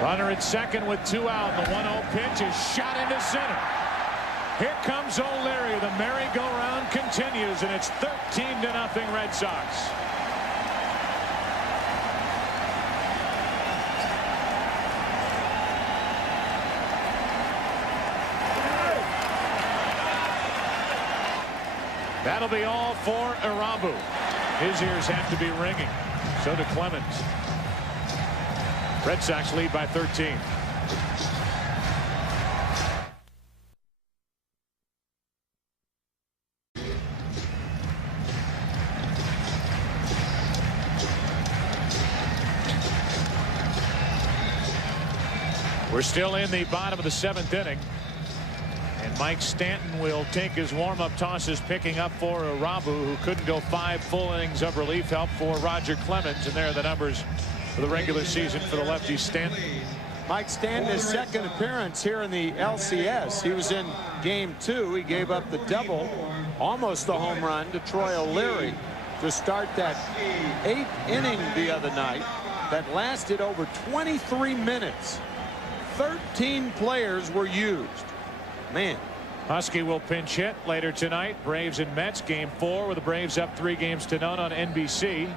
Runner at second with 2 out. The 1-0 pitch is shot into center. Here comes O'Leary. The merry-go-round continues, and it's 13-0 Red Sox. That'll be all for Arabu. His ears have to be ringing. So do Clemens. Red Sox lead by 13. We're still in the bottom of the 7th inning. And Mike Stanton will take his warm-up tosses, picking up for Arabu, who couldn't go 5 full innings of relief help for Roger Clemens. And there are the numbers for the regular season for the lefty Stanton. Mike Stanton, his second appearance here in the LCS. He was in game 2. He gave up the double, almost the home run, to Troy O'Leary to start that 8th inning the other night that lasted over 23 minutes. 13 players were used. Man. Husky will pinch hit later tonight. Braves and Mets, game 4, with the Braves up 3-0 on NBC.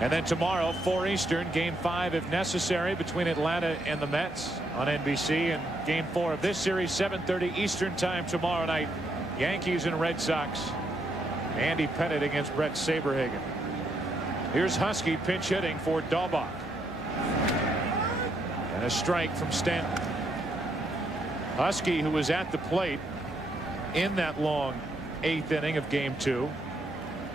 And then tomorrow, 4 Eastern, game 5 if necessary between Atlanta and the Mets on NBC. And game 4 of this series, 7:30 Eastern time tomorrow night. Yankees and Red Sox. Andy Pettitte against Brett Saberhagen. Here's Husky pinch hitting for Daubach. And a strike from Stanton. Husky, who was at the plate in that long 8th inning of game 2,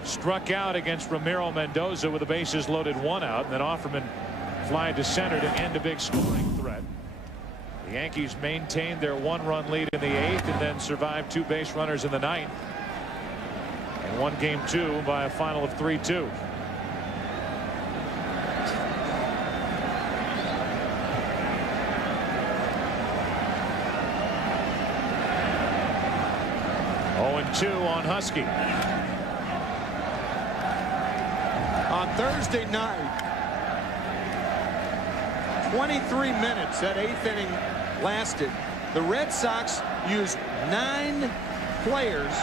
struck out against Ramiro Mendoza with the bases loaded 1 out, and then Offerman fly to center to end a big scoring threat. The Yankees maintained their 1-run lead in the 8th and then survived 2 base runners in the 9th and won game 2 by a final of 3-2. Two on Husky. On Thursday night, 23 minutes that 8th inning lasted. The Red Sox used 9 players,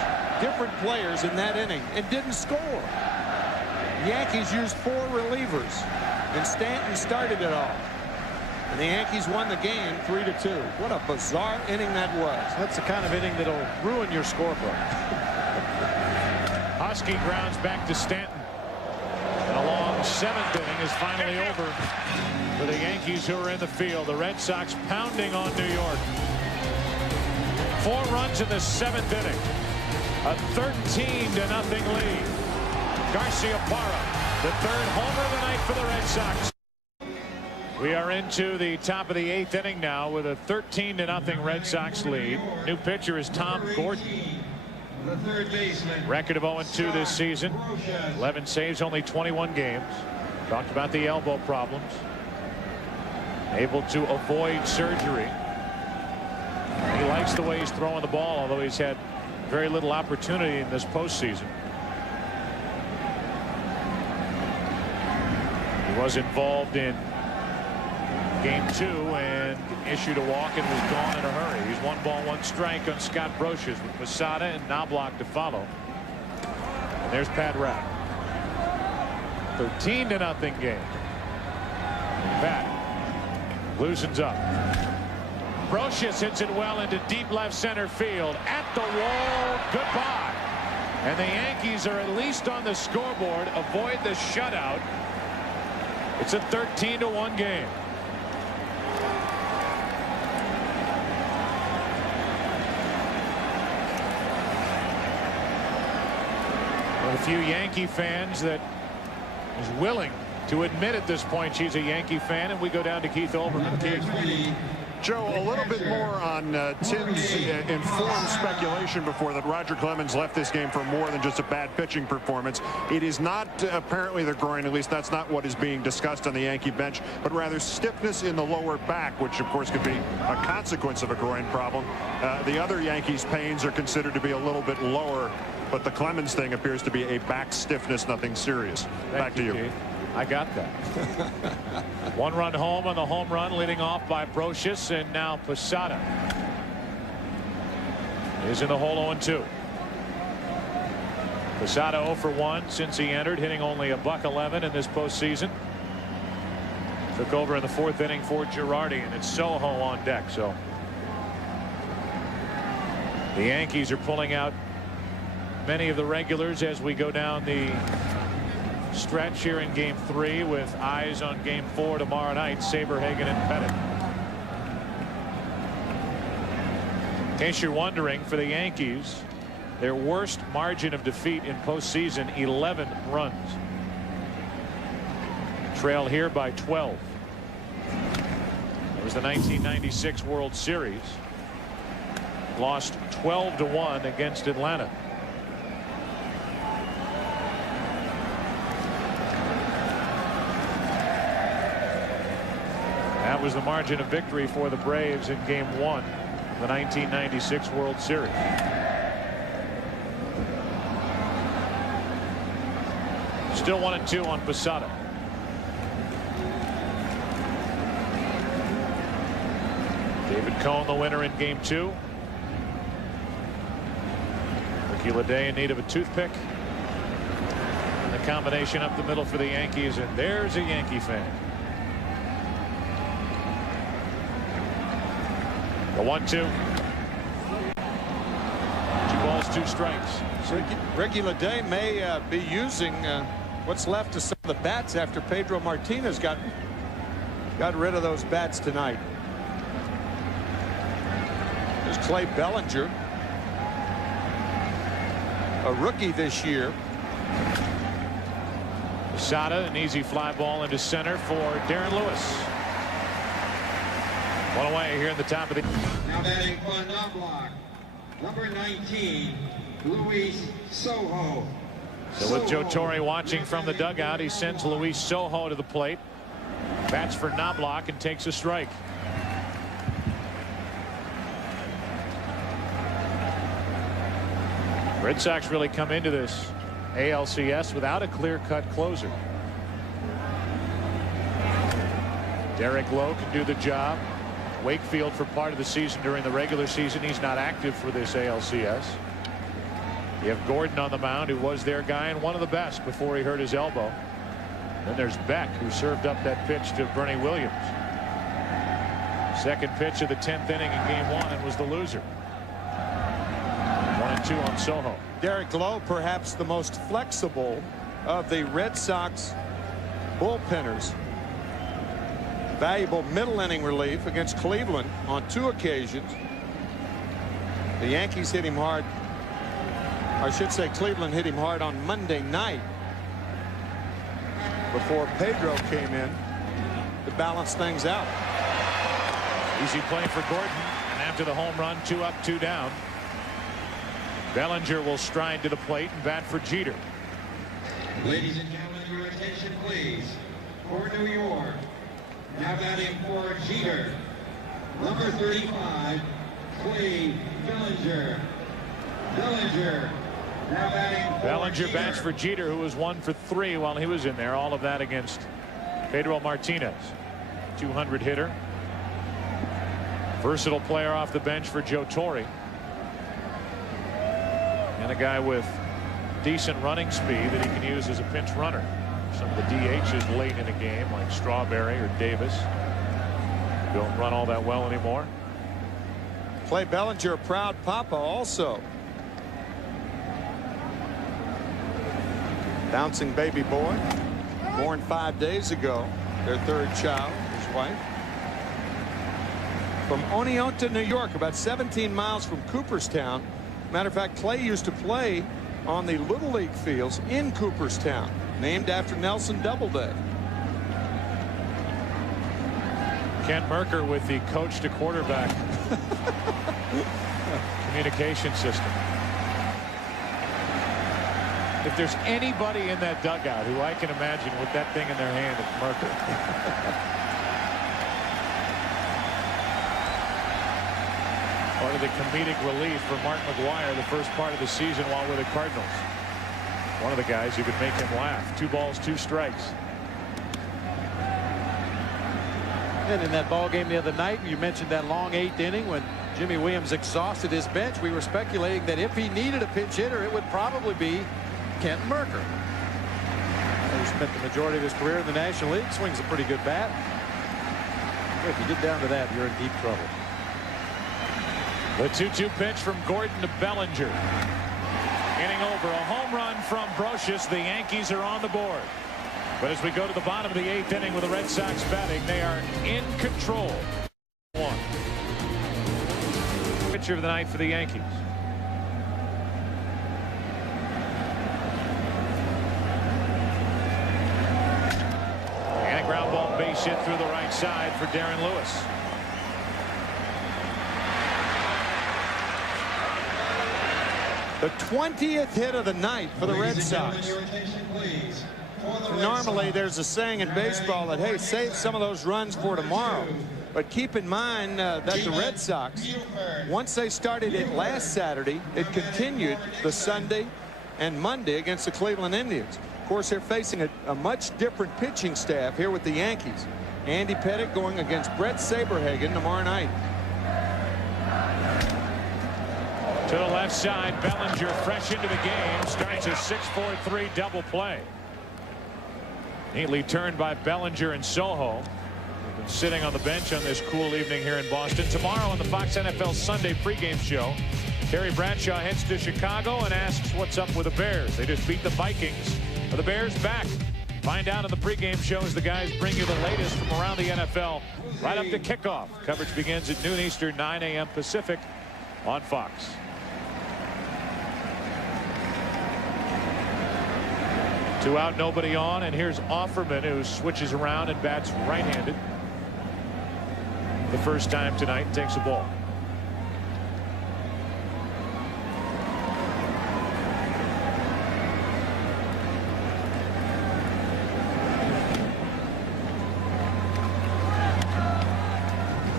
different players in that inning, and didn't score. The Yankees used 4 relievers, and Stanton started it all. And the Yankees won the game 3-2. What a bizarre inning that was. That's the kind of inning that'll ruin your scorebook. Husky grounds back to Stanton. And a long 7th inning is finally over for the Yankees, who are in the field. The Red Sox pounding on New York. 4 runs in the 7th inning. A 13-0 lead. Garciaparra, the 3rd homer of the night for the Red Sox. We are into the top of the 8th inning now with a 13-0 Red Sox lead. New pitcher is Tom Gordon. The third baseman. Record of 0-2 this season. 11 saves, only 21 games. Talked about the elbow problems. Able to avoid surgery. He likes likes the way he's throwing the ball, although he's had very little opportunity in this postseason. He was involved in Game 2 and issued a walk and was gone in a hurry. He's 1 ball, 1 strike on Scott Brocious with Posada and Knobloch to follow. And there's Pat Rapp. 13-0 game. Pat loosens up. Brocious hits it well into deep left center field. At the wall. Goodbye. And the Yankees are at least on the scoreboard. Avoid the shutout. It's a 13-1 game. A few Yankee fans that is willing to admit at this point she's a Yankee fan, and we go down to Keith Olbermann. Keith. Joe, a little bit more on Tim's informed speculation before that Roger Clemens left this game for more than just a bad pitching performance. It is not apparently the groin, at least that's not what is being discussed on the Yankee bench, but rather stiffness in the lower back, which of course could be a consequence of a groin problem. The other Yankees' pains are considered to be a little bit lower, but the Clemens thing appears to be a back stiffness, nothing serious. Back to you. Keith. I got that. 1 run home on the home run, leading off by Brocious, and now Posada is in the hole 0-2. Posada 0 for 1 since he entered, hitting only a .111 in this postseason. Took over in the 4th inning for Girardi, and it's Soho on deck. So the Yankees are pulling out many of the regulars as we go down the stretch here in Game 3, with eyes on Game 4 tomorrow night. Saberhagen and Pettit. In case you're wondering, for the Yankees, their worst margin of defeat in postseason, 11 runs. Trail here by 12. It was the 1996 World Series. Lost 12-1 against Atlanta. That was the margin of victory for the Braves in Game 1 of the 1996 World Series. Still 1-2 on Posada. David Cone, the winner in Game 2. Ricky Leday in need of a toothpick. And the combination up the middle for the Yankees, and there's a Yankee fan. The 1-2. 2 balls, 2 strikes. Ricky Leday may be using what's left of some of the bats after Pedro Martinez got rid of those bats tonight. There's Clay Bellinger, a rookie this year. Posada, an easy fly ball into center for Darren Lewis. One away here in the top of the. Now batting for Knobloch, number 19, Luis Soho. So with Joe Torre watching from the dugout, he sends Luis Soho to the plate. Bats for Knobloch and takes a strike. Red Sox really come into this ALCS without a clear-cut closer. Derek Lowe can do the job. Wakefield for part of the season during the regular season. He's not active for this ALCS. You have Gordon on the mound, who was their guy and one of the best before he hurt his elbow. Then there's Beck, who served up that pitch to Bernie Williams. Second pitch of the 10th inning in Game 1 and was the loser. 1-2 on Soho. Derek Lowe, perhaps the most flexible of the Red Sox bullpenners. Valuable middle inning relief against Cleveland on 2 occasions. The Yankees hit him hard. I should say Cleveland hit him hard on Monday night before Pedro came in to balance things out. Easy play for Gordon, and after the home run, 2 up, 2 down. Bellinger will stride to the plate and bat for Jeter. Ladies and gentlemen, your attention please. For New York, now batting for Jeter, number 35, Cleve Bellinger. Now batting Bellinger bats for Jeter, who was 1 for 3 while he was in there. All of that against Pedro Martinez. 200 hitter. Versatile player off the bench for Joe Torre. And a guy with decent running speed that he can use as a pinch runner. Some of the DHs late in a game like Strawberry or Davis don't run all that well anymore. Clay Bellinger, a proud papa also. Bouncing baby boy, born 5 days ago, their third child, his wife. From Oneonta, New York, about 17 miles from Cooperstown. Matter of fact, Clay used to play on the Little League fields in Cooperstown, named after Nelson Doubleday. Kent Merker with the coach to quarterback communication system. If there's anybody in that dugout who I can imagine with that thing in their hand, it's Merker. Part of the comedic relief for Mark McGwire the first part of the season while with the Cardinals. One of the guys who could make him laugh. 2 balls, 2 strikes. And in that ball game the other night, you mentioned that long 8th inning when Jimmy Williams exhausted his bench. We were speculating that if he needed a pinch hitter, it would probably be Kent Merker. He spent the majority of his career in the National League. Swings a pretty good bat. If you get down to that, you're in deep trouble. The 2-2 pitch from Gordon to Bellinger. Inning over. A home run from Brocious. The Yankees are on the board. But as we go to the bottom of the 8th inning with the Red Sox batting, they are in control. 1. Pitcher of the night for the Yankees. And a ground ball base hit through the right side for Darren Lewis. The 20th hit of the night for the Red Sox. Normally there's a saying in baseball that, hey, save some of those runs for tomorrow. But keep in mind that the Red Sox, once they started it last Saturday, it continued the Sunday and Monday against the Cleveland Indians. Of course, they're facing a much different pitching staff here with the Yankees. Andy Pettitte going against Brett Saberhagen tomorrow night. To the left side, Bellinger fresh into the game. Starts a 6-4-3 double play. Neatly turned by Bellinger and Soho. They've been sitting on the bench on this cool evening here in Boston. Tomorrow on the Fox NFL Sunday pregame show, Terry Bradshaw heads to Chicago and asks what's up with the Bears. They just beat the Vikings. Are the Bears back? Find out on the pregame show as the guys bring you the latest from around the NFL right up to kickoff. Coverage begins at noon Eastern, 9 a.m. Pacific on Fox. 2 out, nobody on, and here's Offerman, who switches around and bats right-handed. The first time tonight, takes a ball.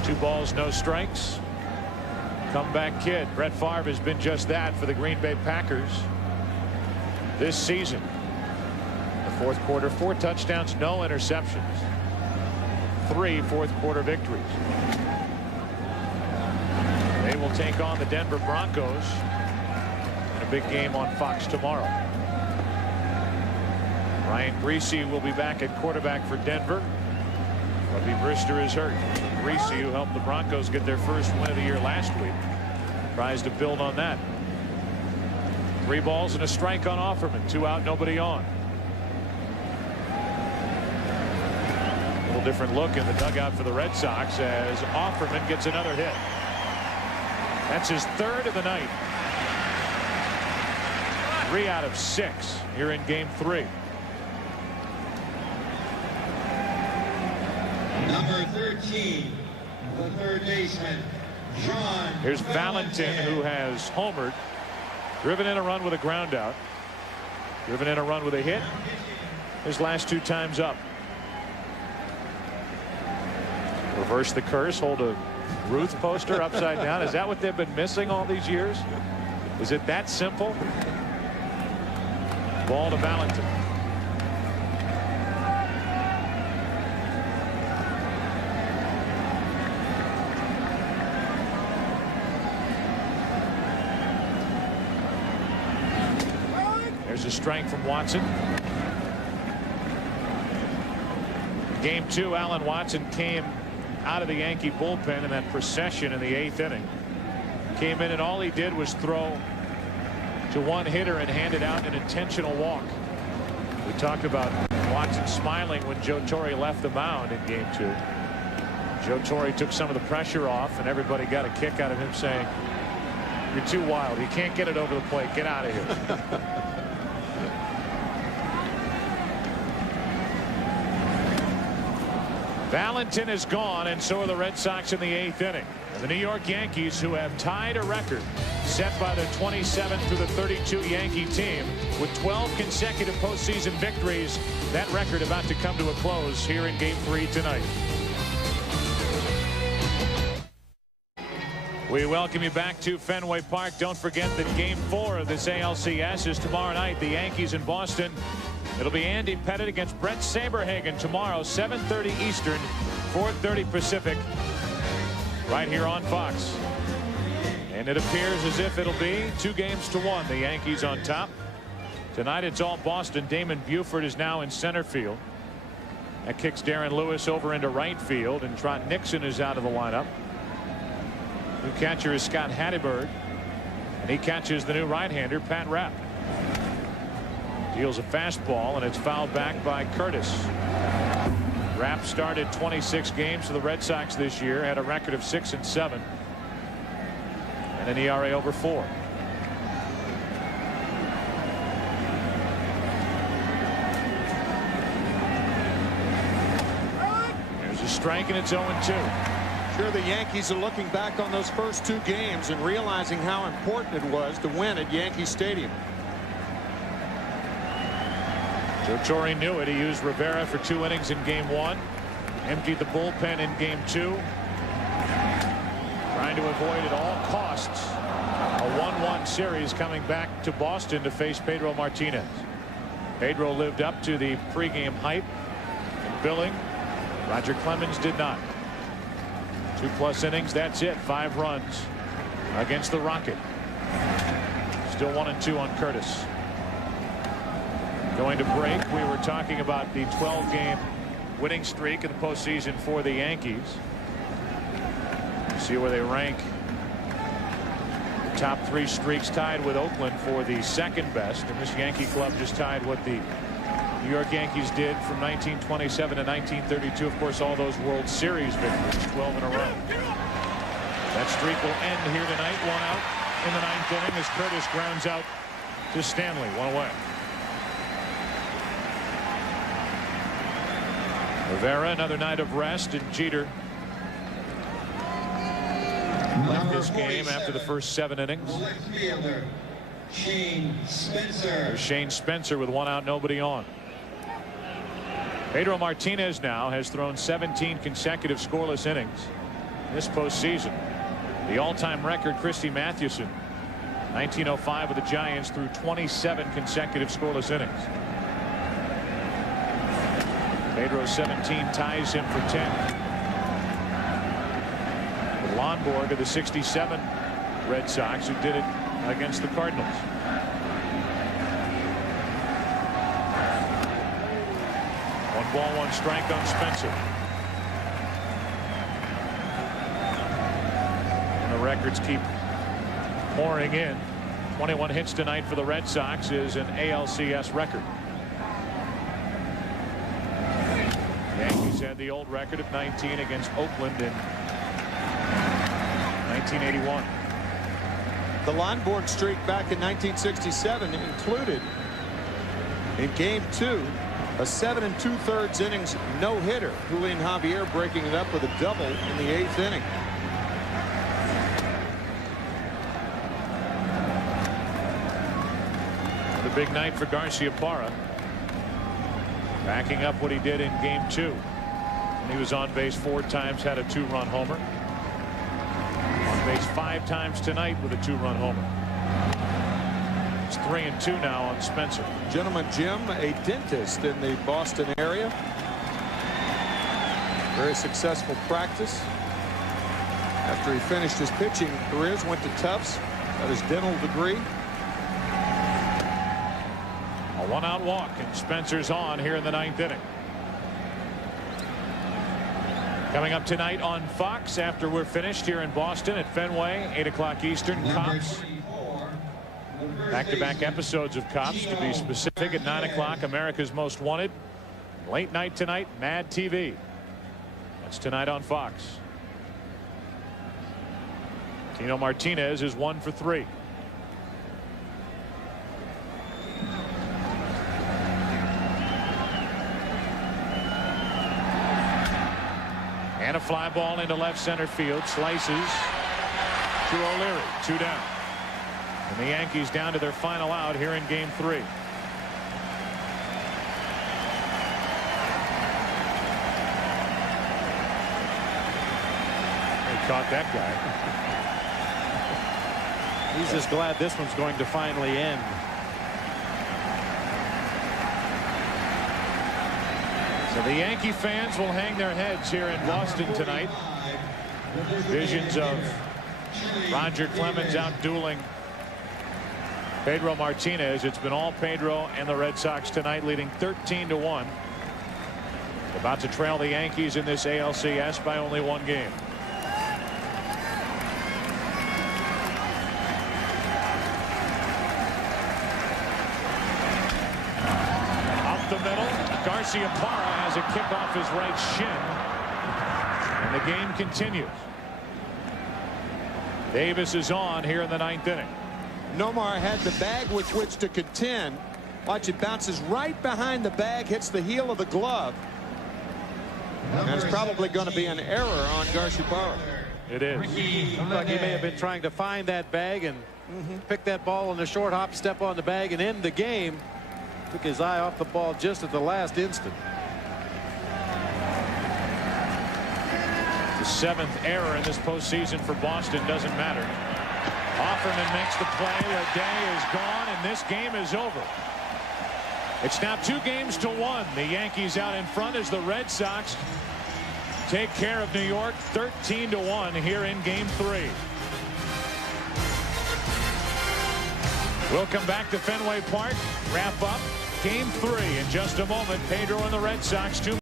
Two balls, no strikes. Comeback kid. Brett Favre has been just that for the Green Bay Packers this season. Fourth quarter, 4 touchdowns, no interceptions. 3 fourth-quarter victories. They will take on the Denver Broncos in a big game on Fox tomorrow. Ryan Grease will be back at quarterback for Denver. Bubby Brister is hurt. Grease, who helped the Broncos get their first win of the year last week, tries to build on that. 3 balls and a strike on Offerman. 2 out, nobody on. Different look in the dugout for the Red Sox as Offerman gets another hit. That's his 3rd of the night. 3 out of 6 here in game 3. Number 13, the third baseman, John. Here's Valentin, who has homered, driven in a run with a ground out, driven in a run with a hit. His last 2 times up. Reverse the curse, hold a Ruth poster upside down. Is that what they've been missing all these years? Is it that simple? Ball to Valentin. There's a strike from Watson. Game 2, Alan Watson came out of the Yankee bullpen in that procession in the 8th inning. Came in and all he did was throw to one hitter and handed out an intentional walk. We talked about Watson smiling when Joe Torre left the mound in Game 2. Joe Torre took some of the pressure off, and everybody got a kick out of him saying, "You're too wild. You can't get it over the plate. Get out of here." Valentin is gone, and so are the Red Sox in the 8th inning. And the New York Yankees, who have tied a record set by the 27 through the 32 Yankee team with 12 consecutive postseason victories, that record about to come to a close here in Game 3 tonight. We welcome you back to Fenway Park. Don't forget that Game 4 of this ALCS is tomorrow night. The Yankees in Boston. It'll be Andy Pettitte against Brett Saberhagen tomorrow, 7:30 Eastern, 4:30 Pacific, right here on Fox. And it appears as if it'll be 2-1. The Yankees on top. Tonight it's all Boston. Damon Buford is now in center field. That kicks Darren Lewis over into right field, and Trot Nixon is out of the lineup. New catcher is Scott Hatteberg, and he catches the new right-hander Pat Rapp. Deals a fastball, and it's fouled back by Curtis. Rapp started 26 games for the Red Sox this year, had a record of 6-7, and an ERA over 4. There's a strike, and it's 0-2. Sure, the Yankees are looking back on those first 2 games and realizing how important it was to win at Yankee Stadium. Joe Torre knew it. He used Rivera for 2 innings in Game 1. Emptied the bullpen in Game 2. Trying to avoid at all costs a 1-1 series coming back to Boston to face Pedro Martinez. Pedro lived up to the pregame hype and billing. Roger Clemens did not. 2+ innings. That's it. 5 runs against the Rocket. Still 1-2 on Curtis. Going to break. We were talking about the 12-game winning streak in the postseason for the Yankees. See where they rank. The top 3 streaks tied with Oakland for the 2nd best. And this Yankee club just tied what the New York Yankees did from 1927 to 1932. Of course, all those World Series victories, 12 in a row. That streak will end here tonight. 1 out in the 9th inning as Curtis grounds out to Stanley. 1 away. Rivera, another night of rest, and Jeter left this game after the first 7 innings. There's Shane Spencer with 1 out, nobody on. Pedro Martinez now has thrown 17 consecutive scoreless innings this postseason. The all-time record, Christy Mathewson, 1905 with the Giants, threw 27 consecutive scoreless innings. Pedro's 17 ties him for 10. With Lonborg of the 67 Red Sox, who did it against the Cardinals. One ball, 1 strike on Spencer. And the records keep pouring in. 21 hits tonight for the Red Sox is an ALCS record. Yankees had the old record of 19 against Oakland in 1981. The Lonborg streak back in 1967 included in Game 2 a 7 2/3 innings no-hitter. Julian Javier breaking it up with a double in the 8th inning. The big night for Garciaparra. Backing up what he did in Game 2. And he was on base 4 times, had a 2-run homer. Faced 5 times tonight with a 2-run homer. It's 3-2 now on Spencer. Gentleman Jim, a dentist in the Boston area. Very successful practice. After he finished his pitching careers, went to Tufts, got his dental degree. A 1-out walk, and Spencer's on here in the 9th inning. Coming up tonight on Fox after we're finished here in Boston at Fenway, 8 o'clock Eastern, Cops. Back-to-back episodes of Cops, to be specific, at 9 o'clock, America's Most Wanted. Late night tonight, Mad TV. That's tonight on Fox. Tino Martinez is 1 for 3. And a fly ball into left center field. Slices to O'Leary. 2 down. And the Yankees down to their final out here in game 3. He caught that guy. He's just glad this one's going to finally end. So the Yankee fans will hang their heads here in Boston tonight. Visions of Roger Clemens out dueling Pedro Martinez. It's been all Pedro and the Red Sox tonight, leading 13-1. About to trail the Yankees in this ALCS by only 1 game. The middle, Garciaparra has a kick off his right shin, and the game continues. Davis is on here in the 9th inning. Nomar had the bag with which to contend. Watch, it bounces right behind the bag, hits the heel of the glove, and it's probably going to be an error on Garciaparra. It is. Looked like he may have been trying to find that bag and pick that ball in the short hop, step on the bag, and end the game. Took his eye off the ball just at the last instant. The 7th error in this postseason for Boston. Doesn't matter. Offerman makes the play. O'Day is gone, and this game is over. It's now 2-1. The Yankees out in front as the Red Sox take care of New York 13-1 here in game 3. We'll come back to Fenway Park, wrap up game 3 in just a moment. Pedro and the Red Sox 2